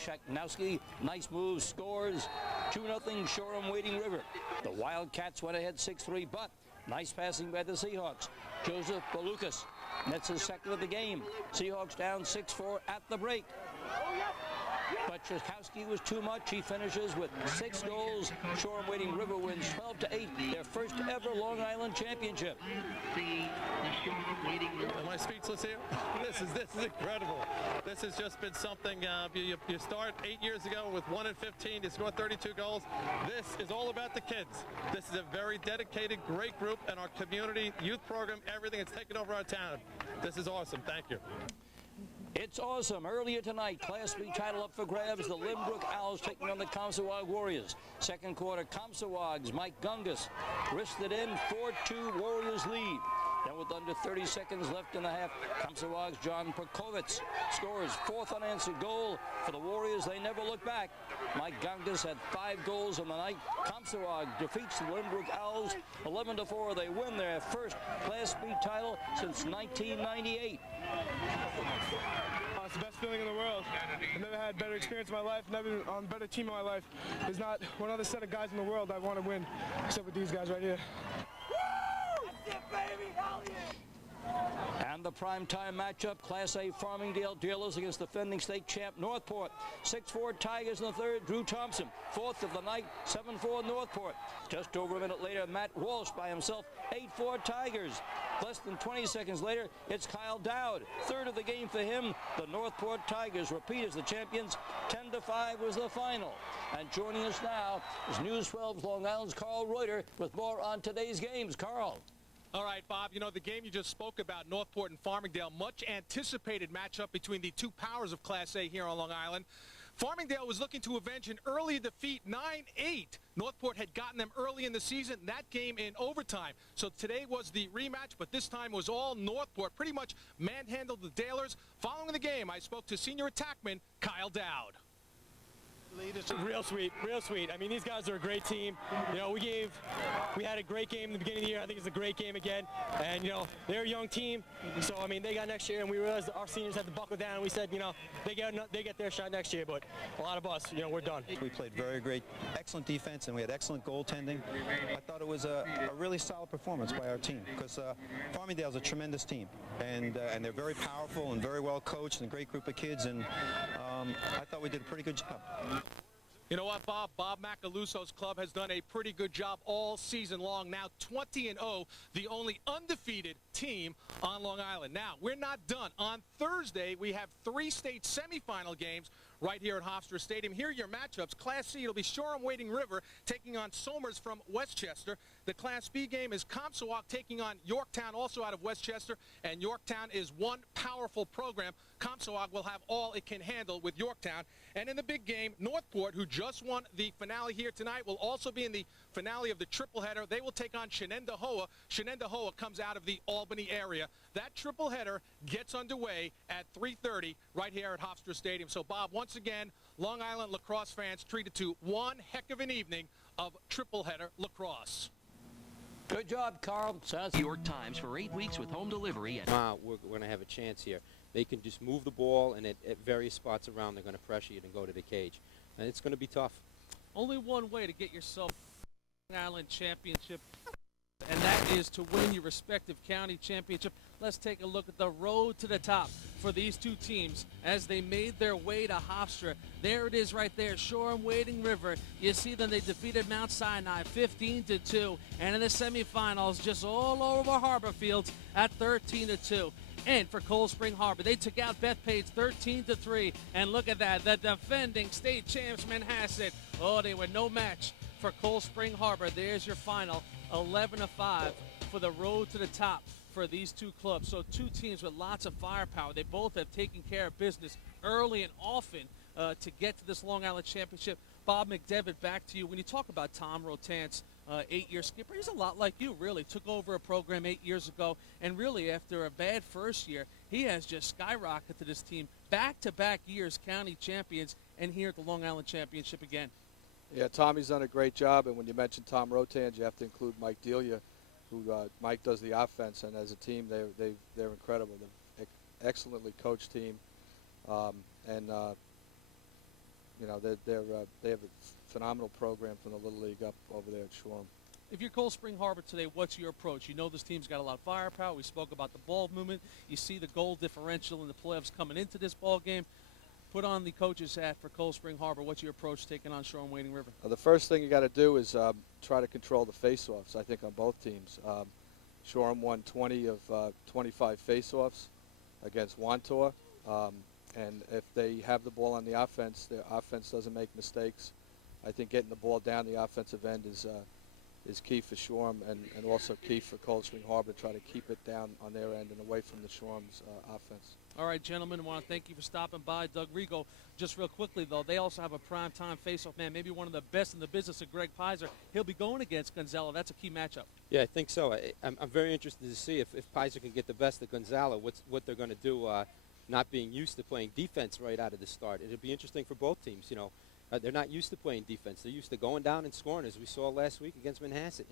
Shaknowski, nice move, scores. 2-0 Shoreham Wading River. The Wildcats went ahead 6-3, but nice passing by the Seahawks. Joseph Balukas nets his second of the game. Seahawks down 6-4 at the break. But Shakowski was too much. He finishes with 6 goals. Shoreham Wading River wins 12-8, their first ever Long Island championship. Am I speechless here? This is incredible. This has just been something. You start 8 years ago with 1-15. You score 32 goals. This is all about the kids. This is a very dedicated, great group, and our community youth program, everything that's taken over our town. This is awesome. Thank you. It's awesome. Earlier tonight, Class B title up for grabs. The Lynbrook Owls taking on the Comstock Warriors. Second quarter, Comstocks, Mike Gungus wristed in, 4-2 Warriors lead. Then with under 30 seconds left in the half, Comstocks John Perkovitz scores 4th unanswered goal for the Warriors. They never look back. Mike Gungus had 5 goals on the night. Comstocks defeats the Lynbrook Owls 11-4. They win their first Class B title since 1998. It's the best feeling in the world. I've never had a better experience in my life, never on a better team in my life. There's not one other set of guys in the world I want to win except with these guys right here. That's it, baby! Hell yeah! And the primetime matchup, Class A Farmingdale Dealers against defending state champ Northport. 6-4 Tigers in the third, Drew Thompson. 4th of the night, 7-4 Northport. Just over a minute later, Matt Walsh by himself, 8-4 Tigers. Less than 20 seconds later, it's Kyle Dowd. 3rd of the game for him. The Northport Tigers repeat as the champions. 10-5 was the final. And joining us now is News 12's Long Island's Carl Reuter with more on today's games. Carl. All right, Bob, you know, the game you just spoke about, Northport and Farmingdale, much anticipated matchup between the two powers of Class A here on Long Island. Farmingdale was looking to avenge an early defeat, 9-8. Northport had gotten them early in the season, that game in overtime. So today was the rematch, but this time was all Northport. Pretty much manhandled the Dalers. Following the game, I spoke to senior attackman Kyle Dowd. Real sweet, real sweet. I mean, these guys are a great team. You know, we had a great game in the beginning of the year. I think it's a great game again. And, you know, they're a young team. So, I mean, they got next year, and we realized our seniors had to buckle down. And we said, you know, they get their shot next year. But a lot of us, you know, we're done. We played very great, excellent defense, and we had excellent goaltending. I thought it was a really solid performance by our team because Farmingdale's a tremendous team. And they're very powerful and very well coached and a great group of kids. And I thought we did a pretty good job. You know what, Bob? Bob Macaluso's club has done a pretty good job all season long. Now 20-0, the only undefeated team on Long Island. Now, we're not done. On Thursday, we have 3 state semifinal games right here at Hofstra Stadium. Here are your matchups. Class C, it'll be Shoreham Wading River taking on Somers from Westchester. The Class B game is Comstock taking on Yorktown, also out of Westchester. And Yorktown is one powerful program. Comstock will have all it can handle with Yorktown. And in the big game, Northport, who just won the finale here tonight, will also be in the finale of the triple header. They will take on Shenendehowa. Shenendehowa comes out of the Albany area. That triple header gets underway at 3:30 right here at Hofstra Stadium. So, Bob, once again, Long Island lacrosse fans treated to one heck of an evening of triple header lacrosse. Good job, Carl. New York Times for 8 weeks with home delivery. We're going to have a chance here. They can just move the ball, and at various spots around, they're going to pressure you and go to the cage. And it's going to be tough. Only one way to get yourself Long Island championship, and that is to win your respective county championship. Let's take a look at the road to the top for these two teams as they made their way to Hofstra. There it is right there, Shoreham Wading River. You see them, they defeated Mount Sinai 15-2, and in the semifinals, just all over Harbor Fields at 13-2. And for Cold Spring Harbor, they took out Bethpage 13-3. And look at that, the defending state champs Manhasset. Oh, they were no match for Cold Spring Harbor. There's your final, 11-5 for the road to the top for these two clubs. So two teams with lots of firepower. They both have taken care of business early and often to get to this Long Island championship. Bob McDevitt, back to you. When you talk about Tom Rotant's 8-year skipper, he's a lot like you, really. Took over a program 8 years ago, and really after a bad first year, he has just skyrocketed this team. Back-to-back years county champions, and here at the Long Island Championship again. Yeah, Tommy's done a great job, and when you mention Tom Rotan, you have to include Mike Delia, who Mike does the offense, and as a team, they're incredible. They're excellently coached team, and they have a phenomenal program from the Little League up over there at Shoreham. If you're Cold Spring Harbor today, what's your approach? You know this team's got a lot of firepower. We spoke about the ball movement. You see the goal differential in the playoffs coming into this ball game. Put on the coach's hat for Cold Spring Harbor. What's your approach taking on Shoreham Wading River? The first thing you got to do is try to control the face-offs, I think, on both teams. Shoreham won 20 of 25 face-offs against Wantor. And if they have the ball on the offense, their offense doesn't make mistakes. I think getting the ball down the offensive end is key for Shoreham and also key for Cold Spring Harbor to try to keep it down on their end and away from the Shoreham's offense. All right, gentlemen, I want to thank you for stopping by. Doug Rigo, just real quickly, though, they also have a primetime face-off man, maybe one of the best in the business, of Greg Pizer. He'll be going against Gonzalo. That's a key matchup. Yeah, I think so. I'm very interested to see if Pizer can get the best of Gonzalo, what they're going to do, not being used to playing defense right out of the start. It'll be interesting for both teams, you know. They're not used to playing defense. They're used to going down and scoring, as we saw last week against Manhasset.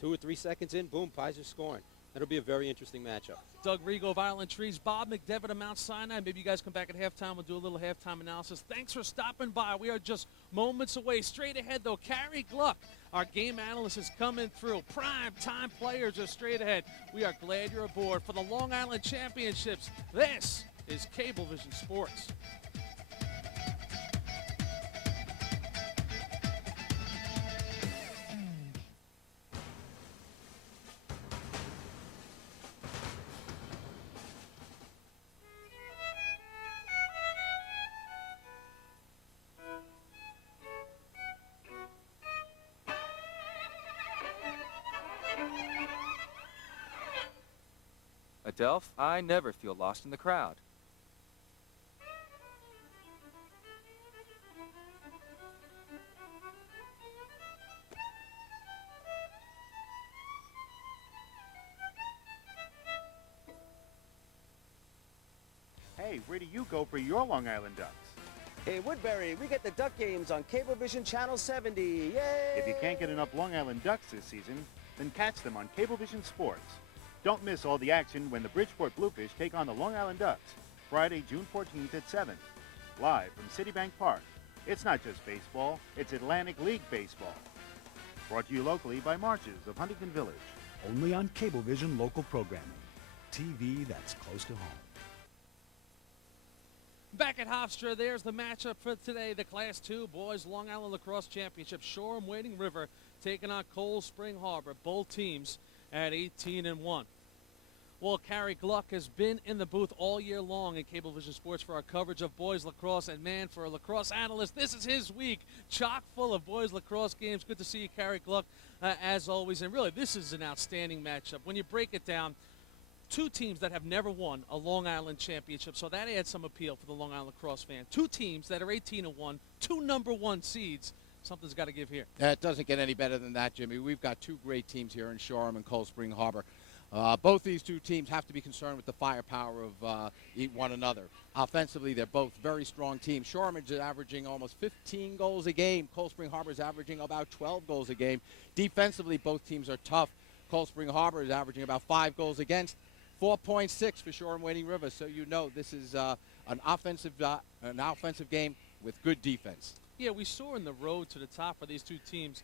2 or 3 seconds in, boom, Pizer's scoring. That'll be a very interesting matchup. Doug Rigo of Island Trees, Bob McDevitt of Mount Sinai. Maybe you guys come back at halftime. We'll do a little halftime analysis. Thanks for stopping by. We are just moments away. Straight ahead, though, Carrie Gluck, our game analyst, is coming through. Prime time players are straight ahead. We are glad you're aboard for the Long Island Championships. This is Cablevision Sports. Adelph, I never feel lost in the crowd. Hey, where do you go for your Long Island Ducks? Hey, Woodbury, we get the Duck games on Cablevision Channel 70. Yay! If you can't get enough Long Island Ducks this season, then catch them on Cablevision Sports. Don't miss all the action when the Bridgeport Bluefish take on the Long Island Ducks, Friday, June 14th at 7. Live from Citibank Park. It's not just baseball, it's Atlantic League baseball. Brought to you locally by Marches of Huntington Village. Only on Cablevision local programming. TV that's close to home. Back at Hofstra, there's the matchup for today, the Class 2 Boys Long Island Lacrosse Championship. Shoreham Wading River taking on Cold Spring Harbor. Both teams at 18-1. Well, Carrie Gluck has been in the booth all year long in Cablevision Sports for our coverage of boys lacrosse. And, man, for a lacrosse analyst, this is his week, chock full of boys lacrosse games. Good to see you, Carrie Gluck, as always. And, really, this is an outstanding matchup. When you break it down, 2 teams that have never won a Long Island championship, so that adds some appeal for the Long Island lacrosse fan. 2 teams that are 18-1, 2 number 1 seeds. Something's got to give here. It doesn't get any better than that, Jimmy. We've got 2 great teams here in Shoreham and Cold Spring Harbor. Both these 2 teams have to be concerned with the firepower of one another. Offensively, they're both very strong teams. Shoreham is averaging almost 15 goals a game. Cold Spring Harbor is averaging about 12 goals a game. Defensively, both teams are tough. Cold Spring Harbor is averaging about 5 goals against. 4.6 for Shoreham Wading River. So you know this is an offensive game with good defense. Yeah, we saw in the road to the top for these 2 teams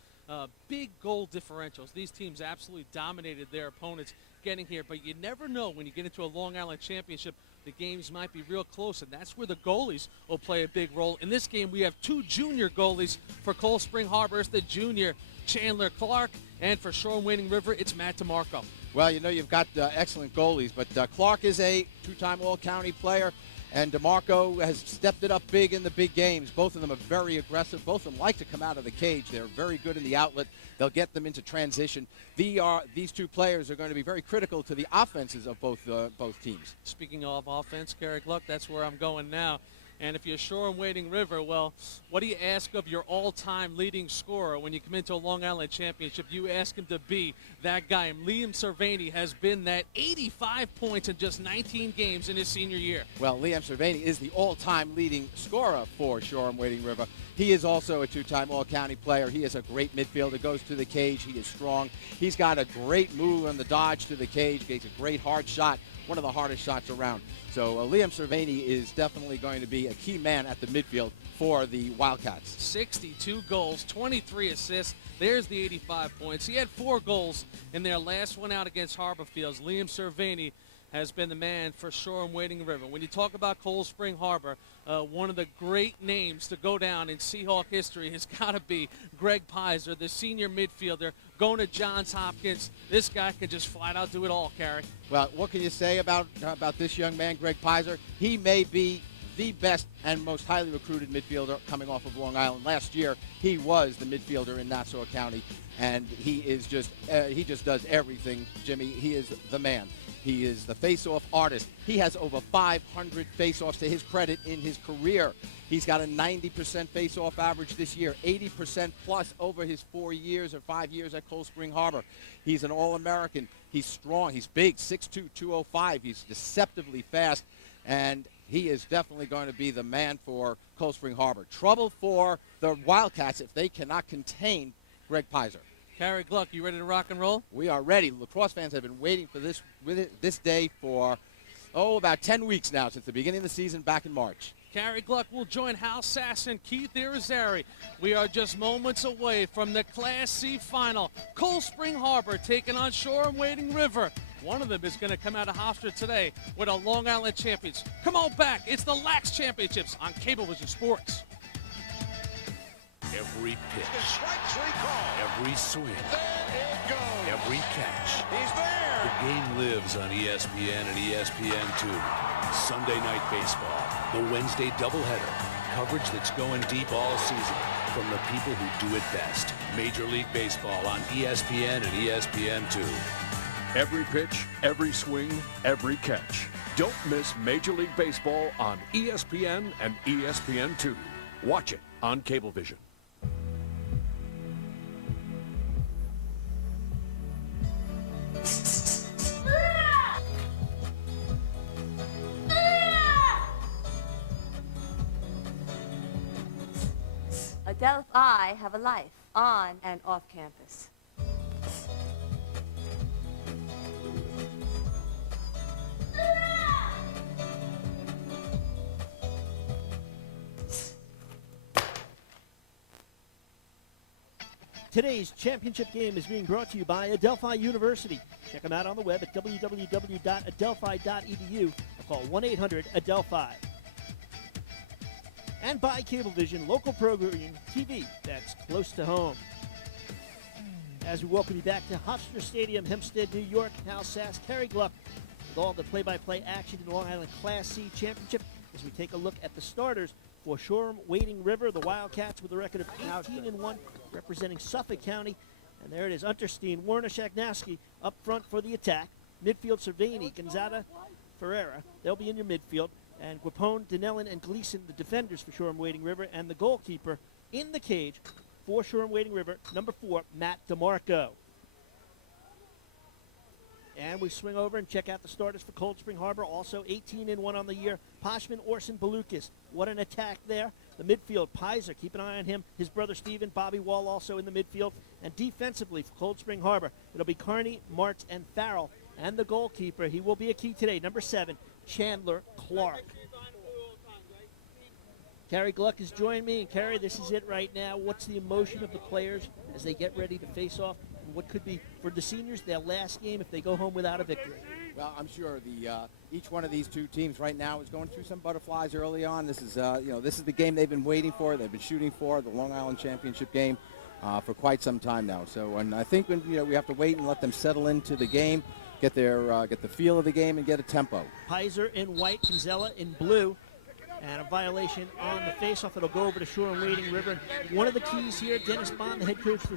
big goal differentials. These teams absolutely dominated their opponents getting here, but you never know when you get into a Long Island championship, the games might be real close, and that's where the goalies will play a big role. In this game, we have 2 junior goalies for Cold Spring Harbor. It's the junior Chandler Clark, and for Shoreham Wading River, it's Matt DeMarco. Well, you know, you've got excellent goalies, but Clark is a 2-time All-County player, and DeMarco has stepped it up big in the big games. Both of them are very aggressive. Both of them like to come out of the cage. They're very good in the outlet. They'll get them into transition. These 2 players are going to be very critical to the offenses of both teams. Speaking of offense, Carrie Gluck, that's where I'm going now. And if you're Shoreham Wading River, well, what do you ask of your all-time leading scorer when you come into a Long Island championship? You ask him to be that guy. And Liam Cerveni has been that 85 points in just 19 games in his senior year. Well, Liam Cerveni is the all-time leading scorer for Shoreham Wading River. He is also a 2-time All-County player. He is a great midfielder, goes to the cage. He is strong. He's got a great move on the dodge to the cage. He takes a great hard shot, one of the hardest shots around. So Liam Cerveni is definitely going to be a key man at the midfield for the Wildcats. 62 goals, 23 assists. There's the 85 points. He had 4 goals in their last one out against Harborfields. Liam Cervini has been the man for Shoreham-Wading River. When you talk about Cold Spring Harbor, one of the great names to go down in Seahawk history has got to be Greg Pizer, the senior midfielder, going to Johns Hopkins. This guy can just flat out do it all, Carrie. Well, what can you say about this young man, Greg Pizer? He may be the best and most highly recruited midfielder coming off of Long Island. Last year, he was the midfielder in Nassau County, and he just does everything, Jimmy. He is the man. He is the face-off artist. He has over 500 face-offs to his credit in his career. He's got a 90% face-off average this year, 80% plus over his 4 years or 5 years at Cold Spring Harbor. He's an All-American. He's strong. He's big, 6'2", 205. He's deceptively fast, and he is definitely going to be the man for Cold Spring Harbor. Trouble for the Wildcats if they cannot contain Greg Pizer. Carrie Gluck, you ready to rock and roll? We are ready. Lacrosse fans have been waiting for this day for, about 10 weeks now, since the beginning of the season back in March. Carrie Gluck will join Hal Sass and Keith Irizarry. We are just moments away from the Class C final. Cold Spring Harbor taking on Shoreham-Wading River. One of them is going to come out of Hofstra today with a Long Island champions. Come on back. It's the Lax Championships on Cablevision Sports. Every pitch, every swing, every catch. He's there. The game lives on ESPN and ESPN2. Sunday Night Baseball, the Wednesday doubleheader. Coverage that's going deep all season from the people who do it best. Major League Baseball on ESPN and ESPN2. Every pitch, every swing, every catch. Don't miss Major League Baseball on ESPN and ESPN2. Watch it on Cablevision. Adelphi have a life on and off campus. Today's championship game is being brought to you by Adelphi University. Check them out on the web at www.adelphi.edu or call 1-800-ADELPHI. And by Cablevision, local programming TV that's close to home. As we welcome you back to Hofstra Stadium, Hempstead, New York, Hal Sass, Carrie Gluck, with all the play-by-play action in the Long Island Class C Championship as we take a look at the starters for Shoreham-Wading River, the Wildcats with a record of 18-1, representing Suffolk County. And there it is, Unterstein, Warner, Shagnowski up front for the attack. Midfield, Cervini, Gonzaga, Ferreira. They'll be in your midfield. And Guapone, Dinellin, and Gleason, the defenders for Shoreham-Wading River. And the goalkeeper in the cage for Shoreham-Wading River, number 4, Matt DeMarco. And we swing over and check out the starters for Cold Spring Harbor, also 18-1 on the year. Poshman, Orson, Balukas. What an attack there. The midfield, Pizer, keep an eye on him. His brother Steven, Bobby Wall also in the midfield. And defensively for Cold Spring Harbor, it'll be Carney, Martz, and Farrell. And the goalkeeper, he will be a key today, number 7, Chandler Clark. Carrie Gluck has joined me, and Carrie, this is it right now. What's the emotion of the players as they get ready to face off? And what could be, for the seniors, their last game if they go home without a victory? Well, I'm sure each one of these two teams right now is going through some butterflies early on. This is this is the game they've been waiting for. They've been shooting for the Long Island Championship game for quite some time now. So, and I think we have to wait and let them settle into the game, get the feel of the game, and get a tempo. Pizer in white, Kinsella in blue. And a violation on the faceoff. It'll go over to Shoreham-Wading River. One of the keys here, Dennis Bond, the head coach for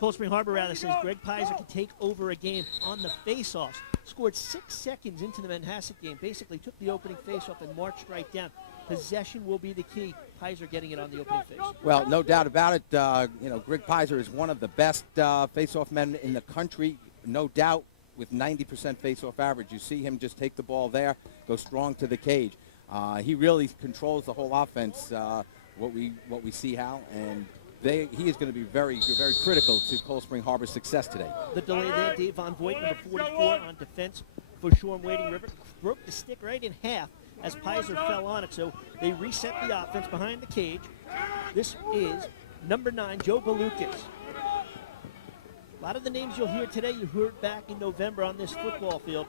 Cold Spring Harbor, says Greg Pizer can take over a game on the faceoffs. Scored 6 seconds into the Manhasset game. Basically took the opening faceoff and marched right down. Possession will be the key. Pizer getting it on the opening face. Well, no doubt about it. Greg Pizer is one of the best faceoff men in the country, no doubt. With 90% face-off average, you see him just take the ball there, go strong to the cage. He really controls the whole offense. What we see, Hal, and he is going to be very, very critical to Cold Spring Harbor's success today. The delay there, Dave Von Voigt, number 44 on defense for Shoreham-Wading River, broke the stick right in half. as Pizer fell on it, so they reset the offense behind the cage. This is number 9, Joe Balukas. A lot of the names you'll hear today you heard back in November on this football field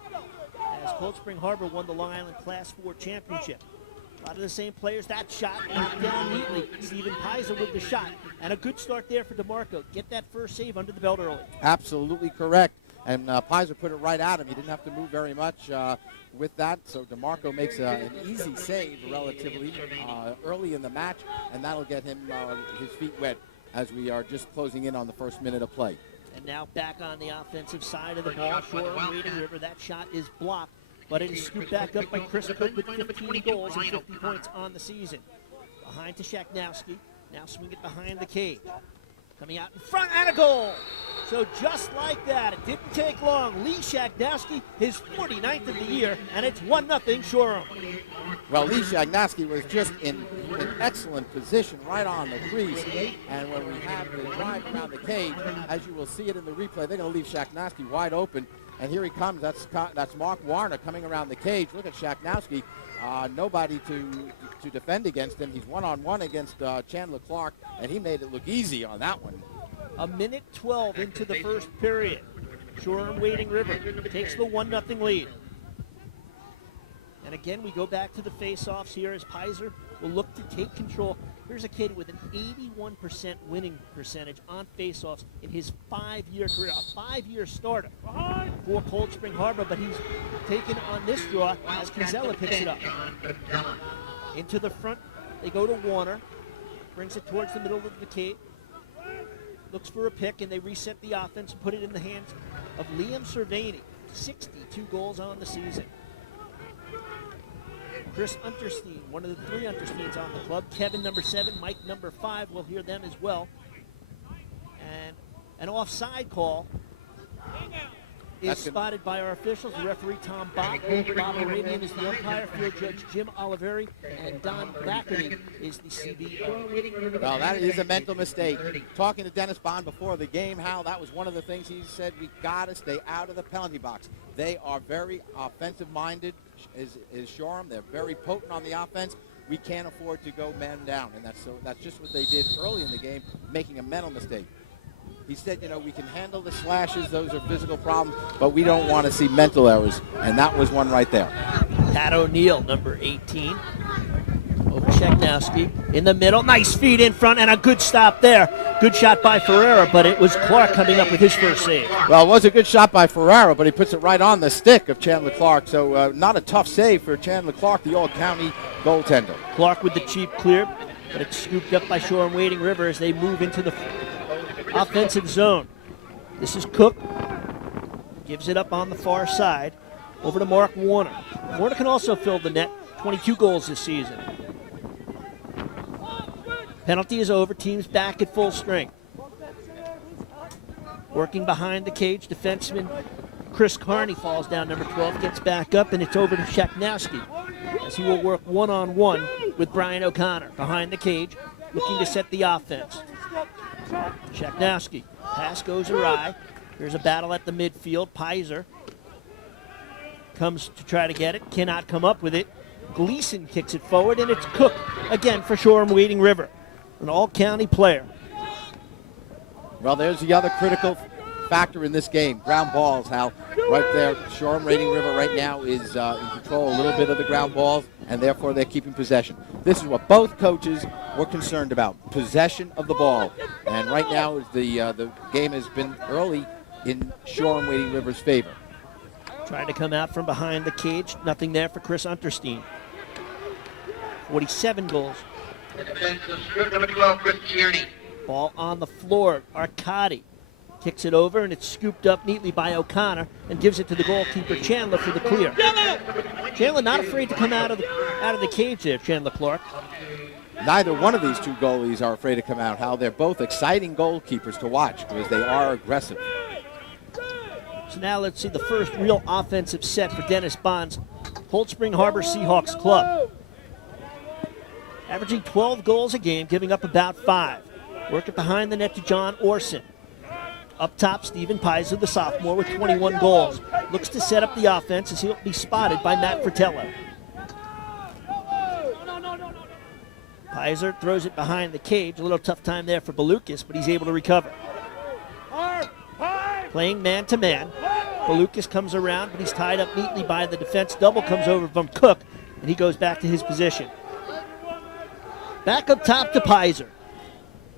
as Cold Spring Harbor won the Long Island Class 4 championship. A lot of the same players. That shot knocked down neatly. Stephen Pizer with the shot. And a good start there for DeMarco. Get that first save under the belt early. Absolutely correct. And Pizer put it right at him. He didn't have to move very much with that. So DeMarco makes an easy save relatively early in the match. And that'll get him his feet wet as we are just closing in on the first minute of play. And now back on the offensive side of the ball. Shore Wading River. That shot is blocked. But it is scooped back up by Chris Cook with 15 goals and 50 points on the season. Behind to Shaknowski. Now swing it behind the cage. Coming out in front and a goal. So just like that, it didn't take long. Lee Shaknowski, his 49th of the year, and it's 1-0 Shoreham. Well, Lee Shagnaski was just in an excellent position right on the crease. And when we have the drive around the cage, as you will see it in the replay, they're going to leave Shaknowski wide open. And here he comes. That's Mark Warner coming around the cage. Look at Shaknowski. Nobody to defend against him. He's one-on-one against Chandler Clark, and he made it look easy on that one. A minute 12 into the first period. Shoreham Wading River takes the 1-0 lead. And again, we go back to the face-offs here as Pizer will look to take control. Here's a kid with an 81% winning percentage on face-offs in his 5-year career, a 5-year starter for Cold Spring Harbor, but he's taken on this draw as Kinsella picks it up. Into the front, they go to Warner, brings it towards the middle of the cage, looks for a pick, and they reset the offense and put it in the hands of Liam Cervini, 62 goals on the season. Chris Unterstein, one of the 3 Untersteins on the club. Kevin, number 7. Mike, number 5. We'll hear them as well. And an offside call is spotted by our officials. The referee, Tom Bob. Bob Arabian is the umpire. Field judge, Jim Oliveri. And Don Blackney is the CBO. Well, that is a mental mistake. Talking to Dennis Bond before the game, Hal, that was one of the things he said, we got to stay out of the penalty box. They are very offensive-minded. Is Shoreham. They're very potent on the offense. We can't afford to go man down, and that's just what they did early in the game, making a mental mistake. He said, we can handle the slashes. Those are physical problems, but we don't want to see mental errors, and that was one right there. Pat O'Neill, number 18. Over Shaknowski in the middle. Nice feed in front and a good stop there. Good shot by Ferreira, but it was Clark coming up with his first save. Well, it was a good shot by Ferreira, but he puts it right on the stick of Chandler Clark. So not a tough save for Chandler Clark, the all-county goaltender. Clark with the cheap clear, but it's scooped up by Shoreham Wading River as they move into the offensive zone. This is Cook. Gives it up on the far side. Over to Mark Warner. Warner can also fill the net. 22 goals this season. Penalty is over. Team's back at full strength. Working behind the cage, defenseman Chris Carney falls down, number 12, gets back up, and it's over to Shaknowski as he will work one-on-one with Brian O'Connor behind the cage, looking to set the offense. Shaknowski, pass goes awry. There's a battle at the midfield. Pizer comes to try to get it, cannot come up with it. Gleason kicks it forward, and it's Cook again for Shoreham Wading River, an all-county player. Well, there's the other critical factor in this game, ground balls, Hal. Right there, Shoreham Wading River right now is in control a little bit of the ground balls, and therefore they're keeping possession. This is what both coaches were concerned about, possession of the ball. And right now the game has been early in Shoreham Wading River's favor. Trying to come out from behind the cage, nothing there for Chris Unterstein. 47 goals. Number 12, Chris Tierney. Ball on the floor. Arcadi kicks it over, and it's scooped up neatly by O'Connor and gives it to the goalkeeper Chandler for the clear. Chandler not afraid to come out of the cage there, Chandler Clark. Neither one of these two goalies are afraid to come out, Hal. They're both exciting goalkeepers to watch because they are aggressive. So now let's see the first real offensive set for Dennis Bond's Cold Spring Harbor Seahawks club. Averaging 12 goals a game, giving up about 5. Work it behind the net to John Orson. Up top, Stephen Pizer, the sophomore, with 21 goals. Looks to set up the offense as he'll be spotted by Matt Fratello. Pizer throws it behind the cage. A little tough time there for Balukas, but he's able to recover. Playing man-to-man. Balukas comes around, but he's tied up neatly by the defense. Double comes over from Cook, and he goes back to his position. Back up top to Pizer.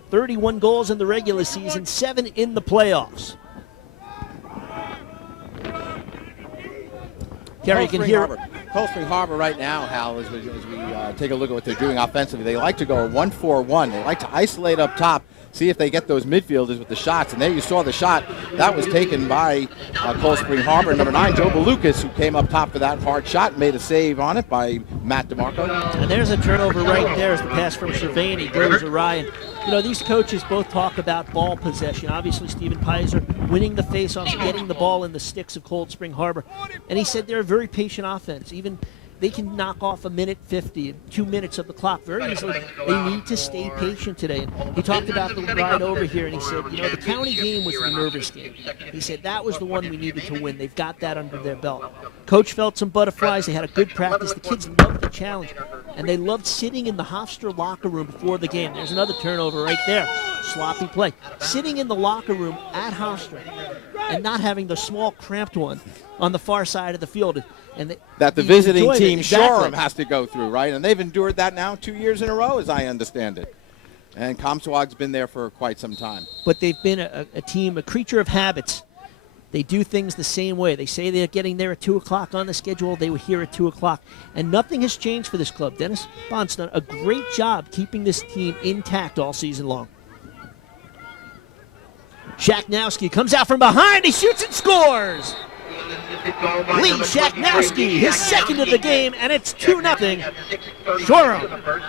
31 goals in the regular season, 7 in the playoffs. Kerry, you can hear it. Cold Spring Harbor right now, Hal, as we take a look at what they're doing offensively, they like to go 1-4-1. They like to isolate up top, see if they get those midfielders with the shots. And there you saw the shot. That was taken by Cold Spring Harbor. Number 9, Joe Balukas, who came up top for that hard shot, made a save on it by Matt DeMarco. And there's a turnover right there as the pass from Cervini goes awry. And, you know, these coaches both talk about ball possession. Obviously, Stephen Pizer winning the faceoffs, getting the ball in the sticks of Cold Spring Harbor. And he said they're a very patient offense. Even they can knock off a minute 50 and 2 minutes of the clock very easily. They need to stay patient today. And he talked about the ride over here, and he said, you know, the county game was the nervous game. He said that was the one we needed to win. They've got that under their belt. Coach felt some butterflies. They had a good practice. The kids loved the challenge, and they loved sitting in the Hofstra locker room before the game. There's another turnover right there. Sloppy play. Sitting in the locker room at Hofstra and not having the small cramped one on the far side of the field. And that the visiting team, exactly. Shoreham, has to go through, right? And they've endured that now 2 years in a row, as I understand it. And Comstock's been there for quite some time. But they've been a team, a creature of habits. They do things the same way. They say they're getting there at 2 o'clock on the schedule. They were here at 2 o'clock. And nothing has changed for this club. Dennis Bond's done a great job keeping this team intact all season long. Shaknowski comes out from behind. He shoots and scores. Lee Shaknowski, his second of the game, and it's 2-0. Shoreham.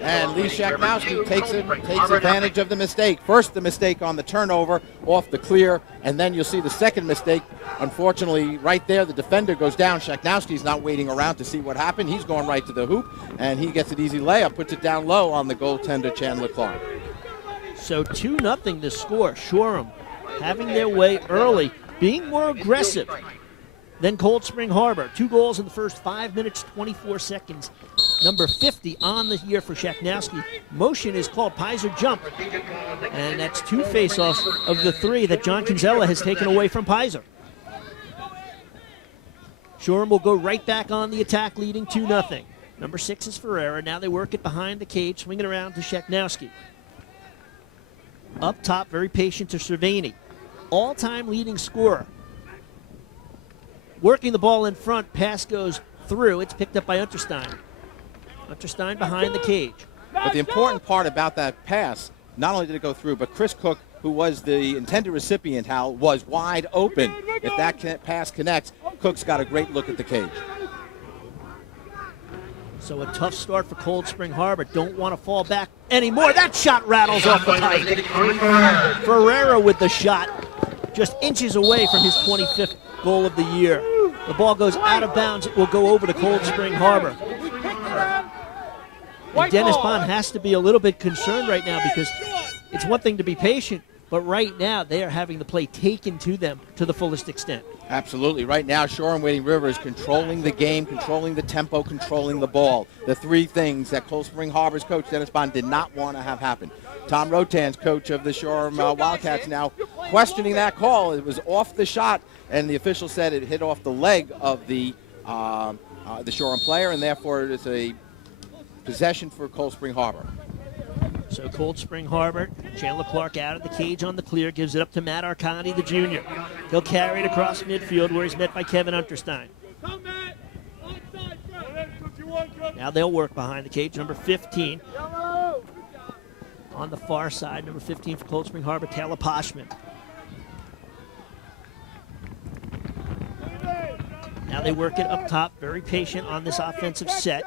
And Lee Shaknowski takes advantage of the mistake. First, the mistake on the turnover off the clear, and then you'll see the second mistake. Unfortunately, right there, the defender goes down. Shaknowski's not waiting around to see what happened. He's going right to the hoop, and he gets an easy layup, puts it down low on the goaltender, Chandler Clark. So 2-0 the score. Shoreham having their way early, being more aggressive than Cold Spring Harbor. 2 goals in the first 5 minutes, 24 seconds. Number 50 on the year for Shaknowski. Motion is called. Pizer jump. And that's 2 face-offs of the 3 that John Kinsella has taken away from Pizer. Shoreham will go right back on the attack, leading 2-0. Number 6 is Ferreira. Now they work it behind the cage, swinging around to Shaknowski. Up top, very patient to Cervini. All-time leading scorer. Working the ball in front, pass goes through. It's picked up by Unterstein. Unterstein behind the cage. But the important part about that pass, not only did it go through, but Chris Cook, who was the intended recipient, Hal, was wide open. If that pass connects, Cook's got a great look at the cage. So a tough start for Cold Spring Harbor. Don't want to fall back anymore. That shot rattles off the pipe. Ferreira with the shot, just inches away from his 25th goal of the year. The ball goes out of bounds. It will go over to Cold Spring Harbor. And Dennis Bond has to be a little bit concerned right now because it's one thing to be patient, but right now they are having the play taken to them to the fullest extent. Absolutely. Right now, Shoreham Wading River is controlling the game, controlling the tempo, controlling the ball. The 3 things that Cold Spring Harbor's coach, Dennis Bond, did not want to have happen. Tom Rotan's coach of the Shoreham Wildcats now questioning that call. It was off the shot, and the official said it hit off the leg of the Shoreham player, and therefore it's a possession for Cold Spring Harbor. So Cold Spring Harbor, Chandler Clark out of the cage on the clear, gives it up to Matt Arcani, the junior. He'll carry it across midfield where he's met by Kevin Unterstein. Now they'll work behind the cage, number 15. On the far side, number 15 for Cold Spring Harbor, Taylor Poshman. Now they work it up top, very patient on this offensive set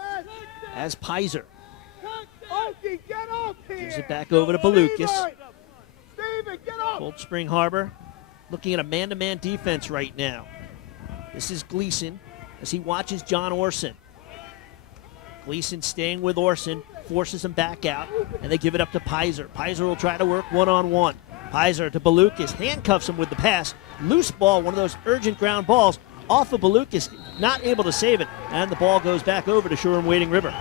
as Pizer. Gives it back over to Balukas. Cold Spring Harbor looking at a man-to-man defense right now. This is Gleason as he watches John Orson. Gleason staying with Orson, forces him back out, and they give it up to Pizer. Pizer will try to work one-on-one. Pizer to Balukas, handcuffs him with the pass. Loose ball, one of those urgent ground balls, off of Balukas, not able to save it, and the ball goes back over to Shoreham Wading River.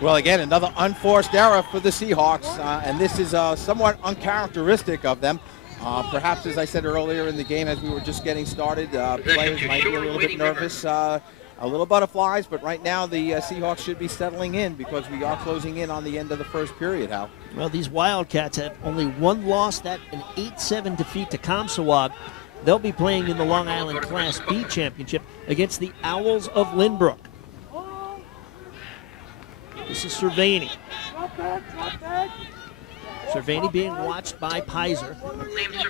Well, again, another unforced error for the Seahawks, and this is somewhat uncharacteristic of them. Perhaps, as I said earlier in the game, as we were just getting started, players might be a little bit nervous, a little butterflies, but right now the Seahawks should be settling in because we are closing in on the end of the first period, Hal. Well, these Wildcats have only one loss, that an 8-7 defeat to Comsawag. They'll be playing in the Long Island Class B Championship against the Owls of Lynbrook. This is Cervini. Cervini being watched by Pizer.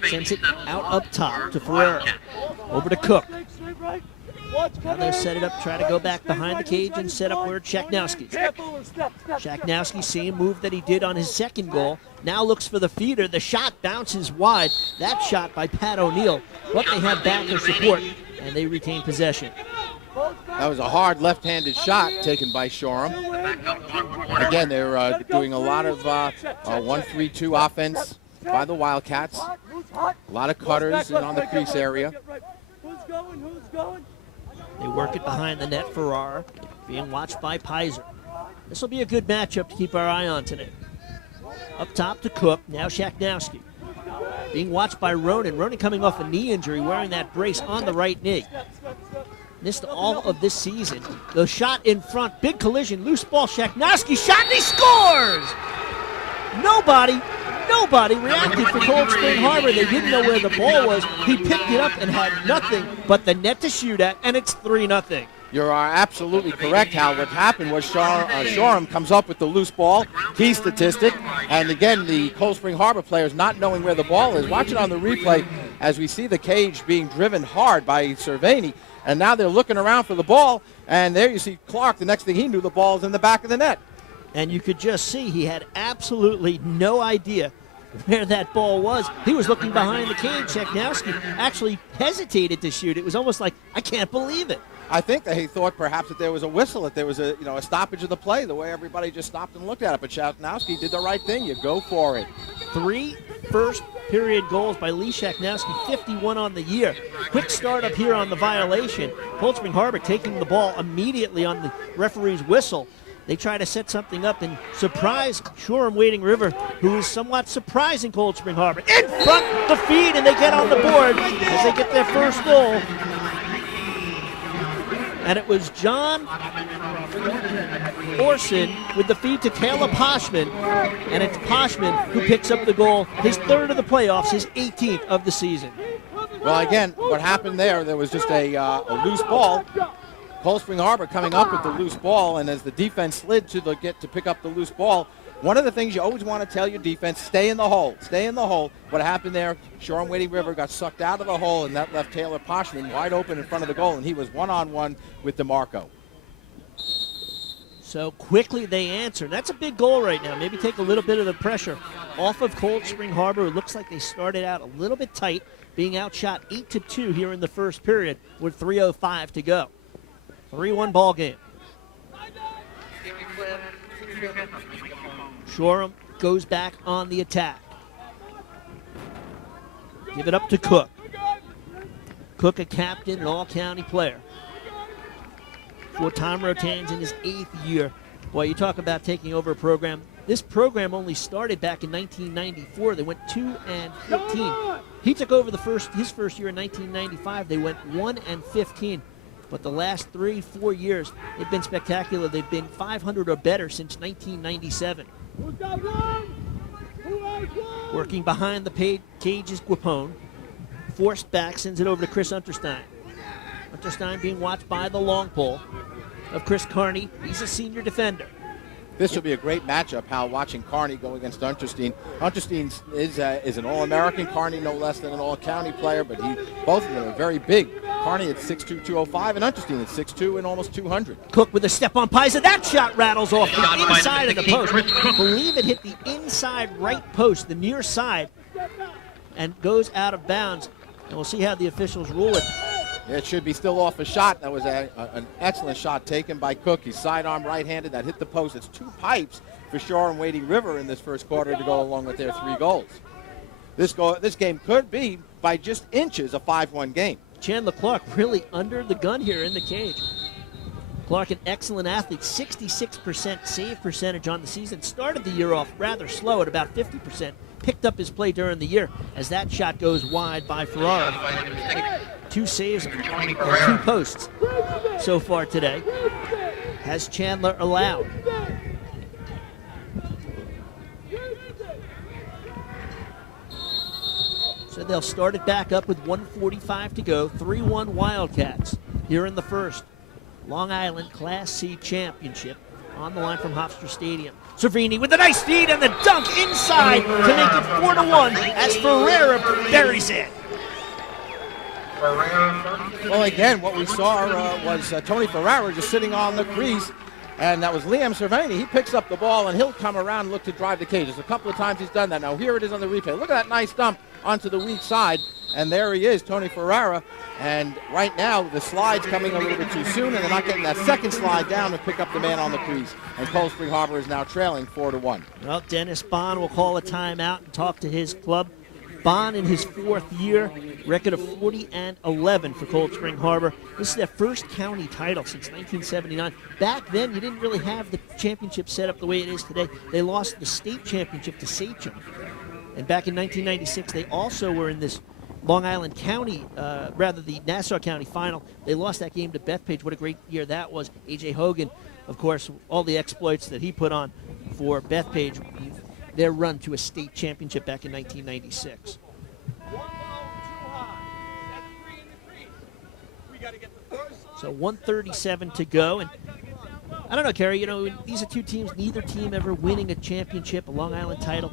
Sends it out up top to Ferrero. Over to Cook. Now they set it up, try to go back behind the cage and set up where Shaknowski. Shaknowski, same move that he did on his second goal. Now looks for the feeder. The shot bounces wide. That shot by Pat O'Neill. But they have backer support, and they retain possession. That was a hard left-handed shot taken by Shoreham. Again, they're doing a lot of 1-3-2 offense by the Wildcats. A lot of cutters on the crease area. They work it behind the net. Farrar being watched by Pizer. This will be a good matchup to keep our eye on today. Up top to Cook. Now Shaknowski. Being watched by Ronan. Ronan coming off a knee injury, wearing that brace on the right knee. Missed all of this season. The shot in front, big collision, loose ball. Shaknowski shot and he scores! Nobody reacted for Cold Spring Harbor. They didn't know where the ball was. He picked it up and had nothing but the net to shoot at, and it's 3-0. You are absolutely correct, Hal. What happened was Shoreham comes up with the loose ball, key statistic, and again, the Cold Spring Harbor players not knowing where the ball is. Watch it on the replay as we see the cage being driven hard by Cervini, and now they're looking around for the ball, and there you see Clark. The next thing he knew, the ball's in the back of the net. And you could just see he had absolutely no idea where that ball was. He was looking behind the cage. Shaknowski actually hesitated to shoot. It was almost like, I can't believe it. I think that he thought perhaps that there was a whistle, that there was a stoppage of the play, the way everybody just stopped and looked at it. But Shaknowski did the right thing. You go for it. 3 first period goals by Lee Shaknowski, 51 on the year. Quick start up here on the violation. Cold Spring Harbor taking the ball immediately on the referee's whistle. They try to set something up and surprise Shoreham Wading River, who is somewhat surprising Cold Spring Harbor. In front, the feed, and they get on the board as they get their first goal. And it was John Orson with the feed to Taylor Poshman. And it's Poshman who picks up the goal, his third of the playoffs, his 18th of the season. Well, again, what happened there was just a loose ball. Cold Spring Harbor coming up with the loose ball, and as the defense slid to pick up the loose ball, one of the things you always want to tell your defense, stay in the hole. Stay in the hole. What happened there, Shoreham Wading River got sucked out of the hole, and that left Taylor Poshman wide open in front of the goal, and he was one-on-one with DeMarco. So quickly they answer. That's a big goal right now. Maybe take a little bit of the pressure off of Cold Spring Harbor. It looks like they started out a little bit tight, being outshot 8-2 here in the first period with 3:05 to go. 3-1 ball game. Shoreham goes back on the attack. Give it up to Cook. Cook, a captain, an all-county player. For Tom Rotan's in his 8th year. Boy, you talk about taking over a program. This program only started back in 1994. They went 2-15. He took over his first year in 1995. They went 1-15. But the last 3-4 years, they've been spectacular. They've been 500 or better since 1997. Working behind the cage is Guapone. Forced back, sends it over to Chris Unterstein. Unterstein being watched by the long pole of Chris Carney. He's a senior defender. This will be a great matchup, Hal, watching Carney go against Unterstein. Unterstein is an All-American. Carney no less than an All-County player, but both of them are very big. Carney at 6'2", 205, and Unterstein at 6'2" and almost 200. Cook with a step on Pizer. That shot rattles off the inside of the post. I believe it hit the inside right post, the near side, and goes out of bounds. And we'll see how the officials rule it. It should be still off a shot. That was an excellent shot taken by Cook. He's sidearm right-handed. That hit the post. It's 2 pipes for Shoreham Wading River in this first quarter to go along with their 3 goals. This game could be, by just inches, a 5-1 game. Chandler Clark really under the gun here in the cage. Clark, an excellent athlete, 66% save percentage on the season. Started the year off rather slow at about 50%. Picked up his play during the year as that shot goes wide by Ferrara. 2 saves on 2 posts so far today. Has Chandler allowed. So they'll start it back up with 1:45 to go. 3-1 Wildcats here in the first. Long Island Class C Championship on the line from Hofstra Stadium. Cervini with a nice feed and the dunk inside to make it 4-1 as Ferreira buries it. Well, again, what we saw was Tony Ferrara just sitting on the crease, and that was Liam Cervini. He picks up the ball, and he'll come around and look to drive the cages. A couple of times he's done that. Now, here it is on the replay. Look at that nice dump onto the weak side, and there he is, Tony Ferrara. And right now, the slide's coming a little bit too soon, and they're not getting that second slide down to pick up the man on the crease. And Cold Spring Harbor is now trailing 4-1. Well, Dennis Bond will call a timeout and talk to his club. Bond in his 4th year, record of 40-11 for Cold Spring Harbor. This is their first county title since 1979. Back then, you didn't really have the championship set up the way it is today. They lost the state championship to Sachem. And back in 1996, they also were in this Long Island County, the Nassau County final. They lost that game to Bethpage. What a great year that was. A.J. Hogan, of course, all the exploits that he put on for Bethpage, their run to a state championship back in 1996. So 1:37 to go. And I don't know, Kerry, these are 2 teams, neither team ever winning a championship, a Long Island title.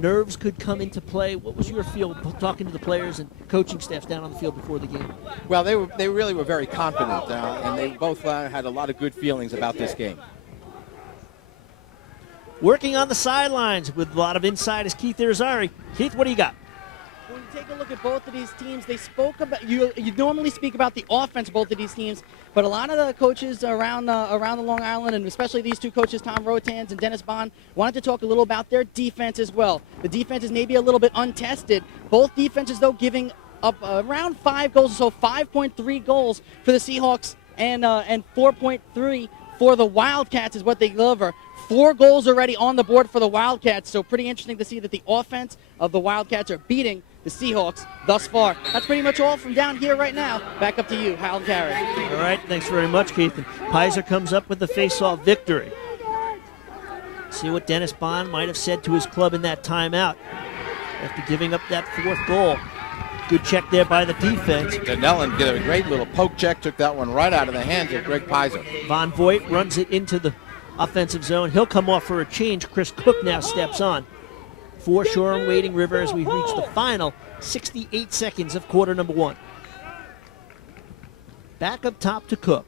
Nerves could come into play. What was your feel talking to the players and coaching staffs down on the field before the game? Well, they really were very confident, and they both had a lot of good feelings about this game. Working on the sidelines with a lot of insight is Keith Irizarry. Keith, what do you got? When you take a look at both of these teams, they spoke about you normally speak about the offense of both of these teams, but a lot of the coaches around the Long Island, and especially these 2 coaches, Tom Rotans and Dennis Bond, wanted to talk a little about their defense as well. The defense is maybe a little bit untested. Both defenses, though, giving up around 5 goals, so 5.3 goals for the Seahawks and 4.3 for the Wildcats is what they deliver. 4 goals already on the board for the Wildcats, so pretty interesting to see that the offense of the Wildcats are beating the Seahawks thus far. That's pretty much all from down here right now. Back up to you, Hal and Carey. All right, thanks very much, Keith. And Pizer comes up with the face-off victory. See what Dennis Bond might have said to his club in that timeout after giving up that 4th goal. Good check there by the defense. Donnellan did a great little poke check, took that one right out of the hands of Greg Pizer. Von Voigt runs it into the offensive zone. He'll come off for a change. Chris Cook now steps on. For Shoreham Wading River as we reach the final 68 seconds of quarter number 1. Back up top to Cook.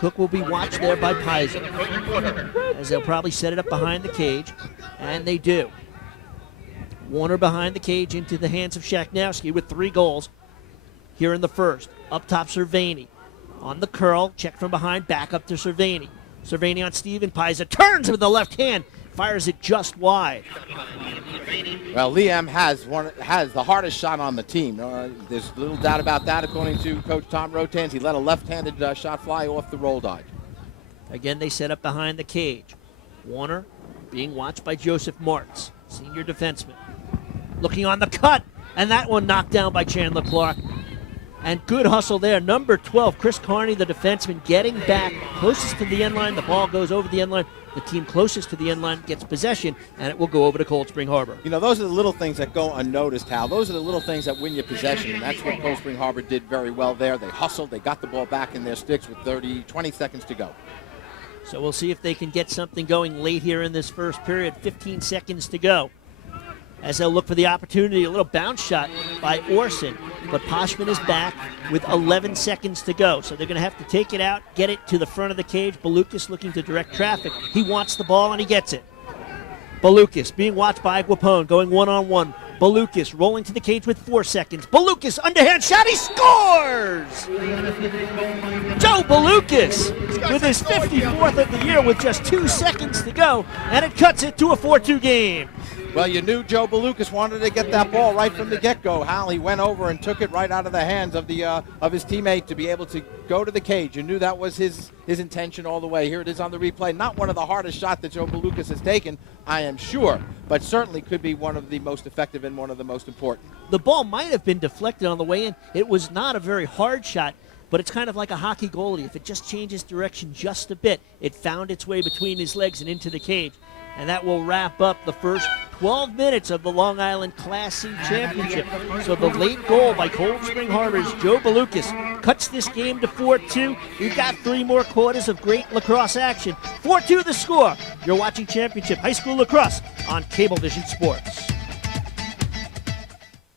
Cook will be watched there by Pizer, as they'll probably set it up behind the cage, and they do. Warner behind the cage into the hands of Shaknowski with 3 goals here in the first. Up top, Cervini. On the curl, check from behind, back up to Cervini. Cervini on Steven. Pizer turns with the left hand, fires it just wide. Well, Liam has the hardest shot on the team. There's little doubt about that, according to Coach Tom Rotans. He let a left-handed shot fly off the roll dodge. Again, they set up behind the cage. Warner being watched by Joseph Martz, senior defenseman. Looking on the cut, and that one knocked down by Chandler Clark. And good hustle there. Number 12, Chris Carney, the defenseman, getting back closest to the end line. The ball goes over the end line. The team closest to the end line gets possession, and it will go over to Cold Spring Harbor. Those are the little things that go unnoticed, Hal. Those are the little things that win you possession, and that's what Cold Spring Harbor did very well there. They hustled. They got the ball back in their sticks with 20 seconds to go. So we'll see if they can get something going late here in this first period. 15 seconds to go. As they'll look for the opportunity, a little bounce shot by Orson. But Poshman is back with 11 seconds to go. So they're going to have to take it out, get it to the front of the cage. Balukas looking to direct traffic. He wants the ball, and he gets it. Balukas being watched by Aguapone, going one-on-one. Balukas rolling to the cage with 4 seconds. Balukas, underhand shot, he scores! Joe Balukas with his 54th of the year with just 2 seconds to go, and it cuts it to a 4-2 game. Well, you knew Joe Balukas wanted to get that ball right from the get-go. Hal, he went over and took it right out of the hands of his teammate to be able to go to the cage. You knew that was his intention all the way. Here it is on the replay. Not one of the hardest shots that Joe Balukas has taken, I am sure, but certainly could be one of the most effective and one of the most important. The ball might have been deflected on the way in. It was not a very hard shot, but it's kind of like a hockey goalie. If it just changes direction just a bit, it found its way between his legs and into the cage. And that will wrap up the first 12 minutes of the Long Island Class C Championship. So the late goal by Cold Spring Harbor's Joe Balukas cuts this game to 4-2. We've got 3 more quarters of great lacrosse action. 4-2 the score. You're watching Championship High School Lacrosse on Cablevision Sports.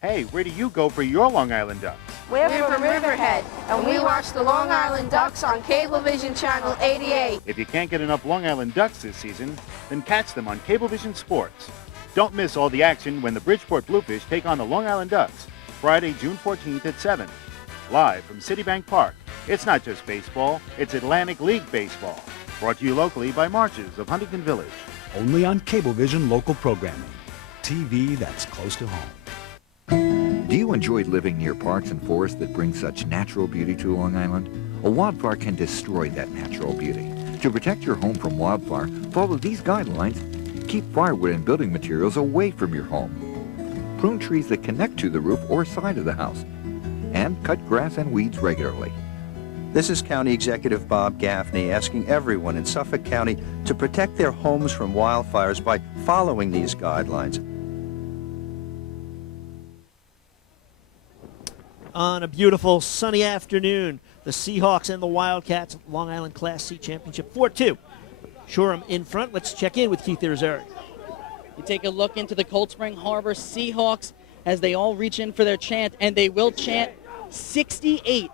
Hey, where do you go for your Long Island Ducks? We're from Riverhead, and we watch the Long Island Ducks on Cablevision Channel 88. If you can't get enough Long Island Ducks this season, then catch them on Cablevision Sports. Don't miss all the action when the Bridgeport Bluefish take on the Long Island Ducks, Friday, June 14th at 7. Live from Citibank Park. It's not just baseball, it's Atlantic League baseball. Brought to you locally by Marches of Huntington Village. Only on Cablevision local programming. TV that's close to home. Do you enjoy living near parks and forests that bring such natural beauty to Long Island? A wildfire can destroy that natural beauty. To protect your home from wildfire, follow these guidelines. Keep firewood and building materials away from your home. Prune trees that connect to the roof or side of the house. And cut grass and weeds regularly. This is County Executive Bob Gaffney asking everyone in Suffolk County to protect their homes from wildfires by following these guidelines. On a beautiful sunny afternoon, the Seahawks and the Wildcats, Long Island Class C Championship 4-2. Shoreham in front. Let's check in with Keith Irizarry. You take a look into the Cold Spring Harbor Seahawks as they all reach in for their chant, and they will chant 68.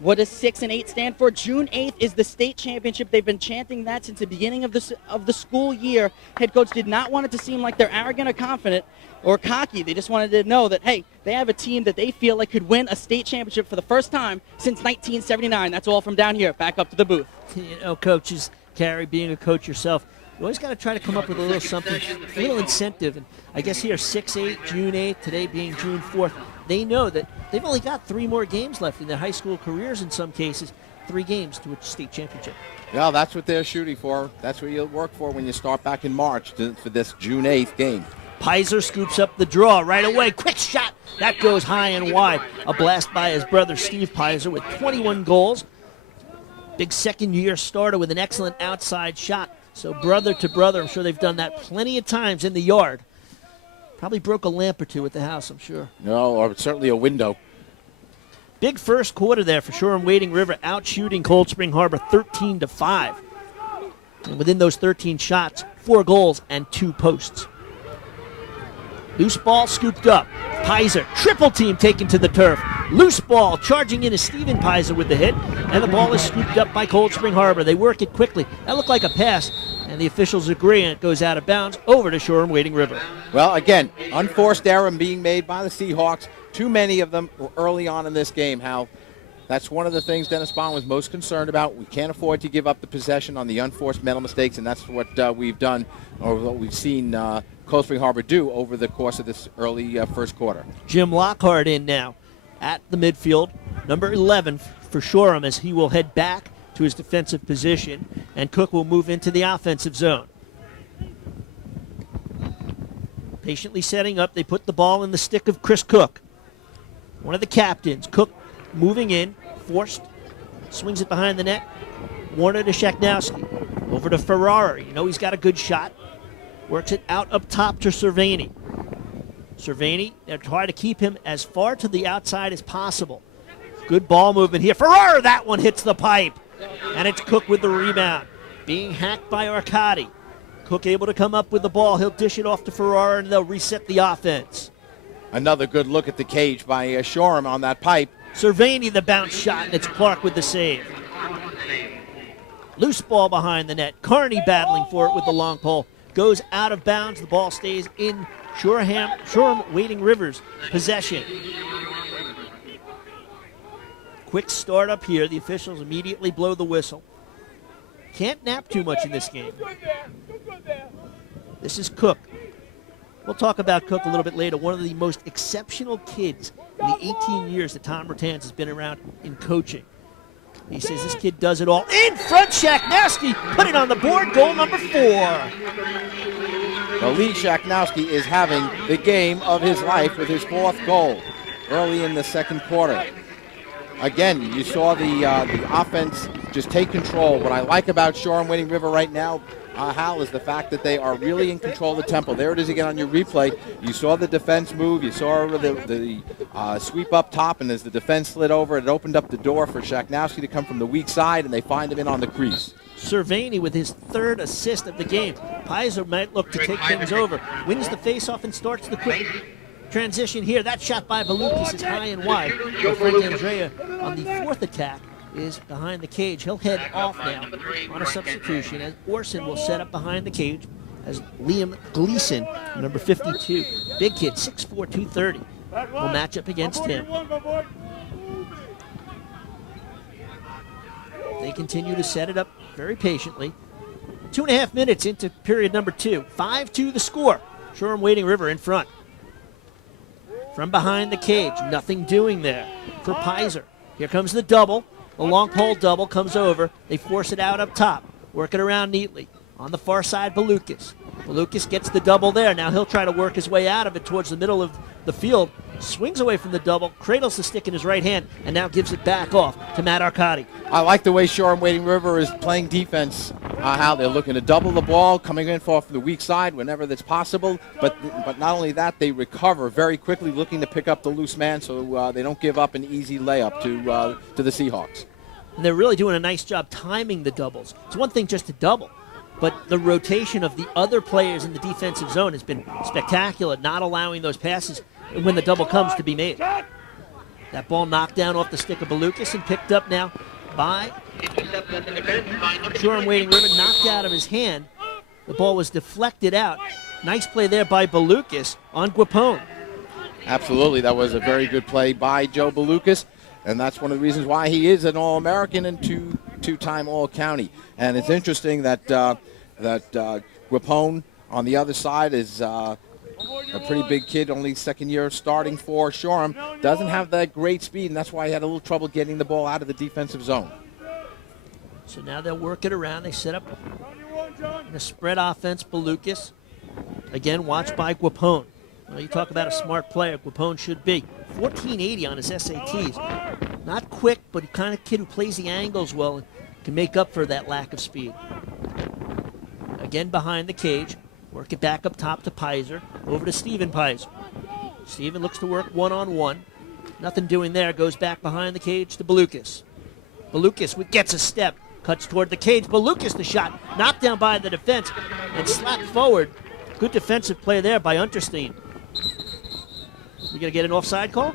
What does 6 and 8 stand for? June 8th is the state championship. They've been chanting that since the beginning of the school year. Head coach did not want it to seem like they're arrogant or confident or cocky. They just wanted to know that, hey, they have a team that they feel like could win a state championship for the first time since 1979. That's all from down here. Back up to the booth. You know, coaches, Carrie, being a coach yourself, you always got to try to come up with a little something, a little incentive. And I guess here, 6-8, June 8th, today being June 4th, they know that they've only got 3 more games left in their high school careers in some cases, 3 games to a state championship. Yeah, that's what they're shooting for. That's what you'll work for when you start back in March for this June 8th game. Pizer scoops up the draw right away. Quick shot. That goes high and wide. A blast by his brother Steve Pizer with 21 goals. Big second-year starter with an excellent outside shot. So brother to brother, I'm sure they've done that plenty of times in the yard. Probably broke a lamp or 2 at the house, I'm sure. No, or certainly a window. Big first quarter there for Shoreham Wading River, out shooting Cold Spring Harbor 13-5. And within those 13 shots, 4 goals and 2 posts. Loose ball scooped up. Pizer, triple team taken to the turf. Loose ball charging in is Steven Pizer with the hit, and the ball is scooped up by Cold Spring Harbor. They work it quickly. That looked like a pass, and the officials agree, and it goes out of bounds over to Shoreham Wading River. Well, again, unforced error being made by the Seahawks. Too many of them early on in this game, Hal. That's one of the things Dennis Bond was most concerned about. We can't afford to give up the possession on the unforced mental mistakes, and that's what we've done, or what we've seen Cold Spring Harbor do over the course of this early first quarter. Jim Lockhart in now at the midfield, number 11 for Shoreham, as he will head back to his defensive position, and Cook will move into the offensive zone. Patiently setting up, they put the ball in the stick of Chris Cook, one of the captains. Cook moving in, forced, swings it behind the net. Warner to Sheknowski, over to Ferrari. You know he's got a good shot. Works it out up top to Cervini. Cervini, they're trying to keep him as far to the outside as possible. Good ball movement here. Ferrari, that one hits the pipe. And it's Cook with the rebound. Being hacked by Arcadi. Cook able to come up with the ball. He'll dish it off to Ferrari, and they'll reset the offense. Another good look at the cage by Shoreham on that pipe. Cervini, the bounce shot, and it's Clark with the save. Loose ball behind the net. Carney battling for it with the long pole. Goes out of bounds. The ball stays in Shoreham Wading River's possession. Quick start up here. The officials immediately blow the whistle. Can't nap too much in this game. This is Cook. We'll talk about Cook a little bit later. One of the most exceptional kids in the 18 years that Tom Rattan's has been around in coaching. He says this kid does it all. In front, Shaknowski put it on the board. Goal number 4. Well, Lee Shaknowski is having the game of his life with his 4th goal early in the second quarter. Again, you saw the offense just take control. What I like about Shoreham-Wading River right now, Hal, is the fact that they are really in control of the tempo. There it is again on your replay. You saw the defense move. You saw the sweep up top, and as the defense slid over, it opened up the door for Shaknowski to come from the weak side, and they find him in on the crease. Cervini with his 3rd assist of the game. Pizer might look to take things over. Wins the faceoff and starts the quick transition here. That shot by Valukas is high and wide. But Frank Andrea on the 4th attack is behind the cage. He'll head off now on a substitution as Orson will set up behind the cage as Liam Gleason, number 52. Big kid, 6'4", 230, will match up against him. They continue to set it up very patiently. 2.5 minutes into period number 2. 5-2 the score. Shoreham-Wading River in front. From behind the cage, nothing doing there for Pizer. Here comes the double. The long pole double comes over. They force it out up top. Work it around neatly. On the far side, Balukas. Balukas gets the double there. Now he'll try to work his way out of it towards the middle of the field. Swings away from the double, cradles the stick in his right hand, and now gives it back off to Matt Arcadi. I like the way Shoreham-Wading River is playing defense, how they're looking to double the ball, coming in off the weak side whenever that's possible. But not only that, they recover very quickly, looking to pick up the loose man so they don't give up an easy layup to the Seahawks. And they're really doing a nice job timing the doubles. It's one thing just to double, but the rotation of the other players in the defensive zone has been spectacular, not allowing those passes when the double comes to be made. That ball knocked down off the stick of Balukas and picked up now by Shoreham-Wading River, knocked out of his hand. The ball was deflected out. Nice play there by Balukas on Guapone. Absolutely, that was a very good play by Joe Balukas, and that's one of the reasons why he is an All-American and two-time All-County. And it's interesting that Guapone on the other side is a pretty big kid, only second year starting for Shoreham. Doesn't have that great speed, and that's why he had a little trouble getting the ball out of the defensive zone. So now they'll work it around. They set up in a spread offense. Balukas, again, watched by Guapone. Well, you talk about a smart player, Guapone should be. 1480 on his SATs. Not quick, but the kind of kid who plays the angles well and can make up for that lack of speed. Again behind the cage. Work it back up top to Pizer. Over to Steven Pizer. Steven looks to work one-on-one. Nothing doing there. Goes back behind the cage to Balukas. Balukas gets a step. Cuts toward the cage. Balukas the shot. Knocked down by the defense and slapped forward. Good defensive play there by Unterstein. We going to get an offside call?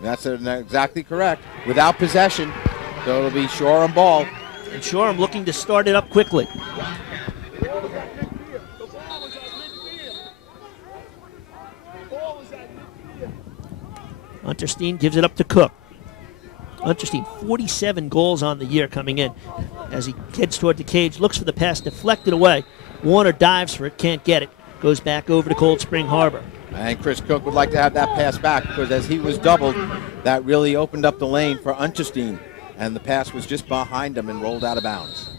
That's exactly correct. Without possession, so it'll be Shoreham ball. And Shoreham looking to start it up quickly. Unterstein gives it up to Cook. Unterstein, 47 goals on the year coming in. As he heads toward the cage, looks for the pass, deflected away. Warner dives for it, can't get it. Goes back over to Cold Spring Harbor. And Chris Cook would like to have that pass back because as he was doubled, that really opened up the lane for Unterstein. And the pass was just behind him and rolled out of bounds.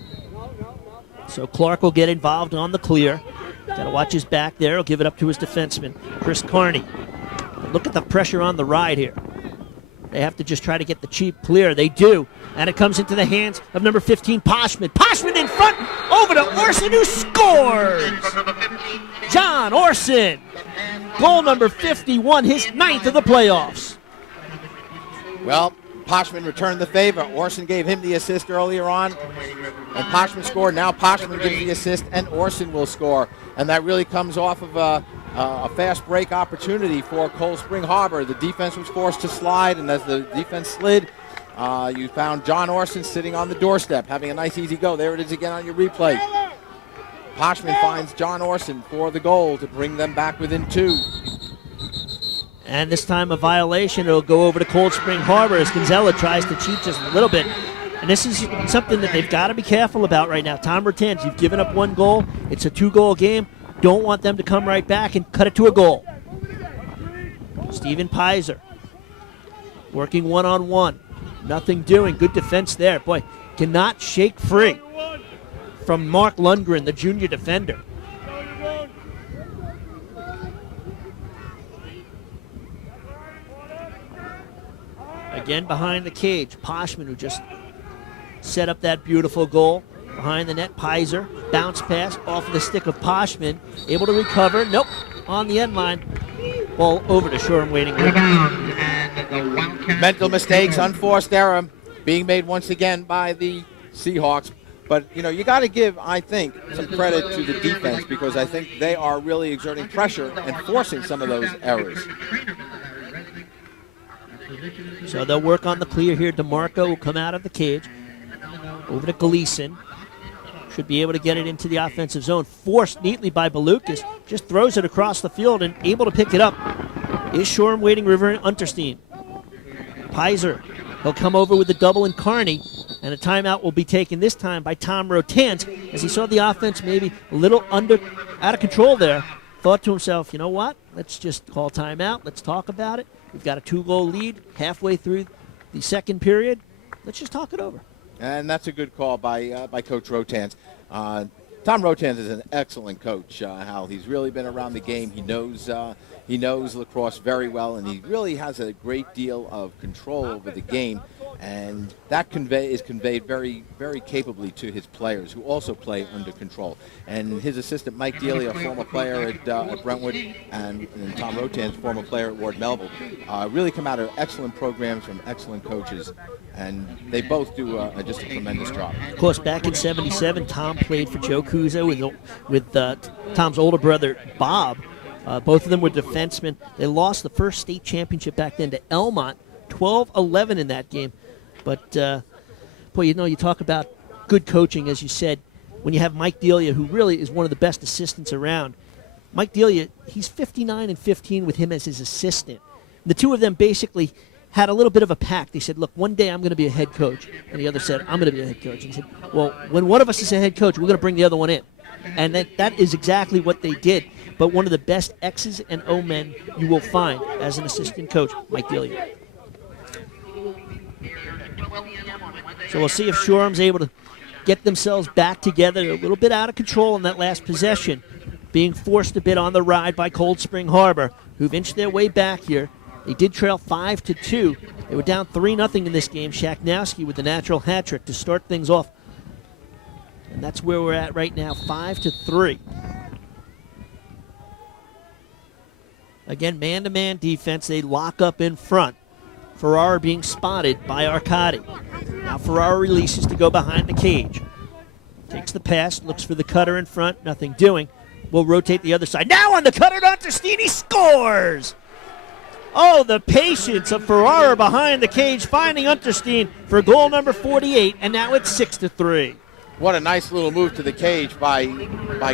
So Clark will get involved on the clear. Got to watch his back there. He'll give it up to his defenseman, Chris Carney. Look at the pressure on the ride here. They have to just try to get the cheap clear. They do. And it comes into the hands of number 15, Poshman. Poshman in front, over to Orson, who scores! John Orson. Goal number 51, his 9th of the playoffs. Well, Poshman returned the favor. Orson gave him the assist earlier on, and Poshman scored. Now Poshman gives the assist, and Orson will score. And that really comes off of a fast break opportunity for Cold Spring Harbor. The defense was forced to slide, and as the defense slid, you found John Orson sitting on the doorstep, having a nice easy go. There it is again on your replay. Poshman finds John Orson for the goal to bring them back within 2. And this time a violation. It'll go over to Cold Spring Harbor as Gonzella tries to cheat just a little bit. And this is something that they've got to be careful about right now. Tom Rattan's, you've given up 1 goal. It's a 2-goal game. don't want them to come right back and cut it to a goal. Steven Pizer working one-on-one. Nothing doing. Good defense there. Boy, cannot shake free from Mark Lundgren, the junior defender. Again behind the cage, Poshman, who just set up that beautiful goal. Behind the net, Pizer, bounce pass off of the stick of Poshman, able to recover. Nope, on the end line. Ball over to Shoreham Waiting. Mental mistakes, unforced error being made once again by the Seahawks. But, you know, you got to give, I think, some credit to the defense because I think they are really exerting pressure and forcing some of those errors. So they'll work on the clear here. DeMarco will come out of the cage. Over to Gleason. Should be able to get it into the offensive zone. Forced neatly by Balukas. Just throws it across the field and able to pick it up is Shoreham Waiting River and Unterstein. Pizer, he'll come over with the double in Kearney, and a timeout will be taken this time by Tom Rotans as he saw the offense maybe a little out of control there. Thought to himself, you know what? Let's just call timeout. Let's talk about it. We've got a 2-goal lead halfway through the second period. Let's just talk it over. And that's a good call by Coach Rotans. Tom Rotans is an excellent coach, Hal. He's really been around the game. He knows lacrosse very well, and he really has a great deal of control over the game. And that is conveyed very, very capably to his players, who also play under control. And his assistant, Mike Dealey, a former player at Brentwood, and Tom Rotans, former player at Ward Melville, really come out of excellent programs from excellent coaches. And they both do just a tremendous job. Of course, back in '77, Tom played for Joe Cuso with Tom's older brother, Bob. Both of them were defensemen. They lost the first state championship back then to Elmont, 12-11 in that game. But, boy, you know, you talk about good coaching, as you said, when you have Mike Delia, who really is one of the best assistants around. Mike Delia, he's 59-15 with him as his assistant. The two of them basically had a little bit of a pact. They said, look, one day I'm going to be a head coach. And the other said, I'm going to be a head coach. And he said, well, when one of us is a head coach, we're going to bring the other one in. And that is exactly what they did. But one of the best X's and O men you will find as an assistant coach, Mike Delia. So we'll see if Shoreham's able to get themselves back together. A little bit out of control in that last possession, being forced a bit on the ride by Cold Spring Harbor, who've inched their way back here. They did trail 5-2. They were down 3-0 in this game. Shaknowski with the natural hat trick to start things off. And that's where we're at right now, 5-3. Again, man-to-man defense. They lock up in front. Ferrara being spotted by Arcadi. Now Ferrara releases to go behind the cage. Takes the pass, looks for the cutter in front, nothing doing. Will rotate the other side. Now on the cutter, Unterstein scores! Oh, the patience of Ferrara behind the cage, finding Unterstein for goal number 48, and now it's 6-3. What a nice little move to the cage by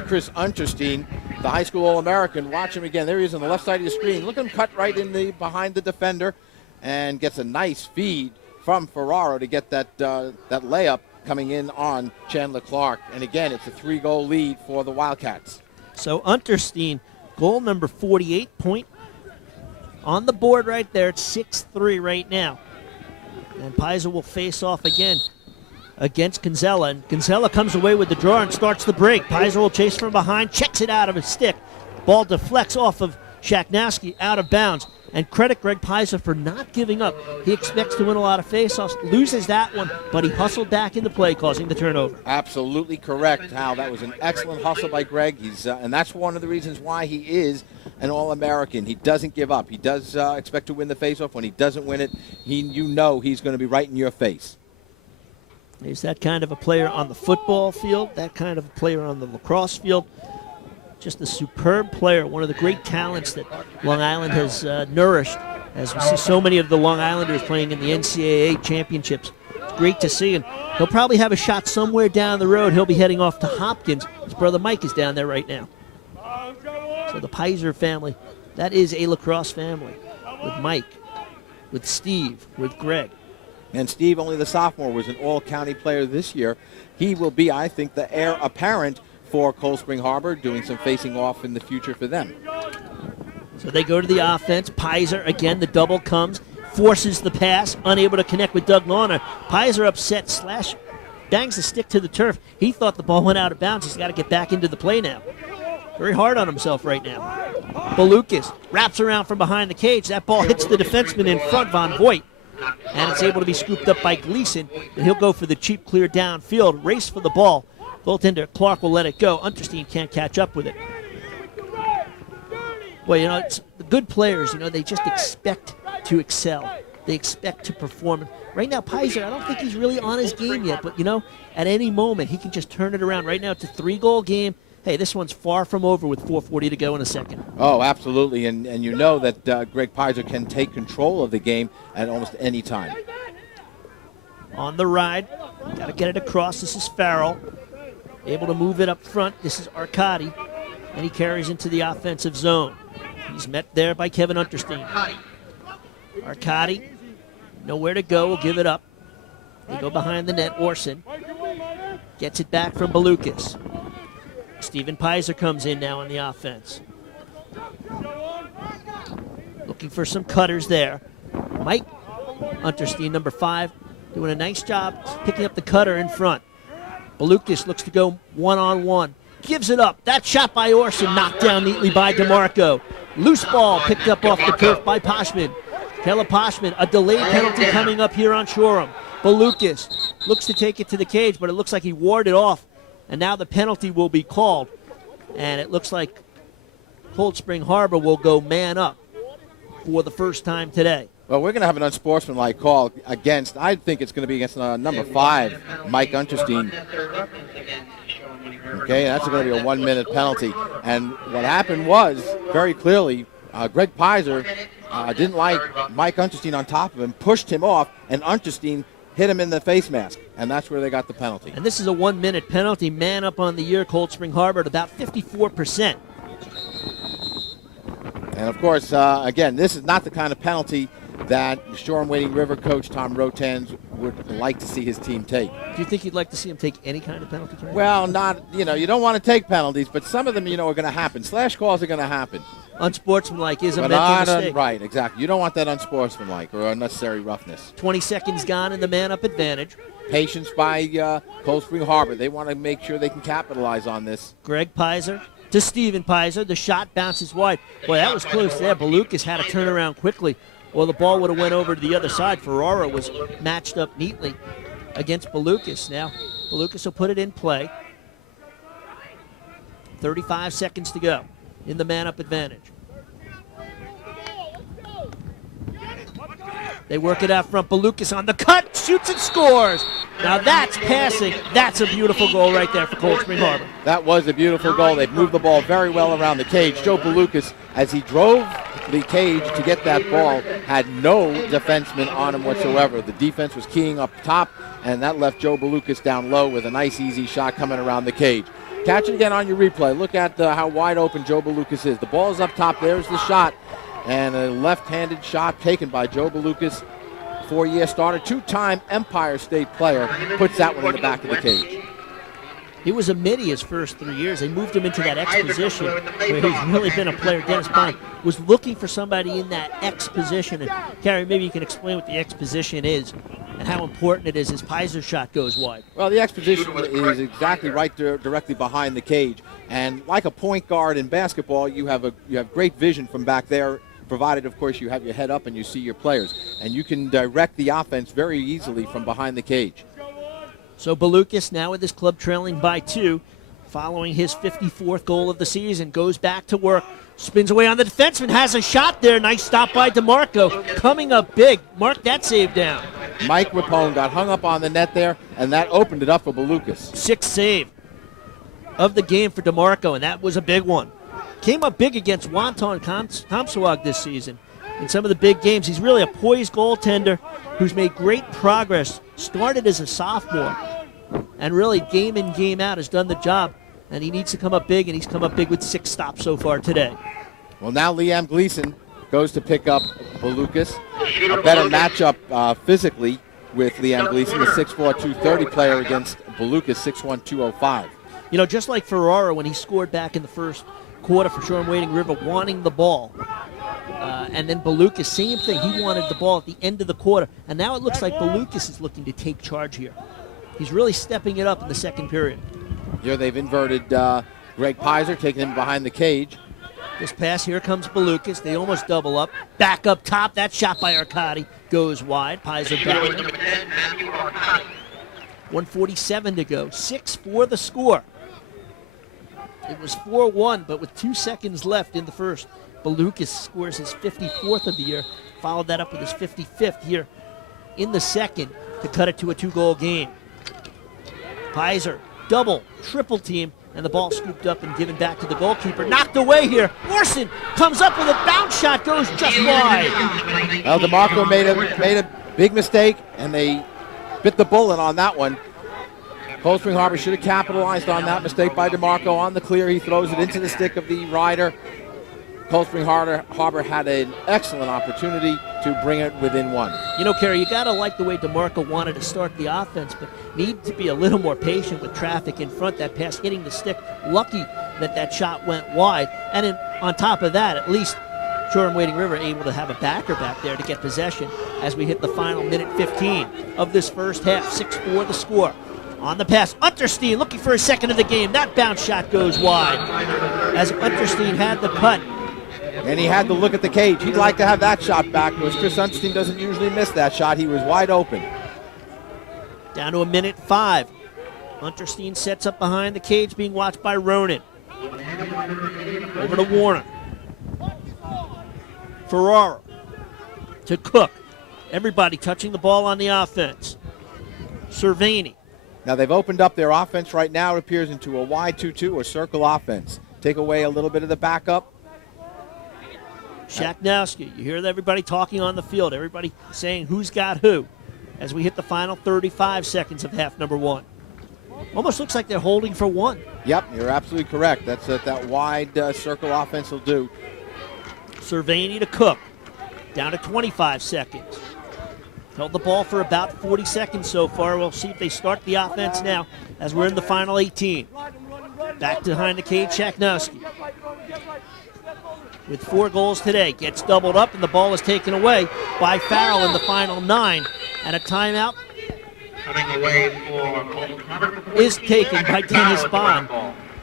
Chris Unterstein, the high school All-American. Watch him again. There he is on the left side of the screen. Look at him cut right in behind the defender, and gets a nice feed from Ferrara to get that layup coming in on Chandler Clark. And again, it's a 3-goal lead for the Wildcats. So Unterstein, goal number 48, point on the board right there. It's 6-3 right now. And Pizer will face off again against Gonzala. And Gonzala comes away with the draw and starts the break. Pizer will chase from behind, checks it out of his stick. Ball deflects off of Shaknowski, out of bounds. And credit Greg Pizer for not giving up. He expects to win a lot of faceoffs, loses that one, but he hustled back into play, causing the turnover. Absolutely correct, Hal. That was an excellent hustle by Greg. And that's one of the reasons why he is an All-American. He doesn't give up. He does expect to win the faceoff. When he doesn't win it, you know he's going to be right in your face. He's that kind of a player on the football field, that kind of a player on the lacrosse field. Just a superb player, one of the great talents that Long Island has nourished, as we see so many of the Long Islanders playing in the NCAA championships. It's great to see, and he'll probably have a shot somewhere down the road. He'll be heading off to Hopkins. His brother Mike is down there right now. So the Pizer family, that is a lacrosse family, with Mike, with Steve, with Greg. And Steve, only the sophomore, was an all-county player this year. He will be, I think, the heir apparent for Cold Spring Harbor, doing some facing off in the future for them. So they go to the offense. Pizer, again, the double comes, forces the pass, unable to connect with Doug Lawner. Pizer upset, bangs the stick to the turf. He thought the ball went out of bounds. He's got to get back into the play now. Very hard on himself right now. Balukas wraps around from behind the cage. That ball hits the defenseman in front, Von Voigt. And it's able to be scooped up by Gleason. And he'll go for the cheap clear downfield. Race for the ball. Goaltender Clark will let it go. Unterstein can't catch up with it. Well, it's the good players, they just expect to excel. They expect to perform. Right now, Pizer, I don't think he's really on his game yet. But, at any moment, he can just turn it around. Right now, it's a 3-goal game. Hey, this one's far from over with 4:40 to go in a second. Oh, absolutely. And you know that Greg Pizer can take control of the game at almost any time. On the ride. Got to get it across. This is Farrell. Able to move it up front. This is Arcadi. And he carries into the offensive zone. He's met there by Kevin Unterstein. Arcadi, nowhere to go, will give it up. They go behind the net. Orson gets it back from Balukas. Steven Pizer comes in now on the offense. Looking for some cutters there. Mike Unterstein, number 5, doing a nice job picking up the cutter in front. Balukas looks to go one-on-one. Gives it up. That shot by Orson knocked down neatly by DeMarco. Loose ball picked up off the turf by Poshman. Caleb Poshman, a delayed penalty coming up here on Shoreham. Balukas looks to take it to the cage, but it looks like he warded off. And now the penalty will be called. And it looks like Cold Spring Harbor will go man up for the first time today. Well, we're going to have an unsportsmanlike call against, I think it's going to be against number 5, Mike Unterstein. Okay, that's going to be a 1-minute penalty. And what happened was, very clearly, Greg Pizer didn't like Mike Unterstein on top of him, pushed him off, and Unterstein hit him in the face mask, and that's where they got the penalty. And this is a 1-minute penalty. Man up on the year, Cold Spring Harbor at about 54%. And, of course, again, this is not the kind of penalty that Shoreham Wading River coach Tom Rotans would like to see his team take. Do you think you'd like to see him take any kind of penalty? Well, not, you don't want to take penalties, but some of them, are going to happen. Slash calls are going to happen. Unsportsmanlike is a mental mistake. Right, exactly. You don't want that unsportsmanlike or unnecessary roughness. 20 seconds gone in the man-up advantage. Patience by Cold Spring Harbor. They want to make sure they can capitalize on this. Greg Pizer to Steven Pizer. The shot bounces wide. Boy, that was close there. Balukas had to turn around quickly. Well, the ball would have went over to the other side. Ferrara was matched up neatly against Balukas. Now, Balukas will put it in play. 35 seconds to go in the man-up advantage. They work it out front. Balukas on the cut, shoots and scores. Now that's passing. That's a beautiful goal right there for Cold Spring Harbor. That was a beautiful goal. They moved the ball very well around the cage. Joe Balukas, as he drove the cage to get that ball, had no defenseman on him whatsoever. The defense was keying up top, and that left Joe Balukas down low with a nice, easy shot coming around the cage. Catch it again on your replay. Look at how wide open Joe Balukas is. The ball is up top. There's the shot. And a left-handed shot taken by Joe Balukas, 4-year starter, 2-time Empire State player, puts that one in the back of the cage. He was a midi his first 3 years. They moved him into that X position where he's really been a player. Dennis Bond was looking for somebody in that X position. And Carrie, maybe you can explain what the X position is and how important it is as Pizer's shot goes wide. Well, the X position is exactly right there, directly behind the cage. And like a point guard in basketball, you have great vision from back there, provided, of course, you have your head up and you see your players. And you can direct the offense very easily from behind the cage. So Balukas, now with his club trailing by 2, following his 54th goal of the season, goes back to work, spins away on the defenseman, has a shot there. Nice stop by DeMarco, coming up big. Mark that save down. Mike Rapone got hung up on the net there, and that opened it up for Balukas. 6th save of the game for DeMarco, and that was a big one. Came up big against Wonton Comstock this season. In some of the big games, he's really a poised goaltender who's made great progress. Started as a sophomore, and really game in, game out has done the job. And he needs to come up big, and he's come up big with 6 stops so far today. Well, now Liam Gleason goes to pick up Balukas. A better matchup physically with Liam Gleason, the 6'4", 230 player against Balukas, 6'1", 205. You know, just like Ferrara when he scored back in the first quarter for Shoreham-Wading River, wanting the ball. And then Balukas, same thing. He wanted the ball at the end of the quarter. And now it looks like Balukas is looking to take charge here. He's really stepping it up in the second period. Here they've inverted Greg Pizer, taking him behind the cage. This pass, here comes Balukas. They almost double up. Back up top. That shot by Arcadi goes wide. Pizer back. 1:47 to go. 6-4 the score. It was 4-1, but with 2 seconds left in the first, Balukas scores his 54th of the year. Followed that up with his 55th here in the second to cut it to a 2-goal game. Pizer, double, triple team, and the ball scooped up and given back to the goalkeeper. Knocked away here. Orson comes up with a bounce shot, goes just wide. Well, DeMarco made a big mistake, and they bit the bullet on that one. Cold Spring Harbor should have capitalized on that mistake by DeMarco. On the clear, he throws it into the stick of the rider. Cold Spring Harbor had an excellent opportunity to bring it within one. You know, Kerry, you got to like the way DeMarco wanted to start the offense, but need to be a little more patient with traffic in front. That pass hitting the stick. Lucky that shot went wide. And on top of that, at least Shoreham-Wading River able to have a backer back there to get possession as we hit the final minute 15 of this first half. 6-4 the score. On the pass, Unterstein looking for a second of the game. That bounce shot goes wide as Unterstein had the cut. And he had to look at the cage. He'd like to have that shot back because Chris Unterstein doesn't usually miss that shot. He was wide open. Down to a minute 5. Unterstein sets up behind the cage, being watched by Ronan. Over to Warner. Ferrara to Cook. Everybody touching the ball on the offense. Cervini. Now they've opened up their offense right now. It appears into a wide 2-2 or circle offense. Take away a little bit of the backup. Shaknowski, you hear everybody talking on the field, everybody saying who's got who as we hit the final 35 seconds of half number 1. Almost looks like they're holding for one. Yep, you're absolutely correct. That's that wide circle offense will do. Cervini to Cook, down to 25 seconds. Held the ball for about 40 seconds so far. We'll see if they start the offense now as we're in the final 18. Back behind the cage, Shaknowski. With 4 goals today, gets doubled up, and the ball is taken away by Farrell in the final 9. And a timeout is taken by Dennis Bond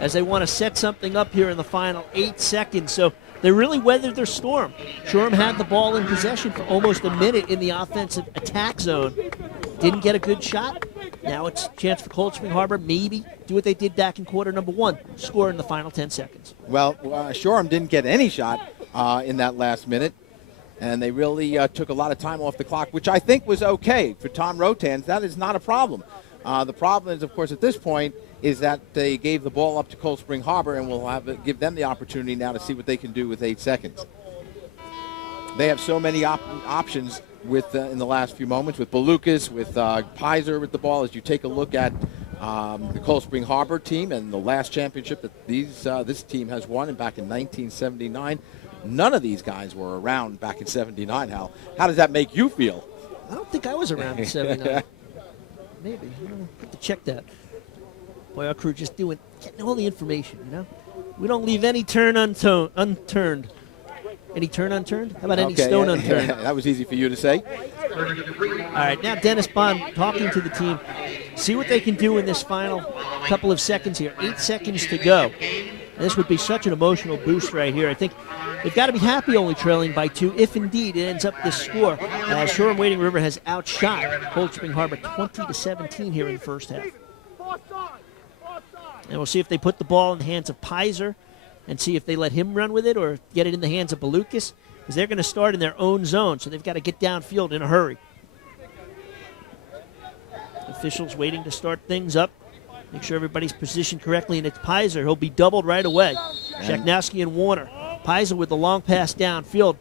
as they want to set something up here in the final 8 seconds. So they really weathered their storm. Shoreham had the ball in possession for almost a minute in the offensive attack zone. Didn't get a good shot. Now it's a chance for Cold Spring Harbor, maybe do what they did back in quarter number 1, score in the final 10 seconds. Well, Shoreham didn't get any shot in that last minute, and they really took a lot of time off the clock, which I think was okay for Tom Rotans. That is not a problem. The problem is, of course, at this point, is that they gave the ball up to Cold Spring Harbor, and we'll give them the opportunity now to see what they can do with 8 seconds. They have so many options with in the last few moments with Balukas, with Pizer with the ball. As you take a look at the Cold Spring Harbor team and the last championship that this team has won back in 1979, none of these guys were around back in 79, Hal. How does that make you feel? I don't think I was around in 79. Maybe. I'll have to check that. Boy, our crew just getting all the information, you know? We don't leave any turn unturned. Any turn unturned? How about any stone unturned? That was easy for you to say. All right, now Dennis Bond talking to the team. See what they can do in this final couple of seconds here. 8 seconds to go. And this would be such an emotional boost right here. I think they've got to be happy only trailing by 2, if indeed it ends up this score. Shoreham-Wading River has outshot Cold Spring Harbor 20-17 here in the first half. And we'll see if they put the ball in the hands of Pizer and see if they let him run with it or get it in the hands of Balukas, because they're going to start in their own zone, so they've got to get downfield in a hurry. Officials waiting to start things up. Make sure everybody's positioned correctly, and it's Pizer. He'll be doubled right away. Shaknowski and Warner. Pizer with the long pass downfield.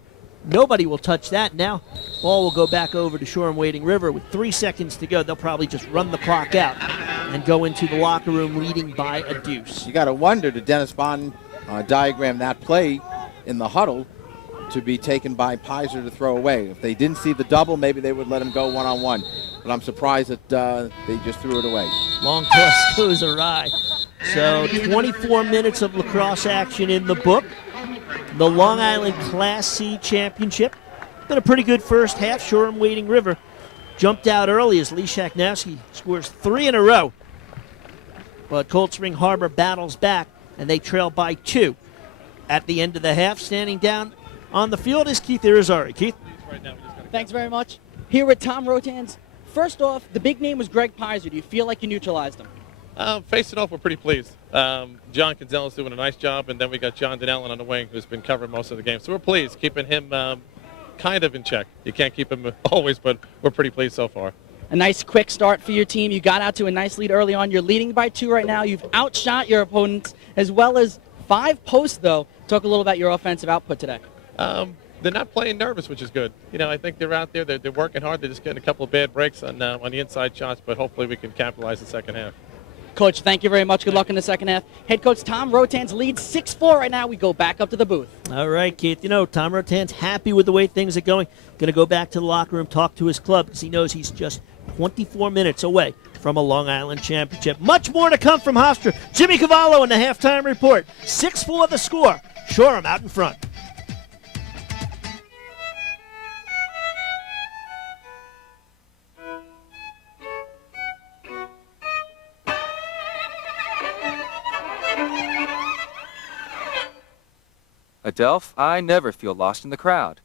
Nobody will touch that. Now, ball will go back over to Shoreham-Wading River with 3 seconds to go. They'll probably just run the clock out and go into the locker room leading by a deuce. You got to wonder, did Dennis Bond diagram that play in the huddle to be taken by Pizer to throw away? If they didn't see the double, maybe they would let him go one-on-one. But I'm surprised that they just threw it away. Long toss goes awry. So 24 minutes of lacrosse action in the book. The Long Island Class C Championship. Been a pretty good first half. Shoreham-Wading River jumped out early as Lee Shaknowski scores 3 in a row. But Cold Spring Harbor battles back, and they trail by 2. At the end of the half, standing down on the field is Keith Irizarry. Keith? Thanks very much. Here with Tom Rotans. First off, the big name was Greg Pizer. Do you feel like you neutralized him? Facing off, we're pretty pleased. John Canzel's doing a nice job, and then we got John Donnellan on the wing, who's been covering most of the game. So we're pleased, keeping him kind of in check. You can't keep him always, but we're pretty pleased so far. A nice quick start for your team. You got out to a nice lead early on. You're leading by 2 right now. You've outshot your opponents as well as 5 posts, though. Talk a little about your offensive output today. They're not playing nervous, which is good. You know, I think they're out there. They're working hard. They're just getting a couple of bad breaks on the inside shots, but hopefully we can capitalize the second half. Coach, thank you very much. Good luck in the second half. Head coach Tom Rotans leads 6-4 right now. We go back up to the booth. All right, Keith. You know, Tom Rotan's happy with the way things are going. Going to go back to the locker room, talk to his club, because he knows he's just 24 minutes away from a Long Island championship. Much more to come from Hofstra. Jimmy Cavallo in the halftime report. 6-4 the score. Shoreham out in front. Adelph, I never feel lost in the crowd.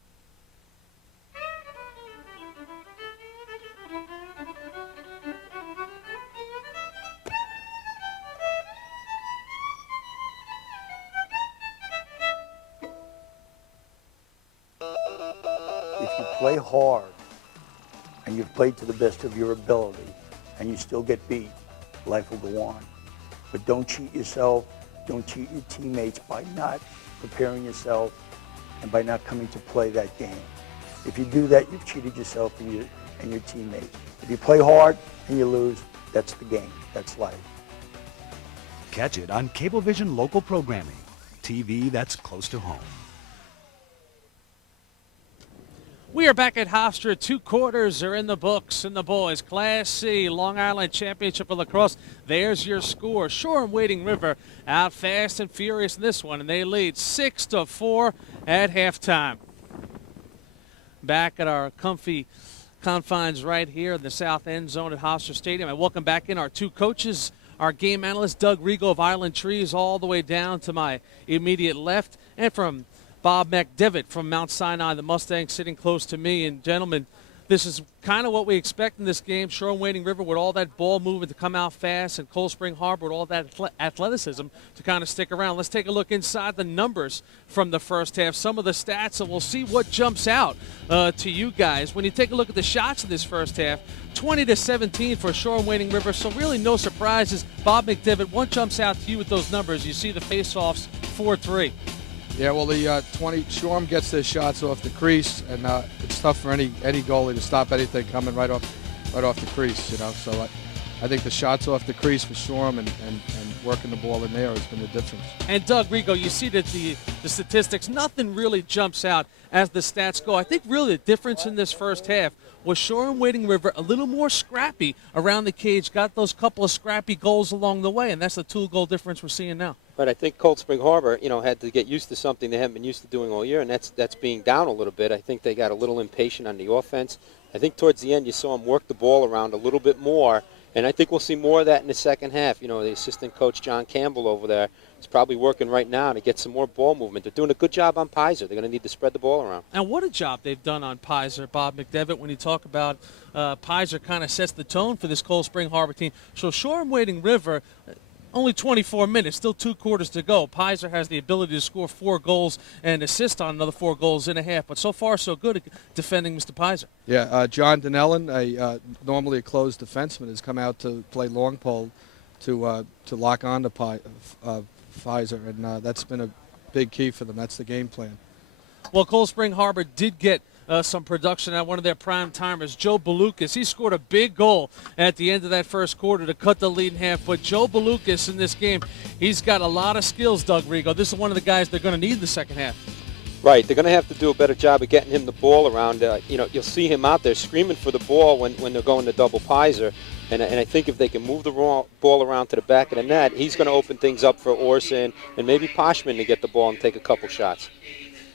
If you play hard and you've played to the best of your ability and you still get beat, life will go on. But don't cheat yourself, don't cheat your teammates by not preparing yourself and by not coming to play that game. If you do that, you've cheated yourself and your teammates. If you play hard and you lose, that's the game, that's life. Catch it on Cablevision local programming, TV that's close to home. We are back at Hofstra. 2 quarters are in the books in the boys. Class C, Long Island Championship of Lacrosse. There's your score. Shoreham-Wading River out fast and furious in this one, and they lead 6-4 at halftime. Back at our comfy confines right here in the south end zone at Hofstra Stadium. I welcome back in our 2 coaches, our game analyst, Doug Rigo of Island Trees, all the way down to my immediate left, and from Bob McDevitt from Mount Sinai, the Mustang, sitting close to me. And, gentlemen, this is kind of what we expect in this game. Shoreham-Wading River with all that ball movement to come out fast, and Cold Spring Harbor with all that athleticism to kind of stick around. Let's take a look inside the numbers from the first half, some of the stats, and we'll see what jumps out to you guys. When you take a look at the shots in this first half, 20-17 for Shoreham-Wading River, so really no surprises. Bob McDevitt, what jumps out to you with those numbers? You see the face-offs, 4-3. Yeah, well, the Shoreham gets their shots off the crease, and it's tough for any goalie to stop anything coming right off the crease, you know. So I think the shots off the crease for Shoreham and working the ball in there has been the difference. And Doug Rigo, you see that the statistics, nothing really jumps out as the stats go. I think really the difference in this first half was Shoreham-Wading River a little more scrappy around the cage, got those couple of scrappy goals along the way, and that's the 2-goal difference we're seeing now. But I think Cold Spring Harbor, you know, had to get used to something they haven't been used to doing all year, and that's being down a little bit. I think they got a little impatient on the offense. I think towards the end you saw them work the ball around a little bit more, and I think we'll see more of that in the second half. You know, the assistant coach, John Campbell, over there is probably working right now to get some more ball movement. They're doing a good job on Pizer. They're going to need to spread the ball around. And what a job they've done on Pizer, Bob McDevitt. When you talk about Pizer kind of sets the tone for this Cold Spring Harbor team. So Shoreham-Wading River, only 24 minutes, still 2 quarters to go. Pizer has the ability to score 4 goals and assist on another 4 goals in a half. But so far, so good at defending Mr. Pizer. Yeah, John Donnellan, normally a closed defenseman, has come out to play long pole to lock on to Pizer, and that's been a big key for them. That's the game plan. Well, Cold Spring Harbor did get some production at one of their prime timers, Joe Belukas. He scored a big goal at the end of that first quarter to cut the lead in half. But Joe Belukas in this game, he's got a lot of skills, Doug Rigo. This is one of the guys they're going to need in the second half. Right, they're going to have to do a better job of getting him the ball around. You'll see him out there screaming for the ball when they're going to double Pizer. And I think if they can move the ball around to the back of the net, he's going to open things up for Orson and maybe Poshman to get the ball and take a couple shots.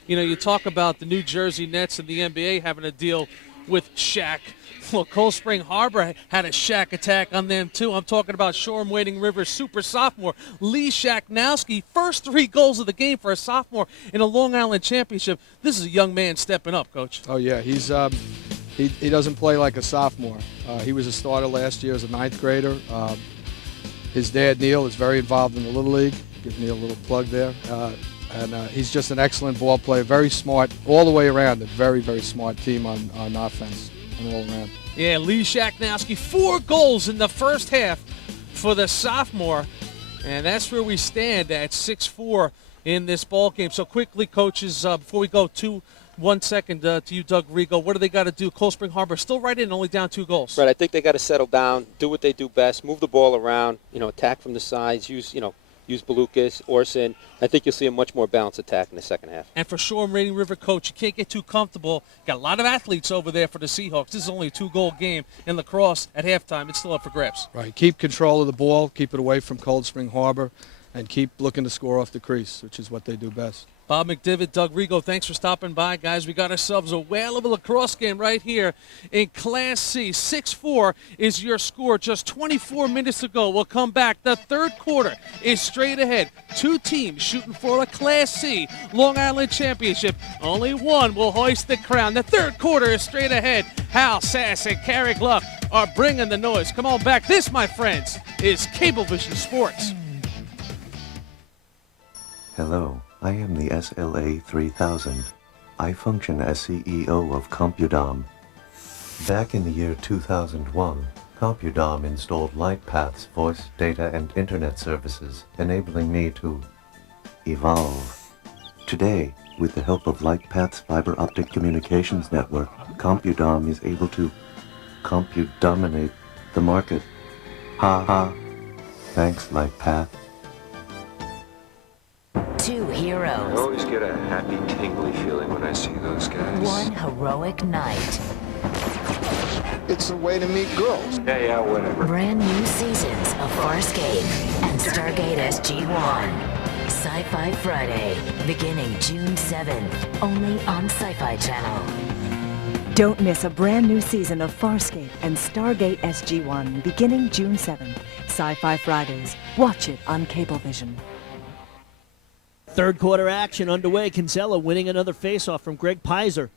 You talk about the New Jersey Nets and the NBA having to deal with Shaq. Well, Cold Spring Harbor had a Shaq attack on them, too. I'm talking about Shoreham Wading River super sophomore Lee Shaknowski. First 3 goals of the game for a sophomore in a Long Island championship. This is a young man stepping up, Coach. Oh, yeah. He's he doesn't play like a sophomore. He was a starter last year as a 9th grader. His dad, Neil, is very involved in the Little League. Give Neil a little plug there. And he's just an excellent ball player, very smart all the way around. A very, very smart team on offense and all around. Yeah, Lee Shaknowski, 4 goals in the first half for the sophomore. And that's where we stand at 6-4 in this ball game. So quickly, coaches, before we go 1 second to you, Doug Rigo, what do they got to do? Cold Spring Harbor still right in, only down 2 goals. Right, I think they got to settle down, do what they do best, move the ball around, attack from the sides, use Belucas, Orson. I think you'll see a much more balanced attack in the second half. And for Shoreham Wading River, Coach, you can't get too comfortable. Got a lot of athletes over there for the Seahawks. This is only a 2-goal game in lacrosse at halftime. It's still up for grabs. Right. Keep control of the ball, keep it away from Cold Spring Harbor, and keep looking to score off the crease, which is what they do best. Bob McDivitt, Doug Rigo, thanks for stopping by, guys. We got ourselves a whale of a lacrosse game right here in Class C. 6-4 is your score. Just 24 minutes to go. We'll come back. The third quarter is straight ahead. 2 teams shooting for a Class C Long Island Championship. Only one will hoist the crown. The third quarter is straight ahead. Hal Sass and Carrie Gluck are bringing the noise. Come on back. This, my friends, is Cablevision Sports. Hello. I am the SLA 3000. I function as CEO of Compudom. Back in the year 2001, Compudom installed LightPath's voice, data, and internet services, enabling me to evolve. Today, with the help of LightPath's fiber optic communications network, Compudom is able to dominate the market. Ha ha. Thanks, LightPath. 2 heroes. I always get a happy, tingly feeling when I see those guys. 1 heroic night. It's a way to meet girls. Yeah, whatever. Brand new seasons of Farscape and Stargate SG-1. Sci-Fi Friday, beginning June 7th, only on Sci-Fi Channel. Don't miss a brand new season of Farscape and Stargate SG-1, beginning June 7th. Sci-Fi Fridays. Watch it on Cablevision. Third quarter action underway. Kinsella winning another faceoff from Greg Pizer.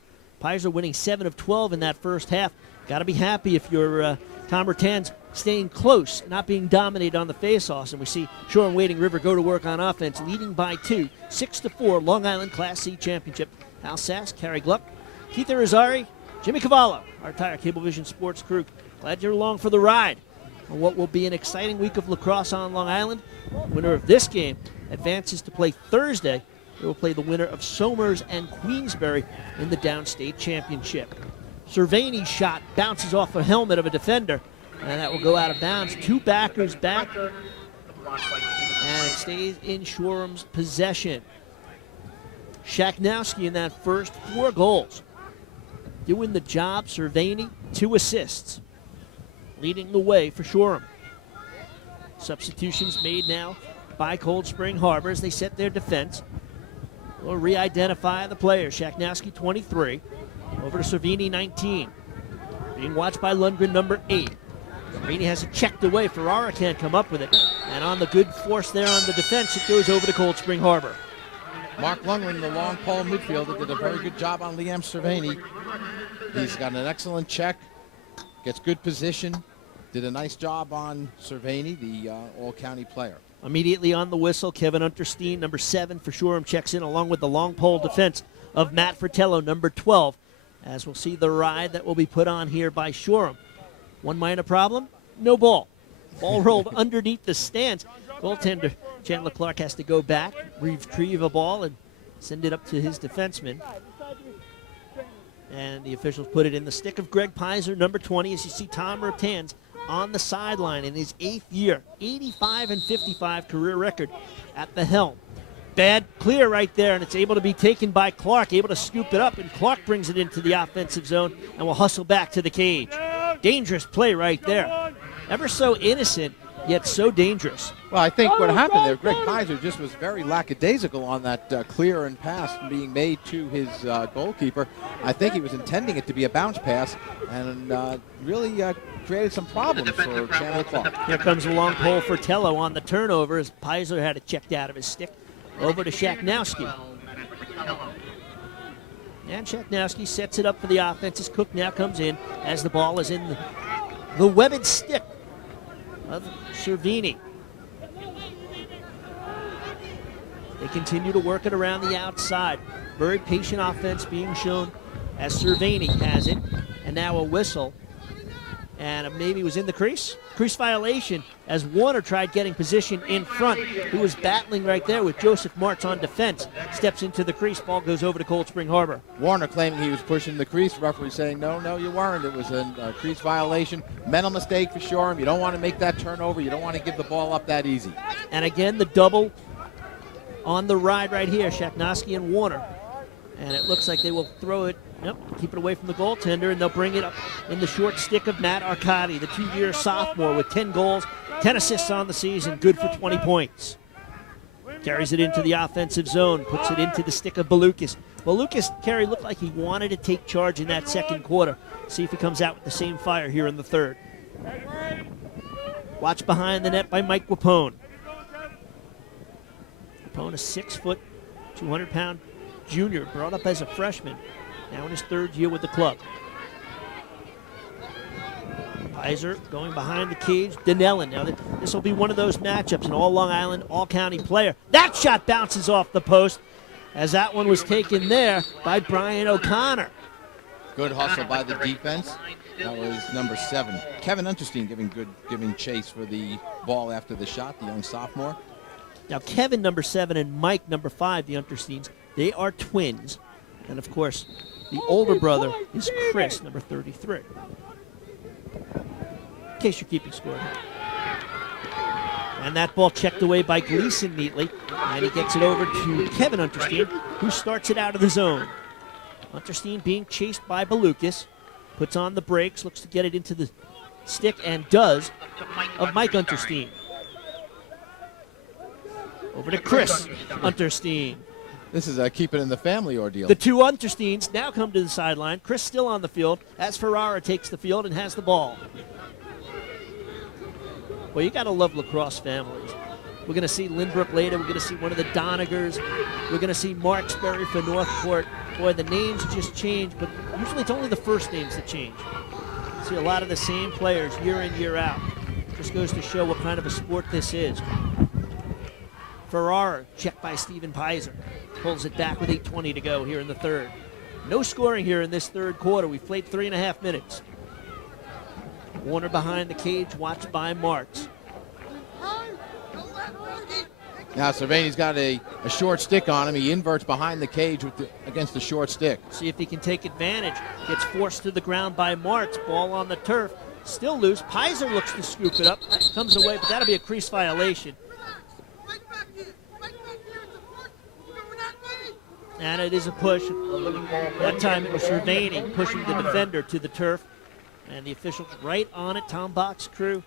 Pizer winning 7 of 12 in that first half. Got to be happy if you're Tom Bertans staying close, not being dominated on the faceoffs. And we see Shoreham Wading River go to work on offense, leading by 2, 6-4, Long Island Class C Championship. Hal Sass, Carrie Gluck, Keith Irizarry, Jimmy Cavallo, our entire Cablevision Sports crew. Glad you're along for the ride on what will be an exciting week of lacrosse on Long Island. Winner of this game advances to play Thursday. They will play the winner of Somers and Queensbury in the Downstate Championship. Cervani's shot bounces off a helmet of a defender, and that will go out of bounds. 2 backers back, and it stays in Shoreham's possession. Shaknowski in that first 4 goals. Doing the job, Cervani, 2 assists. Leading the way for Shoreham. Substitutions made now by Cold Spring Harbor as they set their defense. We'll re-identify the players. Shaknowski, 23. Over to Cervini, 19. Being watched by Lundgren, number 8. Cervini has it checked away. Ferrara can't come up with it. And on the good force there on the defense, it goes over to Cold Spring Harbor. Mark Lundgren, the long pole midfielder, did a very good job on Liam Cervini. He's got an excellent check, gets good position, did a nice job on Cervini, the all-county player. Immediately on the whistle, Kevin Unterstein, number 7 for Shoreham, checks in along with the long pole defense of Matt Fratello, number 12, as we'll see the ride that will be put on here by Shoreham. One minor problem, no ball. Ball rolled underneath the stands. Goaltender Chandler Clark has to go back, retrieve a ball, and send it up to his defenseman. And the officials put it in the stick of Greg Pizer, number 20, as you see Tom Bertans on the sideline in his 8th year, 85-55 career record at the helm. Bad clear right there, and it's able to be taken by Clark, able to scoop it up, and Clark brings it into the offensive zone and will hustle back to the cage. Dangerous play right there. Ever so innocent, yet so dangerous. Well, I think what happened there, Greg Pizer just was very lackadaisical on that clear and pass being made to his goalkeeper. I think he was intending it to be a bounce pass and really created some problems for Champ Lacrosse. Here comes a long pole for Tello on the turnover as Pizer had it checked out of his stick. Over to Shaknowski. And Shaknowski sets it up for the offense as Cook now comes in as the ball is in the webbed stick of Cervini. They continue to work it around the outside. Very patient offense being shown as Cervini has it. And now a whistle. And maybe it was in the crease. Crease violation as Warner tried getting position in front, who was battling right there with Joseph Martz on defense. Steps into the crease, ball goes over to Cold Spring Harbor. Warner claiming he was pushing the crease, referee saying, no, you weren't. It was a crease violation. Mental mistake for Shoreham. You don't want to make that turnover. You don't want to give the ball up that easy. And again, the double on the ride right here, Shaknowski and Warner. And it looks like they will throw it. Nope, keep it away from the goaltender, and they'll bring it up in the short stick of Matt Arcadi, the 2-year sophomore with 10 goals, 10 assists on the season, good for 20 points. Carries it into the offensive zone, puts it into the stick of Balukas. Balukas, Kerry, looked like he wanted to take charge in that second quarter. See if he comes out with the same fire here in the third. Watch behind the net by Mike Wapone. Wapone, a 6-foot, 200-pound junior, brought up as a freshman. Now in his third year with the club. Pizer going behind the cage. Dinellen. Now this will be one of those matchups. An all Long Island, all county player. That shot bounces off the post as that one was taken there by Brian O'Connor. Good hustle by the defense. That was number 7. Kevin Unterstein giving chase for the ball after the shot, the young sophomore. Now Kevin, number 7, and Mike, number 5, the Untersteins, they are twins. And of course, the older brother is Chris, number 33. In case you're keeping score. And that ball checked away by Gleason neatly. And he gets it over to Kevin Unterstein, who starts it out of the zone. Unterstein being chased by Balukas. Puts on the brakes, looks to get it into the stick, and does, of Mike Unterstein. Over to Chris Unterstein. This is a keep it in the family ordeal. The two Untersteins now come to the sideline. Chris still on the field as Ferrara takes the field and has the ball. Well, you got to love lacrosse families. We're going to see Lynbrook later. We're going to see one of the Donagers. We're going to see Marksbury for Northport. Boy, the names just change, but usually it's only the first names that change. See a lot of the same players year in, year out. Just goes to show what kind of a sport this is. Ferrara, checked by Stephen Pizer. Pulls it back with 8:20 to go here in the third. No scoring here in this third quarter. We've played 3.5 minutes. Warner behind the cage, watched by Martz. Now Cervini's got a short stick on him. He inverts behind the cage against the short stick. See if he can take advantage. Gets forced to the ground by Martz. Ball on the turf. Still loose. Pizer looks to scoop it up. Comes away, but that'll be a crease violation. And it is a push. That time it was Cervini pushing the defender to the turf. And the officials right on it. Tom Bach's crew.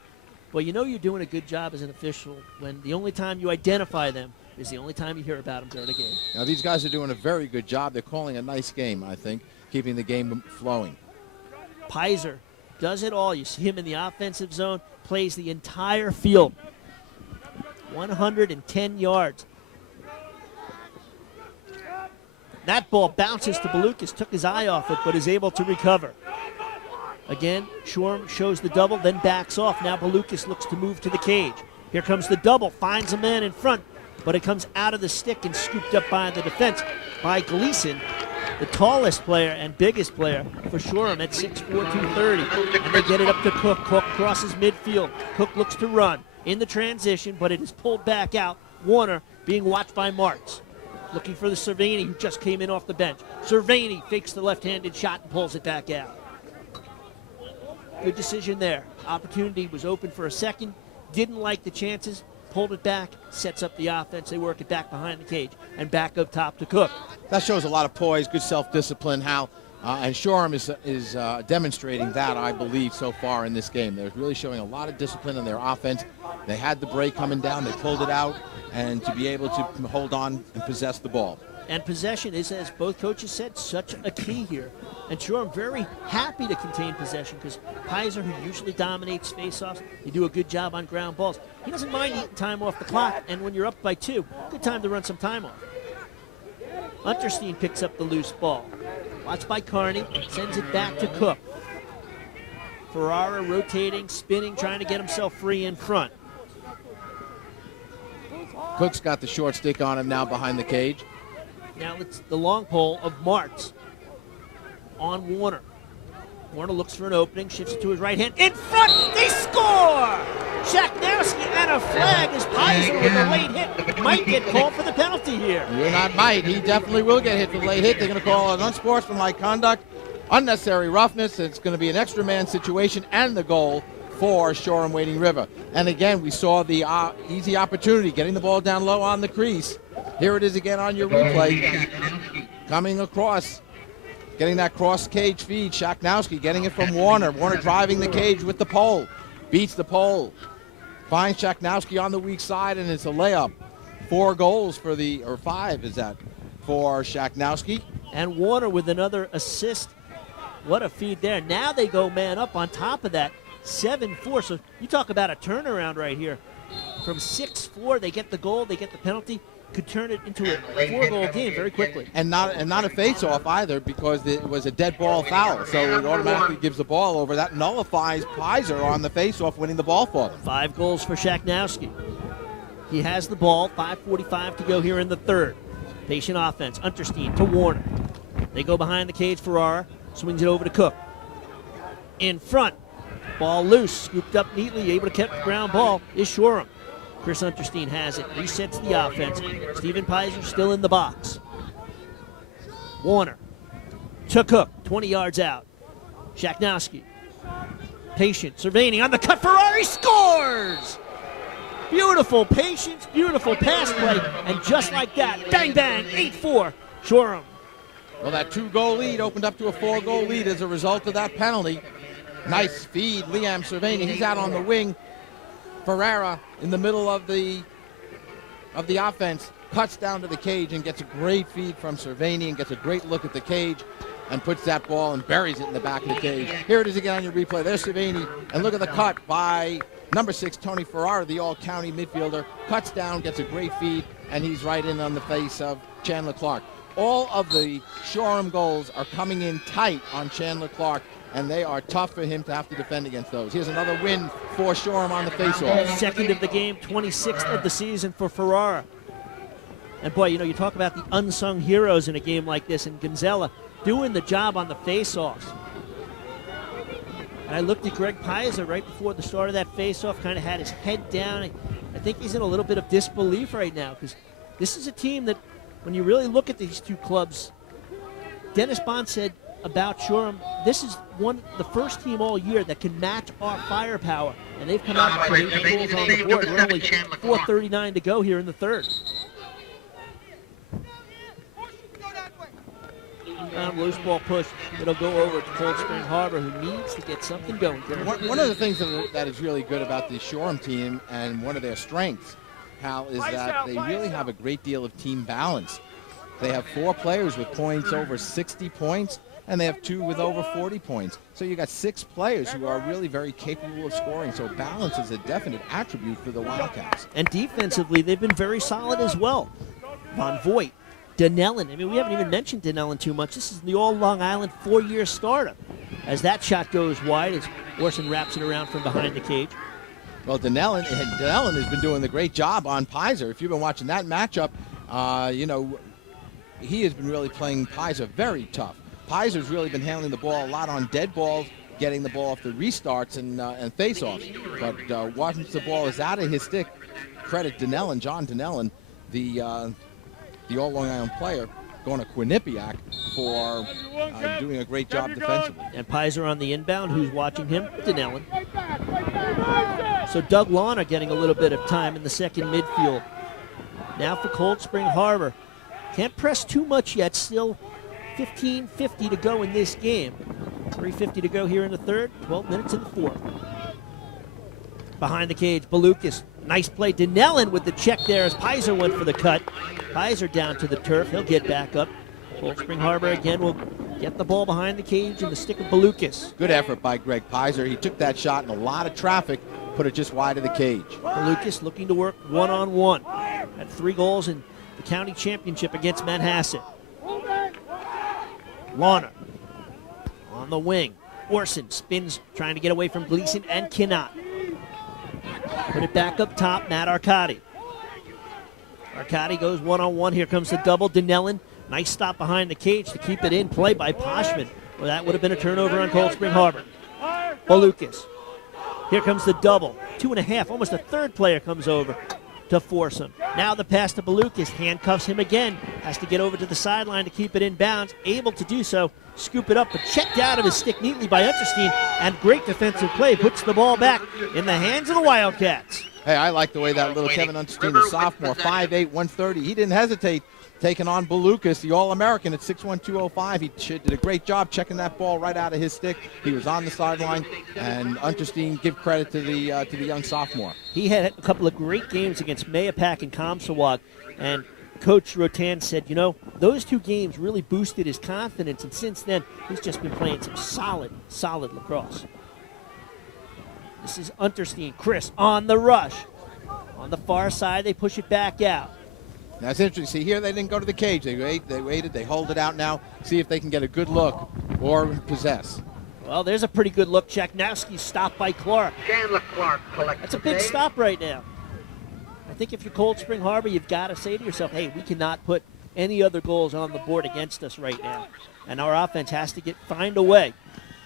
Well, you know you're doing a good job as an official when the only time you identify them is the only time you hear about them during a game. Now these guys are doing a very good job. They're calling a nice game, I think, keeping the game flowing. Pizer does it all. You see him in the offensive zone, plays the entire field. 110 yards. That ball bounces to Balukas, took his eye off it, but is able to recover. Again, Shoreham shows the double, then backs off. Now Balukas looks to move to the cage. Here comes the double, finds a man in front, but it comes out of the stick and scooped up by the defense by Gleason, the tallest player and biggest player for Shoreham at 6'4", 230. And they get it up to Cook. Cook crosses midfield. Cook looks to run in the transition, but it is pulled back out. Warner being watched by Martz. Looking for the Cervini, who just came in off the bench. Cervini fakes the left-handed shot and pulls it back out. Good decision there. Opportunity was open for a second. Didn't like the chances. pulled it back, sets up the offense. They work it back behind the cage and back up top to Cook. That shows a lot of poise, good self-discipline, and Shoreham is demonstrating that, I believe, so far in this game. They're really showing a lot of discipline in their offense. They had the break coming down, they pulled it out, and to be able to hold on and possess the ball. And possession is, as both coaches said, such a key here. And sure, I'm very happy to contain possession because Pizer, who usually dominates faceoffs, they do a good job on ground balls. He doesn't mind eating time off the clock, and when you're up by 2, good time to run some time off. Unterstein picks up the loose ball. Watched by Carney, sends it back to Cook. Ferrara rotating, spinning, trying to get himself free in front. Cook's got the short stick on him now behind the cage. Now it's the long pole of Martz on Warner. Warner looks for an opening, shifts it to his right hand. In front, they score! Shaknowski and a flag as Pizer with a late hit might get called for the penalty here. You're not might. He definitely will get hit for the late hit. They're going to call an unsportsmanlike conduct, unnecessary roughness. It's going to be an extra man situation and the goal for Shoreham Wading River. And again, we saw the easy opportunity, getting the ball down low on the crease. Here it is again on your replay. Coming across, getting that cross cage feed. Shaknowski getting it from Warner. Warner driving the cage with the pole. Beats the pole. Finds Shaknowski on the weak side, and it's a layup. 4 goals for or 5 is that, for Shaknowski. And Warner with another assist. What a feed there. Now they go man up on top of that. 7-4. So you talk about a turnaround right here. From 6-4, they get the goal, they get the penalty. Could turn it into a 4-goal game very quickly. And not a face-off either, because it was a dead ball foul. So it automatically gives the ball over. That nullifies Pizer on the face-off, winning the ball for them. 5 goals for Shaknowski. He has the ball. 5:45 to go here in the third. Patient offense. Unterstein to Warner. They go behind the cage. Ferrara swings it over to Cook. In front. Ball loose. Scooped up neatly. Able to catch the ground ball is Shoreham. Chris Unterstein has it. Resets the offense. Stephen Pizer still in the box. Warner to Cook. 20 yards out. Shaknowski. Patient. Cervini on the cut. Ferrari scores! Beautiful patience, beautiful pass play, and just like that, bang, bang, 8-4, Shoreham. Well, that 2-goal lead opened up to a 4-goal lead as a result of that penalty. Nice feed, Liam Cervini. He's out on the wing. Ferrara in the middle of the offense cuts down to the cage and gets a great feed from Cervini and gets a great look at the cage and puts that ball and buries it in the back of the cage. Here it is again on your replay. There's Cervini, and look at the cut by number 6, Tony Ferrara, the all-county midfielder. Cuts down, gets a great feed, and he's right in on the face of Chandler Clark. All of the Shoreham goals are coming in tight on Chandler Clark, and they are tough for him to have to defend against those. Here's another win for Shoreham on the faceoff. Second of the game, 26th of the season for Ferrara. And boy, you talk about the unsung heroes in a game like this, and Gonzala doing the job on the faceoffs. And I looked at Greg Pizer right before the start of that faceoff, kind of had his head down. I think he's in a little bit of disbelief right now, because this is a team that, when you really look at these two clubs, Dennis Bond said about Shoreham, this is the first team all year that can match our firepower. And they've come out with 8 goals on the board. We're only 4:39 to go here in the third. Loose ball push. It'll go over to Cold Spring Harbor, who needs to get something going. One of the things that is really good about the Shoreham team, and one of their strengths, Hal, is that they really have a great deal of team balance. They have 4 players with points over 60 points, and they have 2 with over 40 points. So you got 6 players who are really very capable of scoring. So balance is a definite attribute for the Wildcats. And defensively, they've been very solid as well. Von Voigt, Donnellan. I mean, we haven't even mentioned Donnellan too much. This is the all-Long Island 4-year starter. As that shot goes wide, as Orson wraps it around from behind the cage. Well, Donnellan has been doing a great job on Pizer. If you've been watching that matchup, he has been really playing Pizer very tough. Pizer's really been handling the ball a lot on dead balls, getting the ball off the restarts and face-offs. But once the ball is out of his stick, credit Donnellan, John Donnellan, the all-Long Island player. going to Quinnipiac for doing a great job defensively. And Pizer on the inbound, who's watching him? Dinellen. So Doug Lawner getting a little bit of time in the second midfield. Now for Cold Spring Harbor. Can't press too much yet. Still 15:50 to go in this game. 3:50 to go here in the third. 12 minutes in the fourth. Behind the cage, Balukas. Nice play. Dinellen with the check there as Pizer went for the cut. Pizer down to the turf. He'll get back up. Cold Spring Harbor again will get the ball behind the cage and the stick of Balukas. Good effort by Greg Pizer. He took that shot in a lot of traffic, put it just wide of the cage. Balukas looking to work one-on-one. Had 3 goals in the county championship against Manhasset. Lawner on the wing. Orson spins, trying to get away from Gleason and cannot. Put it back up top, Matt Arcadi. Arcadi goes one-on-one. Here comes the double. Dinellen, nice stop behind the cage to keep it in play by Poshman. Well, that would have been a turnover on Cold Spring Harbor. Balukas. Here comes the double. 2.5, almost a third player comes over to force him. Now the pass to Balukas, handcuffs him again. Has to get over to the sideline to keep it in bounds. Able to do so, scoop it up, but checked out of his stick neatly by Unterstein. And great defensive play, puts the ball back in the hands of the Wildcats. Hey, I like the way that little Kevin Unterstein, the sophomore, 5'8", 130, he didn't hesitate taking on Balukas, the All-American at 6'1", 205. He did a great job checking that ball right out of his stick. He was on the sideline, and Unterstein, give credit to the young sophomore. He had a couple of great games against Mayapack and Comsawag, and Coach Rotan said, you know, those 2 games really boosted his confidence, and since then, he's just been playing some solid lacrosse. This is Unterstein. Chris on the rush. On the far side, they push it back out. Now it's interesting. See, here they didn't go to the cage. They waited, they hold it out now, see if they can get a good look or possess. Well, there's a pretty good look. Chaknowski stopped by Clark. Chandler Clark collects. That's a big stop right now. I think if you're Cold Spring Harbor, you've got to say to yourself, hey, we cannot put any other goals on the board against us right now. And our offense has to find a way.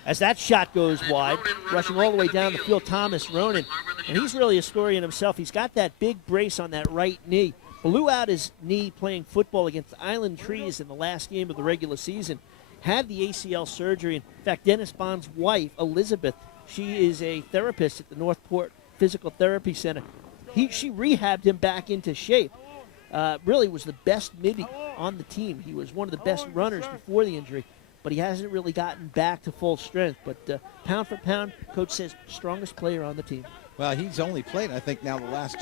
As that shot goes wide, rushing all the way down the field, Thomas Ronan. And he's really a story in himself. He's got that big brace on that right knee. Blew out his knee playing football against Island Trees in the last game of the regular season. Had the ACL surgery. In fact, Dennis Bond's wife, Elizabeth, she is a therapist at the Northport Physical Therapy Center. She rehabbed him back into shape. Really was the best midi on the team. He was one of the best runners before the injury, but he hasn't really gotten back to full strength. But pound for pound, Coach says, strongest player on the team. Well, he's only played, I think, now the last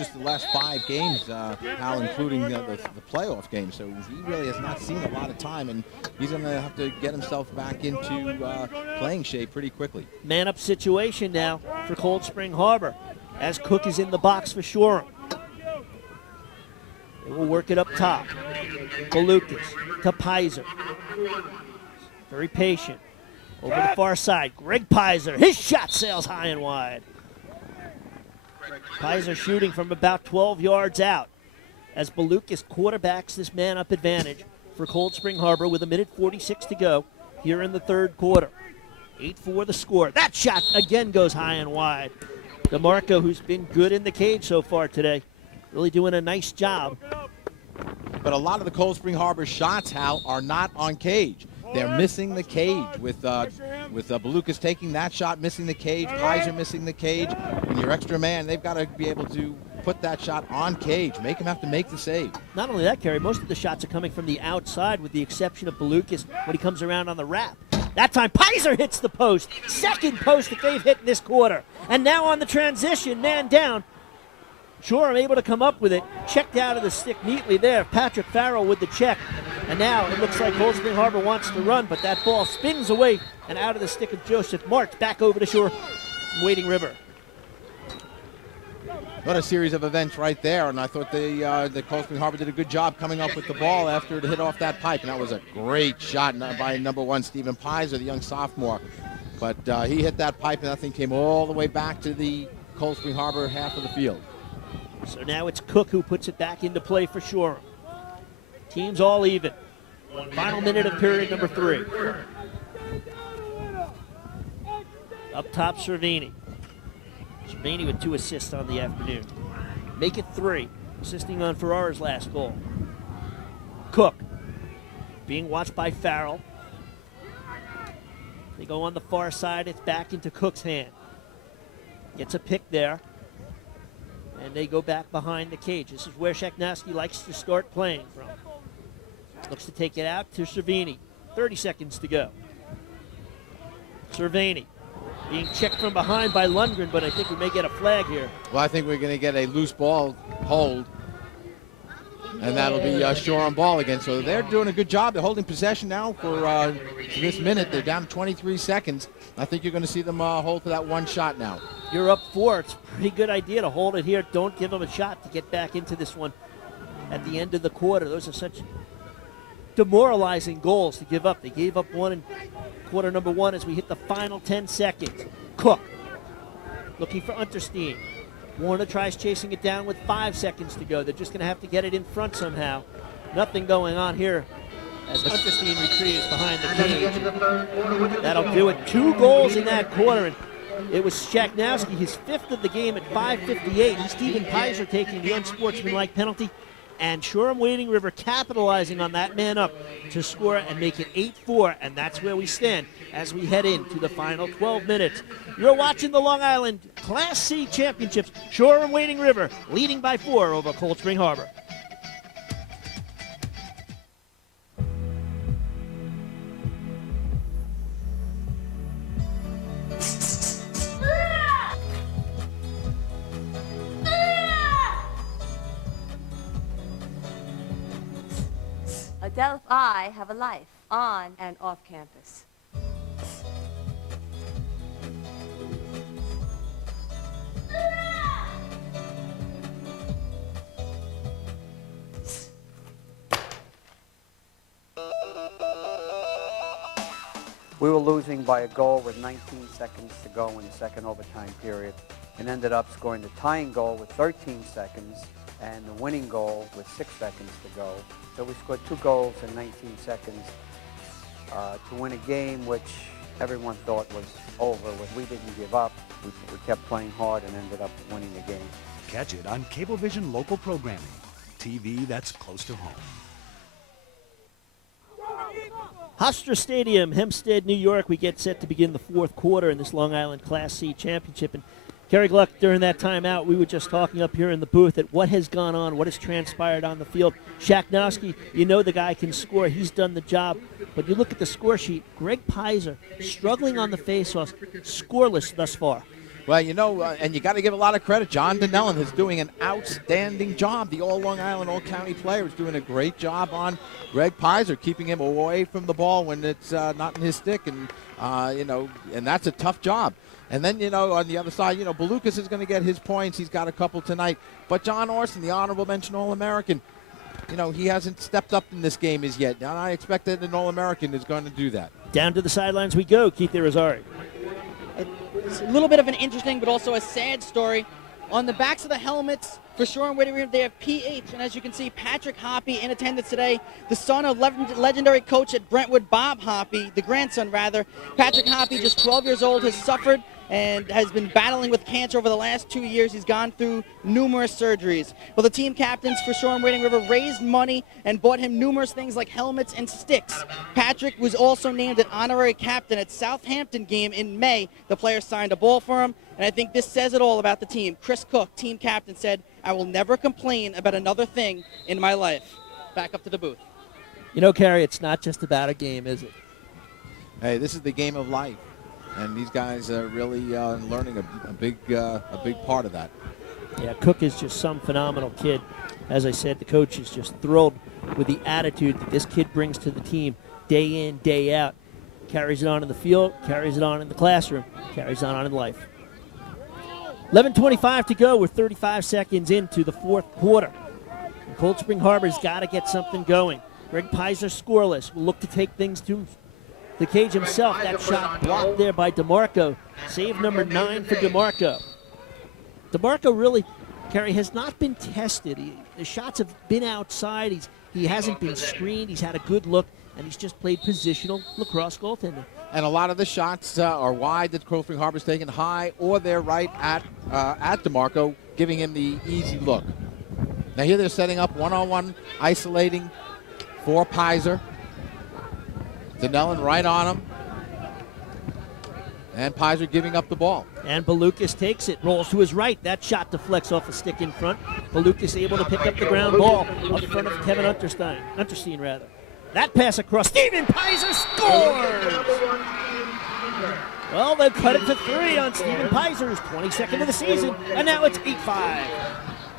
5 games, Hal, including the playoff game. So he really has not seen a lot of time, and he's going to have to get himself back into playing shape pretty quickly. Man-up situation now for Cold Spring Harbor as Cook is in the box for Shoreham. They will work it up top. Balukas to Pizer. Very patient. Over the far side, Greg Pizer. His shot sails high and wide. Pizer shooting from about 12 yards out as Balukas quarterbacks this man-up advantage for Cold Spring Harbor with 1:46 to go here in the third quarter. 8-4 the score. That shot again goes high and wide. DeMarco, who's been good in the cage so far today, really doing a nice job. But a lot of the Cold Spring Harbor shots, Hal, are not on cage. They're missing the cage with Balukas taking that shot, missing the cage, Pizer missing the cage. And your extra man, they've got to be able to put that shot on cage, make him have to make the save. Not only that, Kerry, most of the shots are coming from the outside with the exception of Balukas when he comes around on the wrap. That time, Pizer hits the post. Second post that they've hit in this quarter. And now on the transition, man down. Shoreham able to come up with it. Checked out of the stick neatly there. Patrick Farrell with the check. And now it looks like Cold Spring Harbor wants to run, but that ball spins away and out of the stick of Joseph March back over to shore from Wading River. What a series of events right there, and I thought the Cold Spring Harbor did a good job coming up with the ball after it hit off that pipe, and that was a great shot by number 1, Stephen Pizer, the young sophomore. But he hit that pipe, and that thing came all the way back to the Cold Spring Harbor half of the field. So now it's Cook who puts it back into play for Shoreham. Teams all even. Final minute of period number 3. Up top, Cervini. Cervini with 2 assists on the afternoon. Make it 3, assisting on Ferrara's last goal. Cook being watched by Farrell. They go on the far side. It's back into Cook's hand. Gets a pick there. And they go back behind the cage. This is where Shaknowski likes to start playing from. Looks to take it out to Cervini. 30 seconds to go. Cervini being checked from behind by Lundgren, but I think we may get a flag here. Well, I think we're going to get a loose ball hold, and that'll be Shoreham ball again. So they're doing a good job. They're holding possession now for this minute. They're down to 23 seconds. I think you're going to see them hold for that one shot now. You're up 4. It's a pretty good idea to hold it here. Don't give them a shot to get back into this one at the end of the quarter. Those are such demoralizing goals to give up. They gave up one in quarter number 1 as we hit the final 10 seconds. Cook looking for Unterstein. Warner tries chasing it down with 5 seconds to go. They're just going to have to get it in front somehow. Nothing going on here as Unterstein retrieves behind the cage. That'll do it. 2 goals in that quarter. And it was Shaknowski, his 5th of the game at 5:58. Stephen Pizer taking the unsportsmanlike penalty. And Shoreham Wading River capitalizing on that man up to score and make it 8-4. And that's where we stand as we head into the final 12 minutes. You're watching the Long Island Class C Championships. Shoreham Wading River leading by 4 over Cold Spring Harbor. Adelphi have a life on and off campus. We were losing by a goal with 19 seconds to go in the second overtime period and ended up scoring the tying goal with 13 seconds and the winning goal with 6 seconds to go. So we scored 2 goals in 19 seconds to win a game which everyone thought was over. We didn't give up. We kept playing hard and ended up winning the game. Catch it on Cablevision local programming. TV that's close to home. Hofstra Stadium, Hempstead, New York. We get set to begin the 4th quarter in this Long Island Class C Championship. And Kerry Gluck, during that timeout, we were just talking up here in the booth at what has gone on, what has transpired on the field. Shaknowski, you know the guy can score. He's done the job. But you look at the score sheet, Greg Pizer struggling on the faceoffs, scoreless thus far. Well, you know, and you got to give a lot of credit. John Donnellan is doing an outstanding job. The All-Long Island, All-County player is doing a great job on Greg Pizer, keeping him away from the ball when it's not in his stick. And, you know, and that's a tough job. And then, you know, on the other side, you know, Belucas is going to get his points. He's got a couple tonight. But John Orson, the honorable mention All-American, you know, he hasn't stepped up in this game as yet. And I expect that an All-American is going to do that. Down to the sidelines we go, Keith Irizarry. It's a little bit of an interesting but also a sad story. On the backs of the helmets for Shoreham Wading River, they have PH, and as you can see, Patrick Hoppy in attendance today, the son of legendary coach at Brentwood, Bob Hoppy, the grandson rather. Patrick Hoppy, just 12 years old, has suffered and has been battling with cancer over the last 2 years. He's gone through numerous surgeries. Well, the team captains for Shoreham Wading River raised money and bought him numerous things like helmets and sticks. Patrick was also named an honorary captain at Southampton game in May. The players signed a ball for him, and I think this says it all about the team. Chris Cook, team captain, said, "I will never complain about another thing in my life." Back up to the booth. You know, Kerry, it's not just about a game, is it? Hey, this is the game of life. And these guys are really learning a big part of that. Yeah, Cook is just some phenomenal kid. As I said, the coach is just thrilled with the attitude that this kid brings to the team day in, day out. Carries it on in the field, carries it on in the classroom, carries it on in life. 11:25 to go. We're 35 seconds into the 4th quarter. And Cold Spring Harbor's got to get something going. Greg Pizer scoreless. Will look to take things to the cage himself. That shot blocked there by DeMarco. Save number 9 for DeMarco. DeMarco really, Kerry, has not been tested. The shots have been outside. He hasn't been screened. He's had a good look, and he's just played positional lacrosse goaltending. And a lot of the shots are wide that Cold Spring Harbor's taken high, or they're right at DeMarco, giving him the easy look. Now here they're setting up one-on-one, isolating for Pizer. Denellen right on him. And Pizer giving up the ball. And Balukas takes it, rolls to his right. That shot deflects off a stick in front. Balukas able to pick up the ground ball up front of Kevin Unterstein rather. That pass across. Steven Pizer scores! Well, they've cut it to 3 on Steven Pizer's 22nd of the season, and now it's 8-5.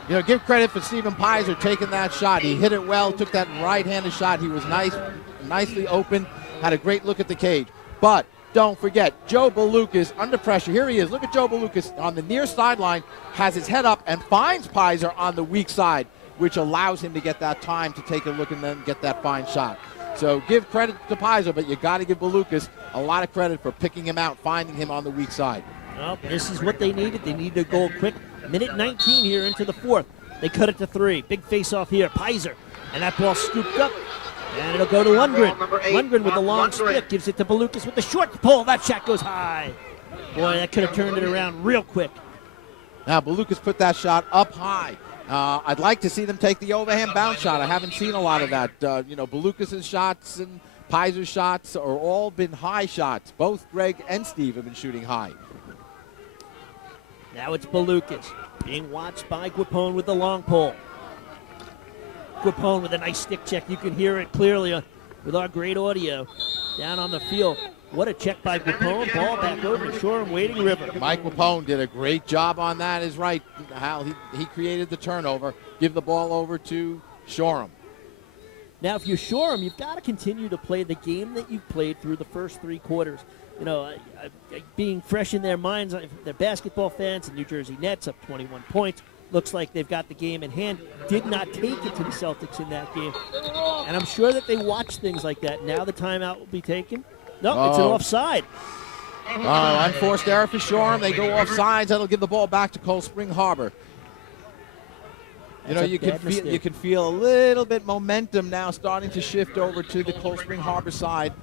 You know, give credit for Steven Pizer taking that shot. He hit it well, took that right-handed shot. He was nicely open, had a great look at the cage. But don't forget, Joe Balukas under pressure. Here he is. Look at Joe Balukas on the near sideline, has his head up and finds Pizer on the weak side, which allows him to get that time to take a look and then get that fine shot. So give credit to Pizer, but you got to give Balukas a lot of credit for picking him out, finding him on the weak side. Well, this is what they needed. They needed a goal quick. Minute 19 here into the fourth. They cut it to 3. Big face-off here. Pizer. And that ball scooped up. And it'll go to Lundgren. Lundgren with the long stick gives it to Balukas with the short pull. That shot goes high. Boy, that could have turned it around real quick. Now, Balukas put that shot up high. I'd like to see them take the overhand bounce shot. I haven't seen a lot of that. Balukas' shots and Pizer's shots are all been high shots. Both Greg and Steve have been shooting high. Now it's Balukas being watched by Guapone with the long pole. Guapone with a nice stick check. You can hear it clearly with our great audio down on the field. What a check by Guapone. Ball back over to Shoreham Wading River. Mike Guapone did a great job on that, is right. How he created the turnover. Give the ball over to Shoreham. Now, if you're Shoreham, you've got to continue to play the game that you've played through the first 3 quarters. You know, being fresh in their minds, they're basketball fans, the New Jersey Nets up 21 points. Looks like they've got the game in hand. Did not take it to the Celtics in that game. And I'm sure that they watch things like that. Now the timeout will be taken. No, it's an offside. Unforced error for Shoreham. They go offsides. That'll give the ball back to Cold Spring Harbor. You can feel a little bit momentum now starting to shift over to the Cold Spring Harbor side.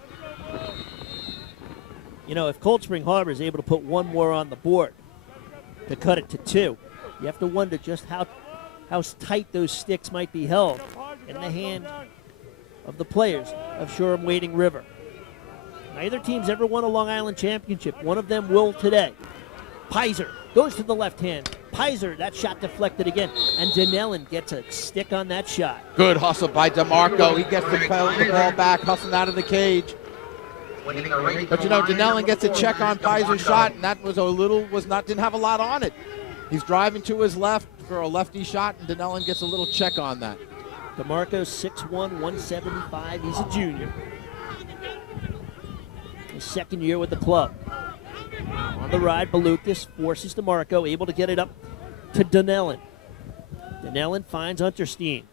You know, if Cold Spring Harbor is able to put one more on the board to cut it to 2, you have to wonder just how tight those sticks might be held in the hand of the players of Shoreham Wading River. Neither team's ever won a Long Island championship. One of them will today. Pizer goes to the left hand. Pizer, that shot deflected again. And Denellen gets a stick on that shot. Good hustle by DeMarco. He gets the ball back, hustling out of the cage. But Denellen gets a check on Pizer's shot, and that didn't have a lot on it. He's driving to his left for a lefty shot, and Denellen gets a little check on that. DeMarco's 6'1", 175. He's a junior. His second year with the club. On the ride, Balukas forces DeMarco, able to get it up to Denellen. Denellen finds Unterstein.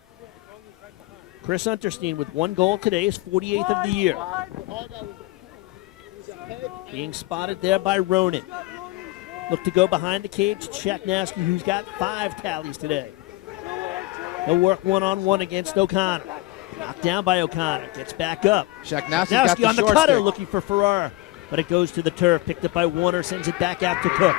Chris Unterstein with 1 goal today, is 48th of the year. Being spotted there by Ronan. Look to go behind the cage. Shaknowski, who's got 5 tallies today. He'll work one-on-one against O'Connor. Knocked down by O'Connor. Gets back up. Shaknowski on the cutter looking for Ferrara. But it goes to the turf. Picked up by Warner. Sends it back out to Cook.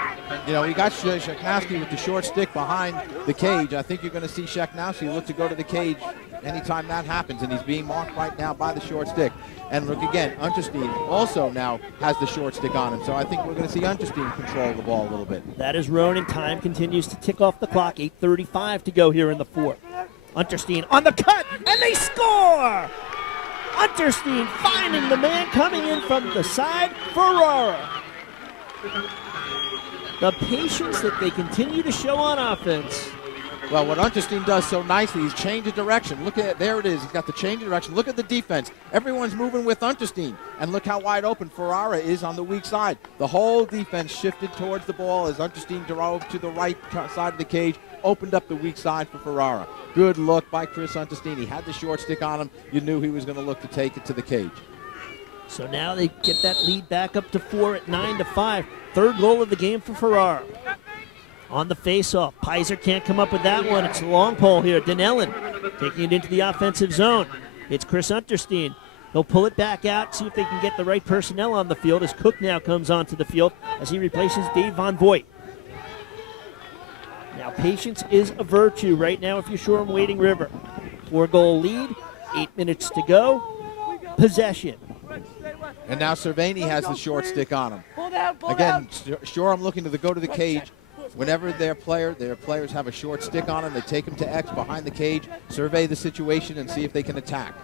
He got Shaknowski with the short stick behind the cage. I think you're going to see Shaknowski look to go to the cage anytime that happens. And he's being marked right now by the short stick. And look again, Unterstein also now has the short stick on him. So I think we're going to see Unterstein control the ball a little bit. That is Ronan. Time continues to tick off the clock. 8:35 to go here in the fourth. Unterstein on the cut, and they score! Unterstein finding the man coming in from the side, Ferrara. The patience that they continue to show on offense. Well, what Unterstein does so nicely, he's changed the direction. Look at it, there it is. He's got the change of direction. Look at the defense. Everyone's moving with Unterstein. And look how wide open Ferrara is on the weak side. The whole defense shifted towards the ball as Unterstein drove to the right side of the cage, opened up the weak side for Ferrara. Good look by Chris Unterstein. He had the short stick on him. You knew he was going to look to take it to the cage. So now they get that lead back up to 4 at 9-5. Third goal of the game for Ferrara. On the face-off, Pizer can't come up with that one. It's a long pole here. Denellen taking it into the offensive zone. It's Chris Unterstein. He'll pull it back out, see if they can get the right personnel on the field as Cook now comes onto the field as he replaces Dave Von Voigt. Now, patience is a virtue right now if you're Shoreham Wading River. 4-goal lead, 8 minutes to go. Possession. And now Cervini has the short stick on him. Again, Shoreham looking to go to the cage. Whenever their players have a short stick on them, they take them to X behind the cage, survey the situation, and see if they can attack.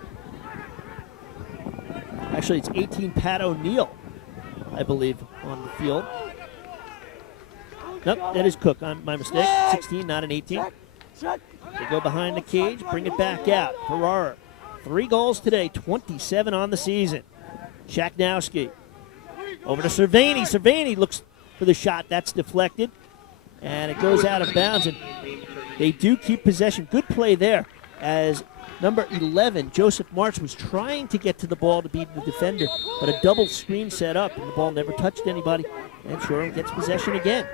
Actually, it's 18 Pat O'Neill, I believe, on the field. Nope, that is Cook. My mistake. 16, not an 18. They go behind the cage, bring it back out. Ferrara, 3 goals today, 27 on the season. Shaknowski over to Cervini. Cervini looks for the shot. That's deflected. And it goes out of bounds, and they do keep possession. Good play there as number 11, Joseph March, was trying to get to the ball to beat the defender, but a double screen set up, and the ball never touched anybody, and Shoreham gets possession again.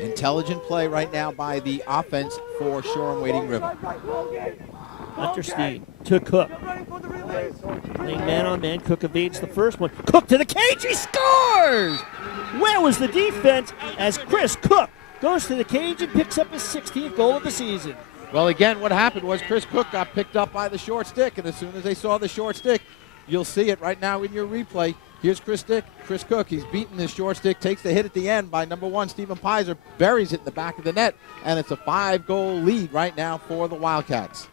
Intelligent play right now by the offense for Shoreham Wading River. Unterstein to Cook. Playing man-on-man, Cook evades the first one. Cook to the cage, he scores! Where was the defense as Chris Cook goes to the cage and picks up his 16th goal of the season? Well, again, what happened was Chris Cook got picked up by the short stick, and as soon as they saw the short stick, you'll see it right now in your replay. Here's Chris Cook. He's beaten his short stick, takes the hit at the end by number 1, Stephen Pizer, buries it in the back of the net, and it's a 5-goal lead right now for the Wildcats.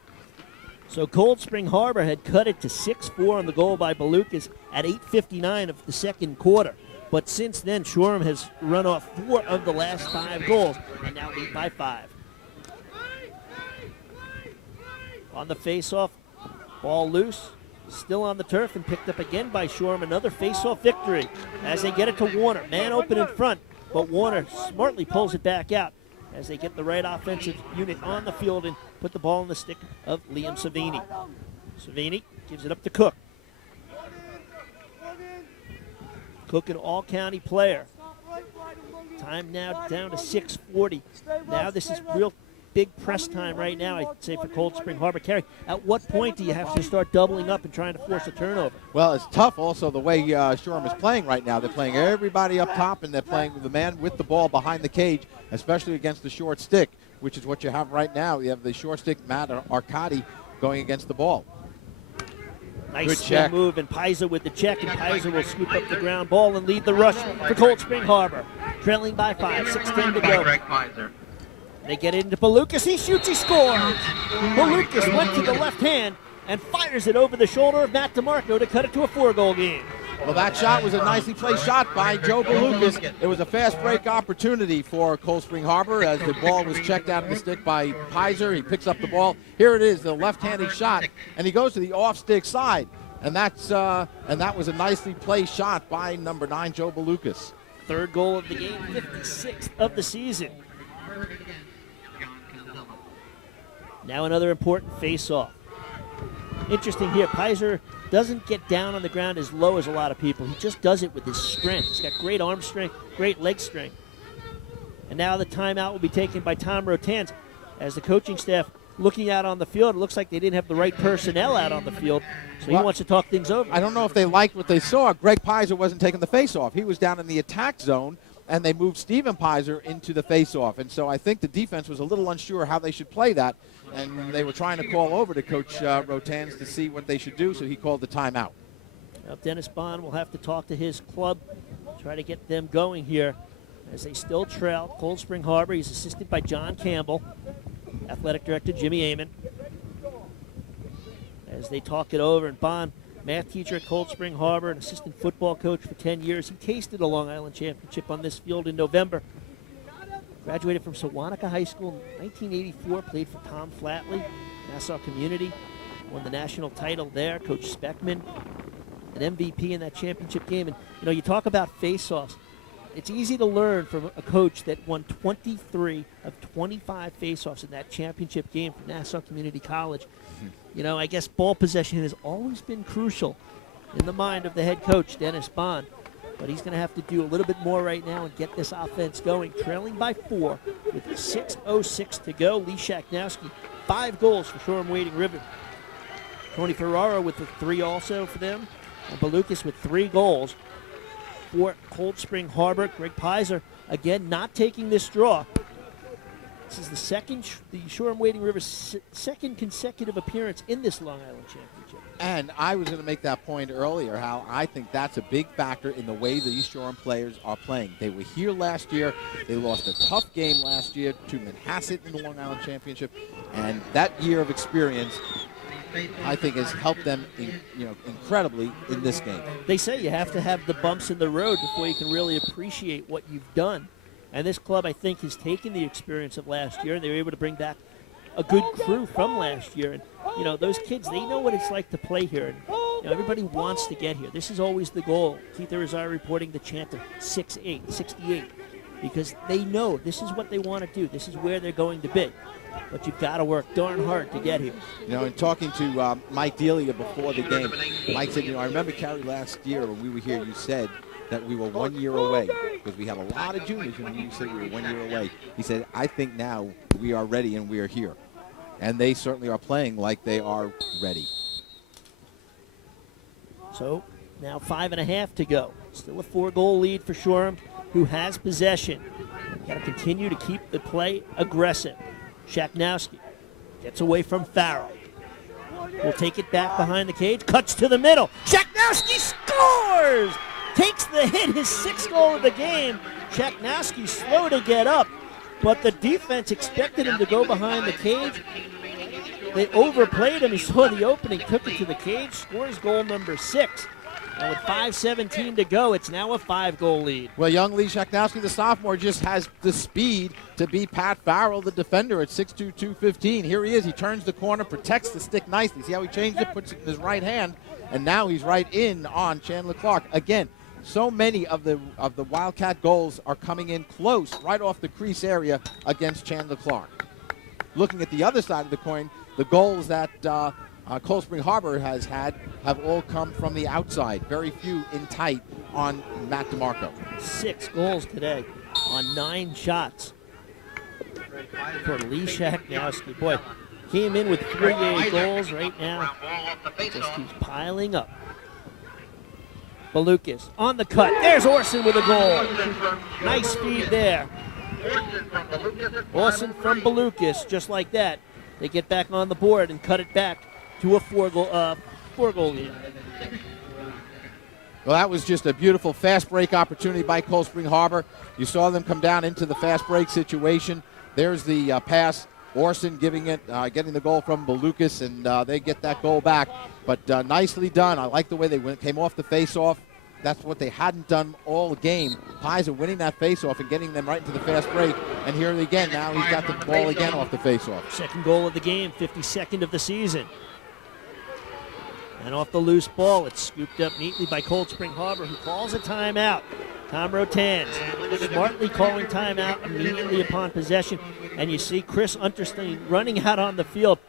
So Cold Spring Harbor had cut it to 6-4 on the goal by Balukas at 8:59 of the second quarter. But since then, Shoreham has run off 4 of the last 5 goals and now lead by 5. On the face-off, ball loose, still on the turf and picked up again by Shoreham. Another face-off victory as they get it to Warner. Man open in front, but Warner smartly pulls it back out as they get the right offensive unit on the field and put the ball in the stick of Liam Savini. Savini gives it up to Cook. Cook, an all-county player. Time now down to 6:40. Now this is real big press time right now, I'd say, for Cold Spring Harbor. Kerry, at what point do you have to start doubling up and trying to force a turnover? Well, it's tough also the way Shoreham is playing right now. They're playing everybody up top, and they're playing the man with the ball behind the cage, especially against the short stick, which is what you have right now. You have the short stick, Matt Arcadi, going against the ball. Nice check move, and Pizer with the check, and Pizer will scoop up the ground ball and lead the rush for Cold Spring Harbor. Trailing by 5, 6:10 to go. They get it into Balukas. He shoots, he scores. Balukas went to the left hand and fires it over the shoulder of Matt DeMarco to cut it to a 4-goal game. Well, that shot was a nicely placed shot by Joe Balukas. It was a fast break opportunity for Cold Spring Harbor as the ball was checked out of the stick by Pizer. He picks up the ball. Here it is, the left-handed shot, and he goes to the off-stick side. And that was a nicely placed shot by number 9, Joe Balukas. 3rd goal of the game, 56th of the season. Now another important face-off. Interesting here, Pizer doesn't get down on the ground as low as a lot of people. He just does it with his strength. He's got great arm strength, great leg strength. And now the timeout will be taken by Tom Rotans as the coaching staff looking out on the field. It looks like they didn't have the right personnel out on the field, so he wants to talk things over. I don't know if they liked what they saw. Greg Pizer wasn't taking the face-off. He was down in the attack zone, and they moved Stephen Pizer into the face-off. And so I think the defense was a little unsure how they should play that, and they were trying to call over to Coach Rotans to see what they should do, so he called the timeout. Now Dennis Bond will have to talk to his club, try to get them going here as they still trail Cold Spring Harbor. He's assisted by John Campbell, athletic director Jimmy Amon. As they talk it over, and Bond, math teacher at Cold Spring Harbor, an assistant football coach for 10 years. He tasted a Long Island championship on this field in November. Graduated from Sewanaka High School in 1984, played for Tom Flatley, Nassau Community, won the national title there. Coach Speckman, an MVP in that championship game. And, you talk about face-offs. It's easy to learn from a coach that won 23 of 25 face-offs in that championship game for Nassau Community College. I guess ball possession has always been crucial in the mind of the head coach, Dennis Bond. But he's going to have to do a little bit more right now and get this offense going. Trailing by 4 with 6:06 to go. Lee Shaknowski, 5 goals for Shoreham Wading River. Tony Ferraro with the 3 also for them. And Balukas with 3 goals for Cold Spring Harbor. Greg Pizer, again, not taking this draw. This is the Shoreham Wading River's second consecutive appearance in this Long Island Championship. And I was going to make that point earlier, how I think that's a big factor in the way the East Shoreham players are playing. They were here last year. They lost a tough game last year to Manhasset in the Long Island Championship. And that year of experience, I think, has helped them incredibly in this game. They say you have to have the bumps in the road before you can really appreciate what you've done. And this club, I think, has taken the experience of last year, and they were able to bring back a good crew from last year. And, those kids, they know what it's like to play here. And, everybody wants to get here. This is always the goal. Keith Irizarry reporting the chant of 6'8", 68, because they know this is what they want to do. This is where they're going to be. But you've got to work darn hard to get here. In talking to Mike Delia before the game, Mike said, I remember, Carrie, last year when we were here, you said that we were 1 year away because we had a lot of juniors, and you said we were 1 year away. He said, I think now we are ready and we are here. And they certainly are playing like they are ready. So now 5.5 to go. Still a 4-goal lead for Shoreham, who has possession. Got to continue to keep the play aggressive. Shaknowski gets away from Farrell. Will take it back behind the cage, cuts to the middle. Shaknowski scores! Takes the hit, his 6th goal of the game. Shaknowski slow to get up, but the defense expected him to go behind the cage. They overplayed him. He saw the opening, took it to the cage, scores goal number 6. And with 5:17 to go, it's now a 5-goal lead. Well, young Lee Shaknowski, the sophomore, just has the speed to beat Pat Farrell, the defender, at 6'2", 215. Here he is. He turns the corner, protects the stick nicely. See how he changed it, puts it in his right hand, and now he's right in on Chandler Clark. Again, so many of the Wildcat goals are coming in close, right off the crease area against Chandler Clark. Looking at the other side of the coin, the goals that Cold Spring Harbor has had have all come from the outside. Very few in tight on Matt DeMarco. 6 goals today on 9 shots for Lee Shaknowski. Boy, came in with 3 goals right now. Just keeps piling up. Balukas on the cut. There's Orson with a goal. Nice feed there. Orson from Balukas, just like that. They get back on the board and cut it back to a 4-goal lead. Well, that was just a beautiful fast break opportunity by Cold Spring Harbor. You saw them come down into the fast break situation. There's the pass. Orson getting the goal from Balukas, and they get that goal back. But nicely done. I like the way they came off the face-off. That's what they hadn't done all game. Pies are winning that face-off and getting them right into the fast break. And here again, now he's got the ball again off the face-off. 2nd goal of the game, 52nd of the season. And off the loose ball, it's scooped up neatly by Cold Spring Harbor, who calls a timeout. Tom Rotans smartly calling timeout immediately upon possession. And you see Chris Unterstein running out on the field,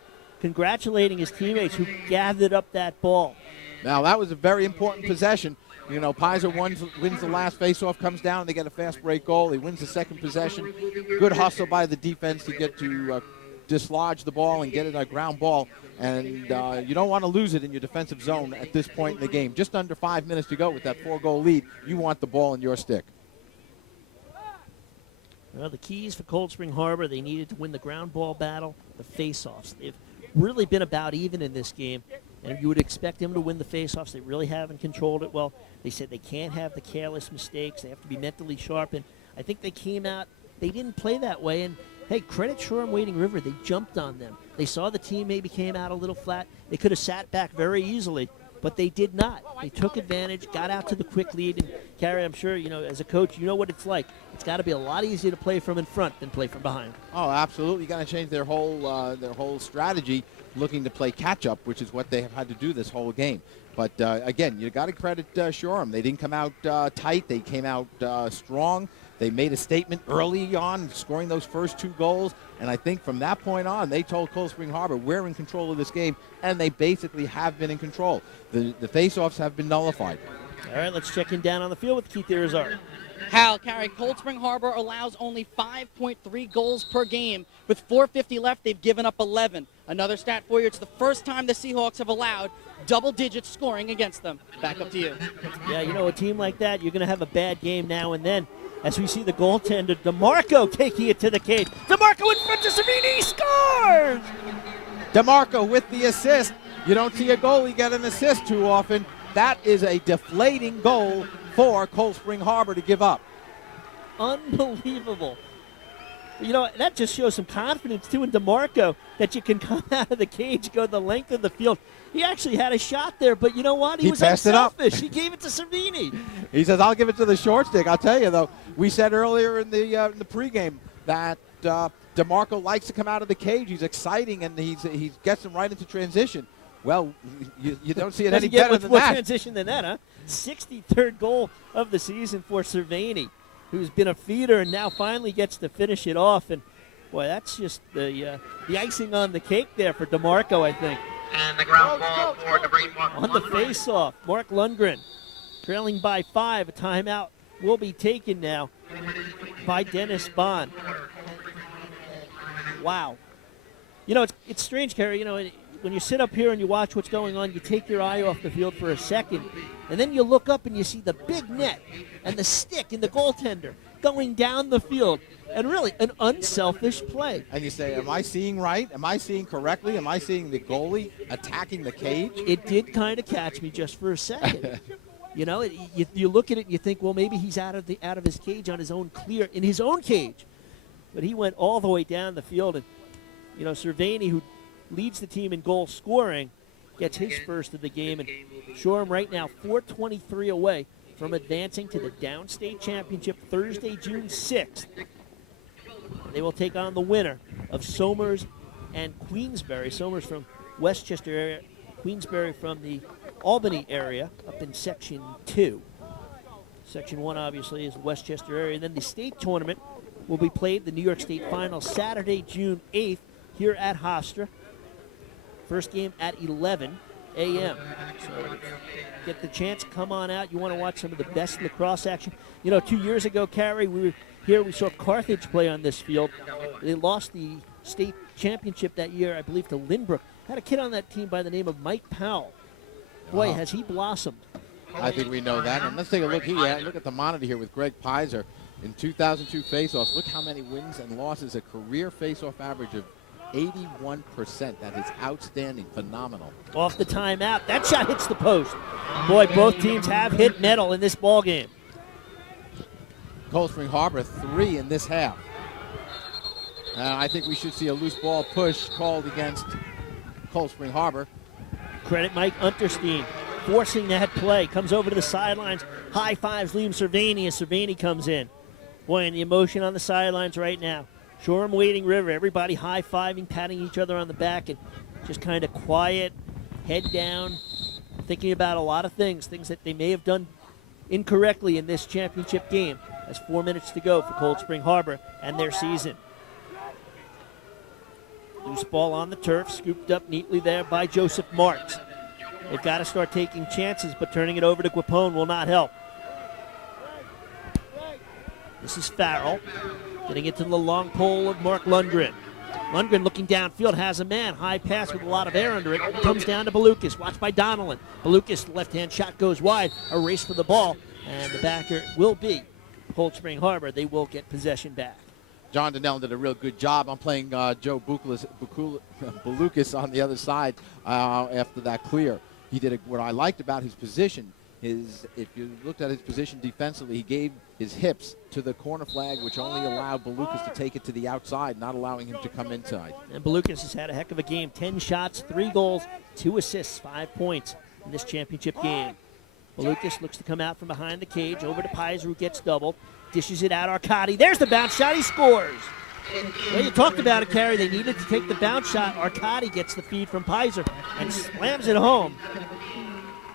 congratulating his teammates who gathered up that ball. Now, that was a very important possession. Pizer wins the last faceoff, comes down, and they get a fast break goal. He wins the 2nd possession. Good hustle by the defense to get to dislodge the ball and get it a ground ball. And you don't want to lose it in your defensive zone at this point in the game. Just under 5 minutes to go with that 4-goal lead. You want the ball in your stick. Well, the keys for Cold Spring Harbor, they needed to win the ground ball battle, the faceoffs. They've really been about even in this game. And you would expect them to win the faceoffs. They really haven't controlled it well. They said they can't have the careless mistakes. They have to be mentally sharp. And I think they came out, they didn't play that way. And, hey, credit Shoreham Wading River. They jumped on them. They saw the team maybe came out a little flat. They could have sat back very easily, but they did not. They took advantage, got out to the quick lead. And, Carrie, I'm sure, as a coach, you know what it's like. It's got to be a lot easier to play from in front than play from behind. Oh, absolutely. You got to change their whole strategy, looking to play catch-up, which is what they have had to do this whole game. But, again, you got to credit Shoreham. They didn't come out tight. They came out strong. They made a statement early on, scoring those first 2 goals. And I think from that point on, they told Cold Spring Harbor, we're in control of this game, and they basically have been in control. The face-offs have been nullified. All right, let's check in down on the field with Keith Irizarry. Hal, Carey, Cold Spring Harbor allows only 5.3 goals per game. With 4:50 left, they've given up 11. Another stat for you, it's the first time the Seahawks have allowed double-digit scoring against them. Back up to you. Yeah, a team like that, you're going to have a bad game now and then. as we see the goaltender, DeMarco, taking it to the cage. DeMarco in front of Savini, scores! DeMarco with the assist. You don't see a goalie get an assist too often. That is a deflating goal for Cold Spring Harbor to give up. Unbelievable. You know, that just shows some confidence, too, in DeMarco, that you can come out of the cage, go the length of the field. He actually had a shot there, but you know what? He was passed it up. unselfish. He gave it to Savini. He says, I'll give it to the short stick. I'll tell you, though, we said earlier in the pregame that DeMarco likes to come out of the cage. He's exciting, and he gets him right into transition. Well, you don't see it any better than more that. Transition than that, huh? 63rd goal of the season for Cervini, who's been a feeder and now finally gets to finish it off. And, boy, that's just the icing on the cake there for DeMarco, I think. And the ground ball for number 8. On the face-off, Mark Lundgren trailing by 5. A timeout will be taken now by Dennis Bond. Wow. You know, it's strange, Kerry. You know, when you sit up here and you watch what's going on, you take your eye off the field for a second, and then you look up and you see the big net and the stick and the goaltender going down the field, and really an unselfish play. And you say, am I seeing right? Am I seeing correctly? Am I seeing the goalie attacking the cage? It did kind of catch me just for a second. You know, you look at it and you think, well, maybe he's out of his cage on his own in his own cage. But he went all the way down the field, and, you know, Cervini, who leads the team in goal scoring, gets his first of the game. And Shoreham right now 4:23 away from advancing to the Downstate Championship Thursday, June 6th. They will take on the winner of Somers and Queensbury. Somers from Westchester area, Queensbury from the Albany area up in Section 2. Section 1 obviously is the Westchester area. And then the state tournament will be played, the New York State Final, Saturday, June 8th here at Hofstra. First game at 11 a.m. So get the chance, come on out. You want to watch some of the best lacrosse action. You know, 2 years ago, Carrie, we were here. We saw Carthage play on this field. They lost the state championship that year, I believe, to Lynbrook. Had a kid on that team by the name of Mike Powell. Boy, has he blossomed. I think we know that. And let's take a look here. Look at the monitor here with Greg Pizer. In 2002 faceoffs, look how many wins and losses, a career faceoff average of 81%. That is outstanding, phenomenal. Off the timeout. That shot hits the post. Boy, both teams have hit metal in this ball game. Cold Spring Harbor 3 in this half. I think we should see a loose ball push called against Cold Spring Harbor. Credit Mike Unterstein forcing that play. Comes over to the sidelines. High fives Liam Cervini as Cervini comes in. Boy, and the emotion on the sidelines right now. Shoreham Wading River, everybody high-fiving, patting each other on the back, and just kind of quiet, head down, thinking about a lot of things that they may have done incorrectly in this championship game. As 4 minutes to go for Cold Spring Harbor and their season. Loose ball on the turf, scooped up neatly there by Joseph Marks. They've got to start taking chances, but turning it over to Guapone will not help. This is Farrell. Getting it to the long pole of Mark Lundgren. Lundgren looking downfield, has a man. High pass with a lot of air under it. Comes down to Balukas, watched by Donnellan. Balukas, left-hand shot goes wide. A race for the ball, and the backer will be Cold Spring Harbor. They will get possession back. John Donnell did a real good job. I'm playing Joe Balukas on the other side after that clear. He did what I liked about his position is if you looked at his position defensively, he gave his hips to the corner flag, which only allowed Balukas to take it to the outside, not allowing him to come inside. And Balukas has had a heck of a game. 10 shots, 3 goals, 2 assists, 5 points in this championship game. Balukas looks to come out from behind the cage, over to Pizer, who gets doubled. Dishes it out, Arcadi. There's the bounce shot, he scores. Well, you talked about it, Carrie. They needed to take the bounce shot. Arcadi gets the feed from Pizer and slams it home.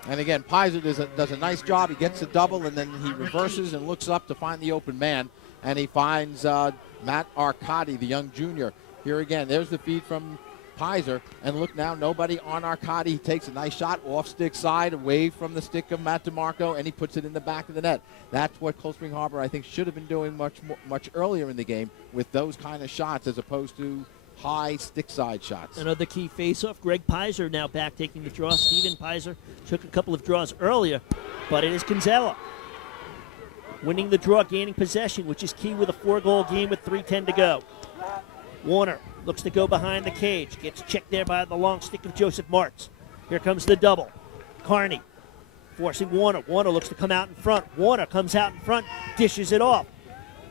And again, Pizer does a nice job. He gets a double, and then he reverses and looks up to find the open man. And he finds Matt Arcadi, the young junior. Here again, there's the feed from Pizer. And look now, nobody on Arcadi. He takes a nice shot off stick side, away from the stick of Matt DeMarco, and he puts it in the back of the net. That's what Cold Spring Harbor, I think, should have been doing much earlier in the game with those kind of shots as opposed to high stick side shots. Another key face-off. Greg Pizer now back taking the draw. Steven Pizer took a couple of draws earlier, but it is Kinsella winning the draw, gaining possession, which is key with a 4-goal game with 3:10 to go. Warner looks to go behind the cage. Gets checked there by the long stick of Joseph Martz. Here comes the double. Carney forcing Warner. Warner looks to come out in front. Warner comes out in front, dishes it off.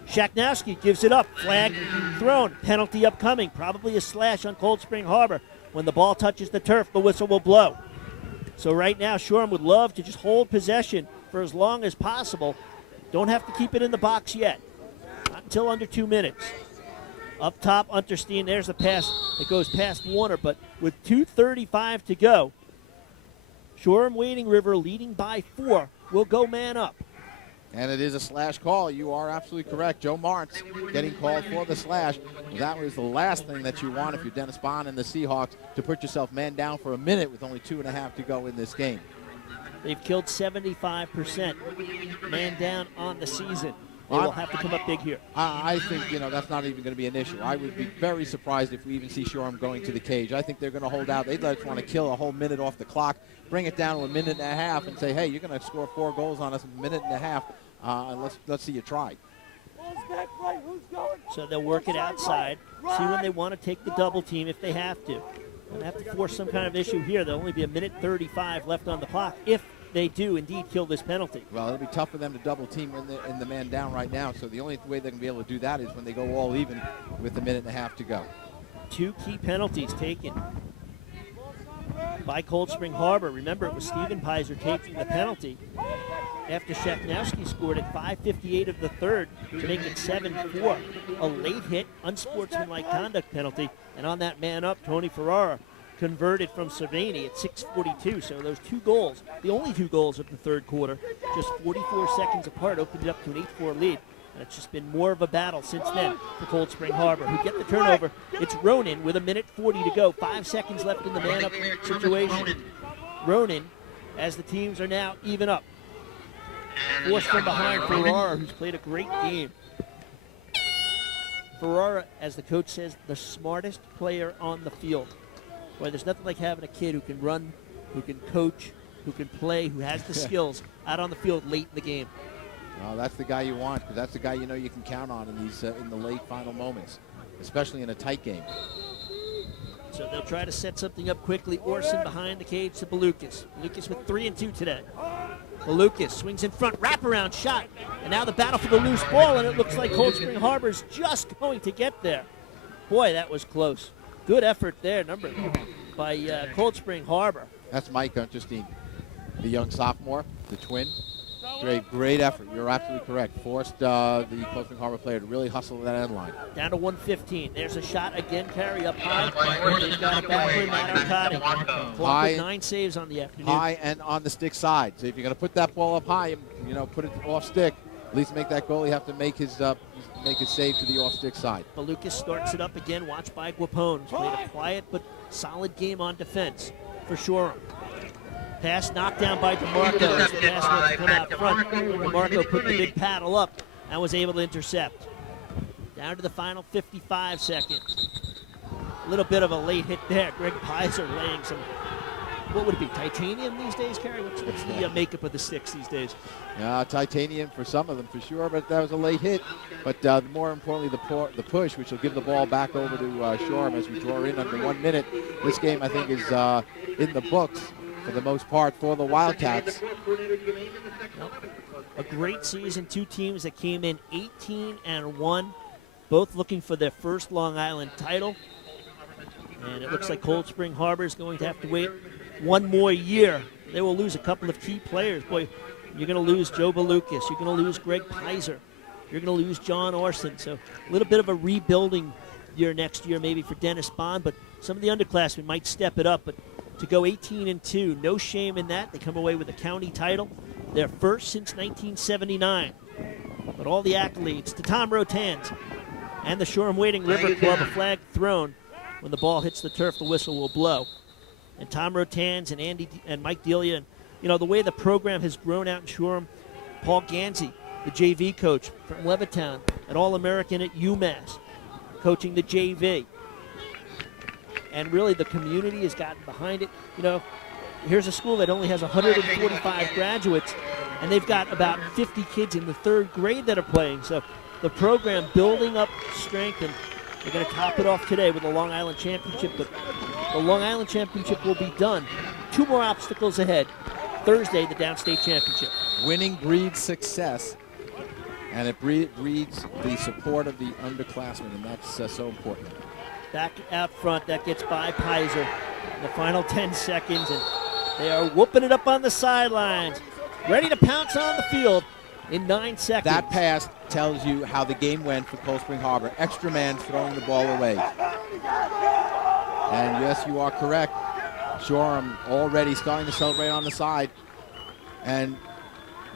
Shaknowski gives it up. Flag thrown. Penalty upcoming. Probably a slash on Cold Spring Harbor. When the ball touches the turf, the whistle will blow. So right now, Shoreham would love to just hold possession for as long as possible. Don't have to keep it in the box yet. Not until under 2 minutes. Up top, Unterstein, there's the pass that goes past Warner, but with 2:35 to go, Shoreham Wading River leading by 4 will go man up. And it is a slash call. You are absolutely correct. Joe Martz getting called for the slash. That was the last thing that you want if you're Dennis Bond and the Seahawks, to put yourself man down for a minute with only 2.5 to go in this game. They've killed 75% man down on the season. They will have to come up big here. I think, that's not even going to be an issue. I would be very surprised if we even see Shoreham going to the cage. I think they're going to hold out. They'd just want to kill a whole minute off the clock, bring it down to a minute and a half, and say, hey, you're going to score 4 goals on us in a minute and a half. Let's see you try. So they'll work it outside, see when they want to take the double team if they have to. And have to force some kind of issue here. There'll only be a minute 35 left on the clock if they do indeed kill this penalty. Well, it'll be tough for them to double team in the man down right now. So the only way they're going to be able to do that is when they go all even with a minute and a half to go. 2 key penalties taken by Cold Spring Harbor. Remember, it was Steven Pizer taking the penalty after Shaknowski scored at 5:58 of the third to make it 7-4. A late hit, unsportsmanlike conduct penalty, and on that man up, Tony Ferrara converted from Cervini at 6:42. So those 2 goals, the only 2 goals of the third quarter, just 44 seconds apart, opened it up to an 8-4 lead. And it's just been more of a battle since then for Cold Spring Harbor, who get the turnover. It's Ronan with a minute 40 to go. 5 seconds left in the man-up situation. Ronan, as the teams are now even up. Forced from behind Ferrara, who's played a great game. Ferrara, as the coach says, the smartest player on the field. Boy, there's nothing like having a kid who can run, who can coach, who can play, who has the skills out on the field late in the game. Well, that's the guy you want, because that's the guy you know you can count on in these in the late final moments, especially in a tight game. So they'll try to set something up quickly. Orson behind the cage to Balukas. Balukas with 3 and 2 today. Balukas swings in front, wraparound shot. And now the battle for the loose ball, and it looks like Cold Spring Harbor's just going to get there. Boy, that was close. Good effort there, by Cold Spring Harbor. That's Mike Unterstein, the young sophomore, the twin. Great effort. You're absolutely correct. Forced the Cold Spring Harbor player to really hustle that end line. Down to 1:15. There's a shot again. Carry up high. They've got it back for Matt Arcadi. Clock with 9 saves on the afternoon. High and on the stick side. So if you're going to put that ball up high, put it off stick. At least make that goal. You have to make his save to the off stick side. Balukas starts it up again. Watched by Guapone, who's played a quiet but solid game on defense for Shoreham. Pass knocked down by DeMarco as the pass went to come out front. DeMarco put the big paddle up and was able to intercept. Down to the final 55 seconds. A little bit of a late hit there. Greg Pizer laying some, what would it be, titanium these days, Kerry? What's the makeup of the sticks these days? Titanium for some of them, for sure, but that was a late hit. But more importantly, the push, which will give the ball back over to Shoreham as we draw in under 1 minute. This game, I think, is in the books for the most part for the Wildcats. A great season. 2 teams that came in 18-1, both looking for their first Long Island title. And it looks like Cold Spring Harbor is going to have to wait 1 more year. They will lose a couple of key players. Boy, you're going to lose Joe Balukas. You're going to lose Greg Pizer. You're going to lose John Orson. So a little bit of a rebuilding year next year maybe for Dennis Bond, but some of the underclassmen might step it up. But to go 18-2, no shame in that. They come away with a county title, their first since 1979. But all the accolades to Tom Rotans and the Shoreham Wading River Club, a flag thrown. When the ball hits the turf, the whistle will blow. And Tom Rotans and Andy and Mike Delia, and the way the program has grown out in Shoreham, Paul Gansey, the JV coach from Levittown, an All-American at UMass, coaching the JV. And really the community has gotten behind it. Here's a school that only has 145 graduates, and they've got about 50 kids in the 3rd grade that are playing. So the program building up strength, and they're going to top it off today with the Long Island Championship. But the Long Island Championship will be done. 2 more obstacles ahead. Thursday, the Downstate Championship. Winning breeds success, and it breeds the support of the underclassmen, and that's so important. Back out front, that gets by Pizer in the final 10 seconds, and they are whooping it up on the sidelines, ready to pounce on the field in 9 seconds. That pass tells you how the game went for Cold Spring Harbor. Extra man throwing the ball away. And yes, you are correct. Shoreham already starting to celebrate on the side. And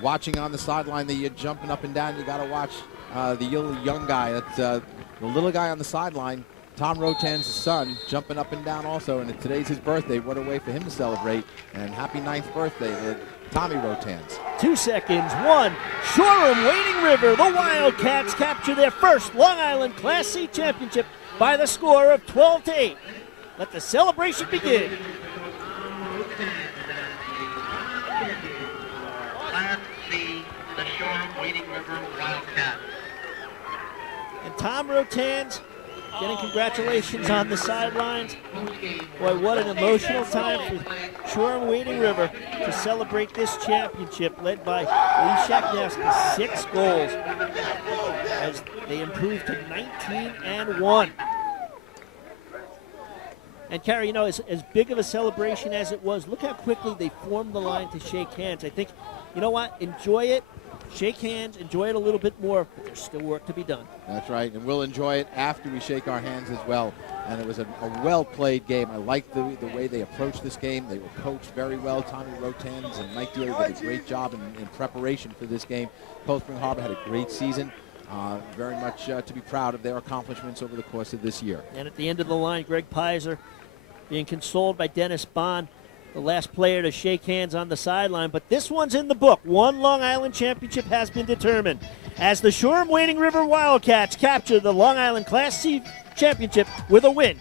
watching on the sideline, that you're jumping up and down. You got to watch the young guy. That's the little guy on the sideline. Tom Rotan's son, jumping up and down also. And today's his birthday. What a way for him to celebrate. And happy 9th birthday to Tommy Rotan's. 2 seconds. 1. Shoreham, Wading River. The Wildcats capture their first Long Island Class C championship by the score of 12-8. Let the celebration begin. Class C, the Shoreham Wading River Wildcats. And Tom Rotan's getting congratulations on the sidelines. Boy, what an emotional time for Shoreham Wading River to celebrate this championship, led by Lee Shaknowski, 6 goals as they improved to 19-1. And Carrie, you know, as big of a celebration as it was, look how quickly they formed the line to shake hands. I think, you know what, enjoy it. Shake hands, enjoy it a little bit more, but there's still work to be done. That's right, and we'll enjoy it after we shake our hands as well. And it was a well-played game. I liked the way they approached this game. They were coached very well. Tommy Rotans and Mike Deary did a great job in preparation for this game. Cold Spring Harbor had a great season. Very much to be proud of their accomplishments over the course of this year. And at the end of the line, Greg Pizer being consoled by Dennis Bond, the last player to shake hands on the sideline. But this one's in the book. One Long Island championship has been determined as the Shoreham Wading River Wildcats capture the Long Island Class C championship with a win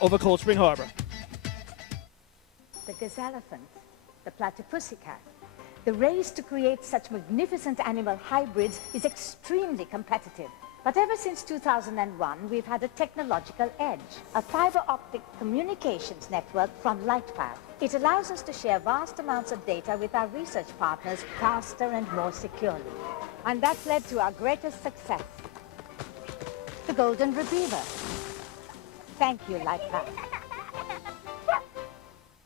over Cold Spring Harbor. The gazelle-elephant, the platypussycat. The race to create such magnificent animal hybrids is extremely competitive. But ever since 2001, we've had a technological edge, a fiber optic communications network from LightPath. It allows us to share vast amounts of data with our research partners faster and more securely. And that led to our greatest success, the golden retriever. Thank you, LightPath.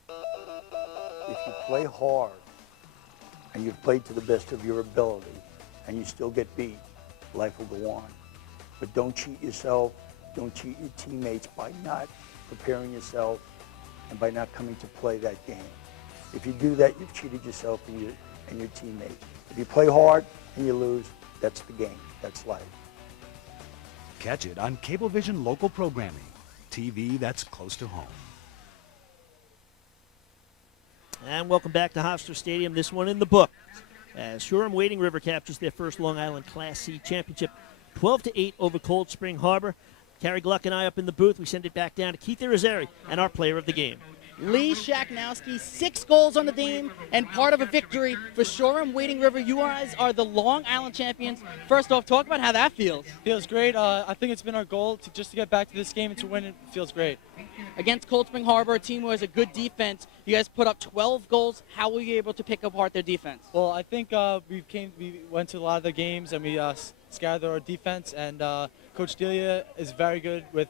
If you play hard and you've played to the best of your ability and you still get beat, life will go on. But don't cheat yourself, don't cheat your teammates by not preparing yourself and by not coming to play that game. If you do that, you've cheated yourself and your teammates. If you play hard and you lose, that's the game, that's life. Catch it on Cablevision local programming, TV that's close to home. And welcome back to Hofstra Stadium. This one in the book, as Shoreham Wading River captures their first Long Island Class C championship, 12-8 over Cold Spring Harbor. Carrie Gluck and I up in the booth. We send it back down to Keith Irizarry and our player of the game. Lee Shaknowski, 6 goals on the game and part of a victory for Shoreham Wading River. You guys are the Long Island champions. First off, talk about how that feels. Feels great. I think it's been our goal to get back to this game and to win it. Feels great. Against Cold Spring Harbor, a team who has a good defense, you guys put up 12 goals. How were you able to pick apart their defense? Well, I think we went to a lot of the games and we scattered our defense. And Coach Delia is very good with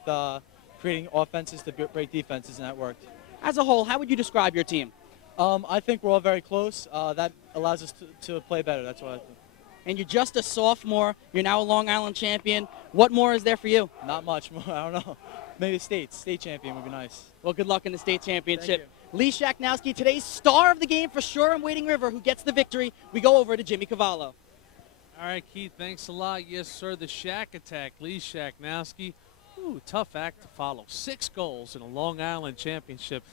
creating offenses to break defenses, and that worked. As a whole, how would you describe your team? I think we're all very close. That allows us to play better. That's what I think. And you're just a sophomore. You're now a Long Island champion. What more is there for you? Not much more. I don't know. Maybe state champion would be nice. Well, good luck in the state championship. Lee Shaknowski, today's star of the game for Shoreham Wading River, who gets the victory. We go over to Jimmy Cavallo. All right, Keith, thanks a lot. Yes, sir, the Shack attack. Lee Shaknowski. Ooh, tough act to follow. 6 goals in a Long Island championship.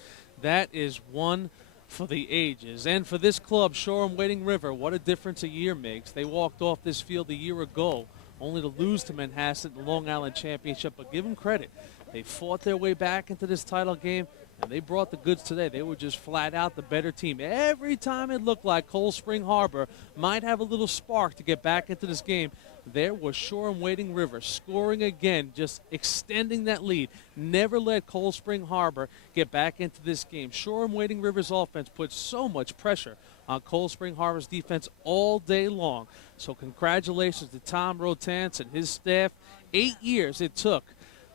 That is one for the ages. And for this club, Shoreham Wading River, what a difference a year makes. They walked off this field a year ago, only to lose to Manhasset in the Long Island championship. But give them credit. They fought their way back into this title game. And they brought the goods today. They were just flat out the better team. Every time it looked like Cold Spring Harbor might have a little spark to get back into this game, there was Shoreham-Wading River scoring again, just extending that lead. Never let Cold Spring Harbor get back into this game. Shoreham-Wading River's offense put so much pressure on Cold Spring Harbor's defense all day long. So congratulations to Tom Rotance and his staff. 8 years it took.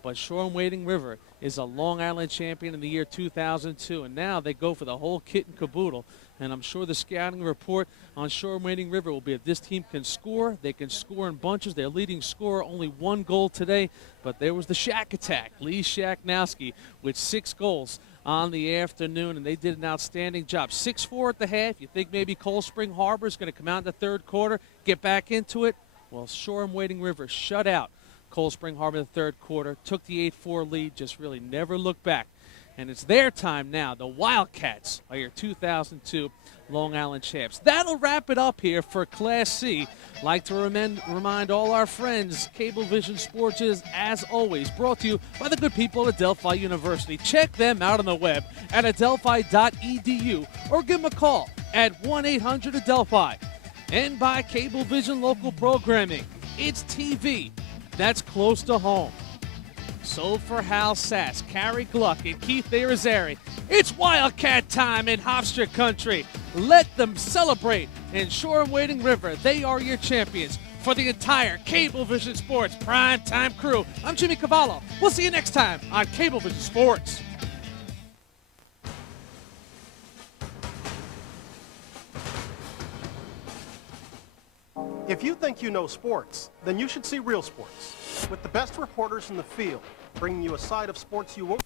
But Shoreham-Wading River is a Long Island champion in the year 2002, and now they go for the whole kit and caboodle. And I'm sure the scouting report on Shoreham-Wading River will be if this team can score, they can score in bunches. Their leading scorer, only 1 goal today, but there was the Shack attack. Lee Shacknowski with 6 goals on the afternoon, and they did an outstanding job. 6-4 at the half. You think maybe Cold Spring Harbor is going to come out in the third quarter, get back into it? Well, Shoreham-Wading River shut out Cold Spring Harbor in the third quarter, took the 8-4 lead, just really never looked back. And it's their time now. The Wildcats are your 2002 Long Island champs. That'll wrap it up here for Class C. Like to remind all our friends, Cablevision Sports is, as always, brought to you by the good people at Adelphi University. Check them out on the web at adelphi.edu or give them a call at 1-800-ADELPHI. And by Cablevision Local Programming. It's TV that's close to home. So for Hal Sass, Carrie Gluck, and Keith Irizarry, it's Wildcat time in Hofstra country. Let them celebrate in Shoreham-Wading River. They are your champions. For the entire Cablevision Sports primetime crew, I'm Jimmy Cavallo. We'll see you next time on Cablevision Sports. If you think you know sports, then you should see Real Sports, with the best reporters in the field, bringing you a side of sports you won't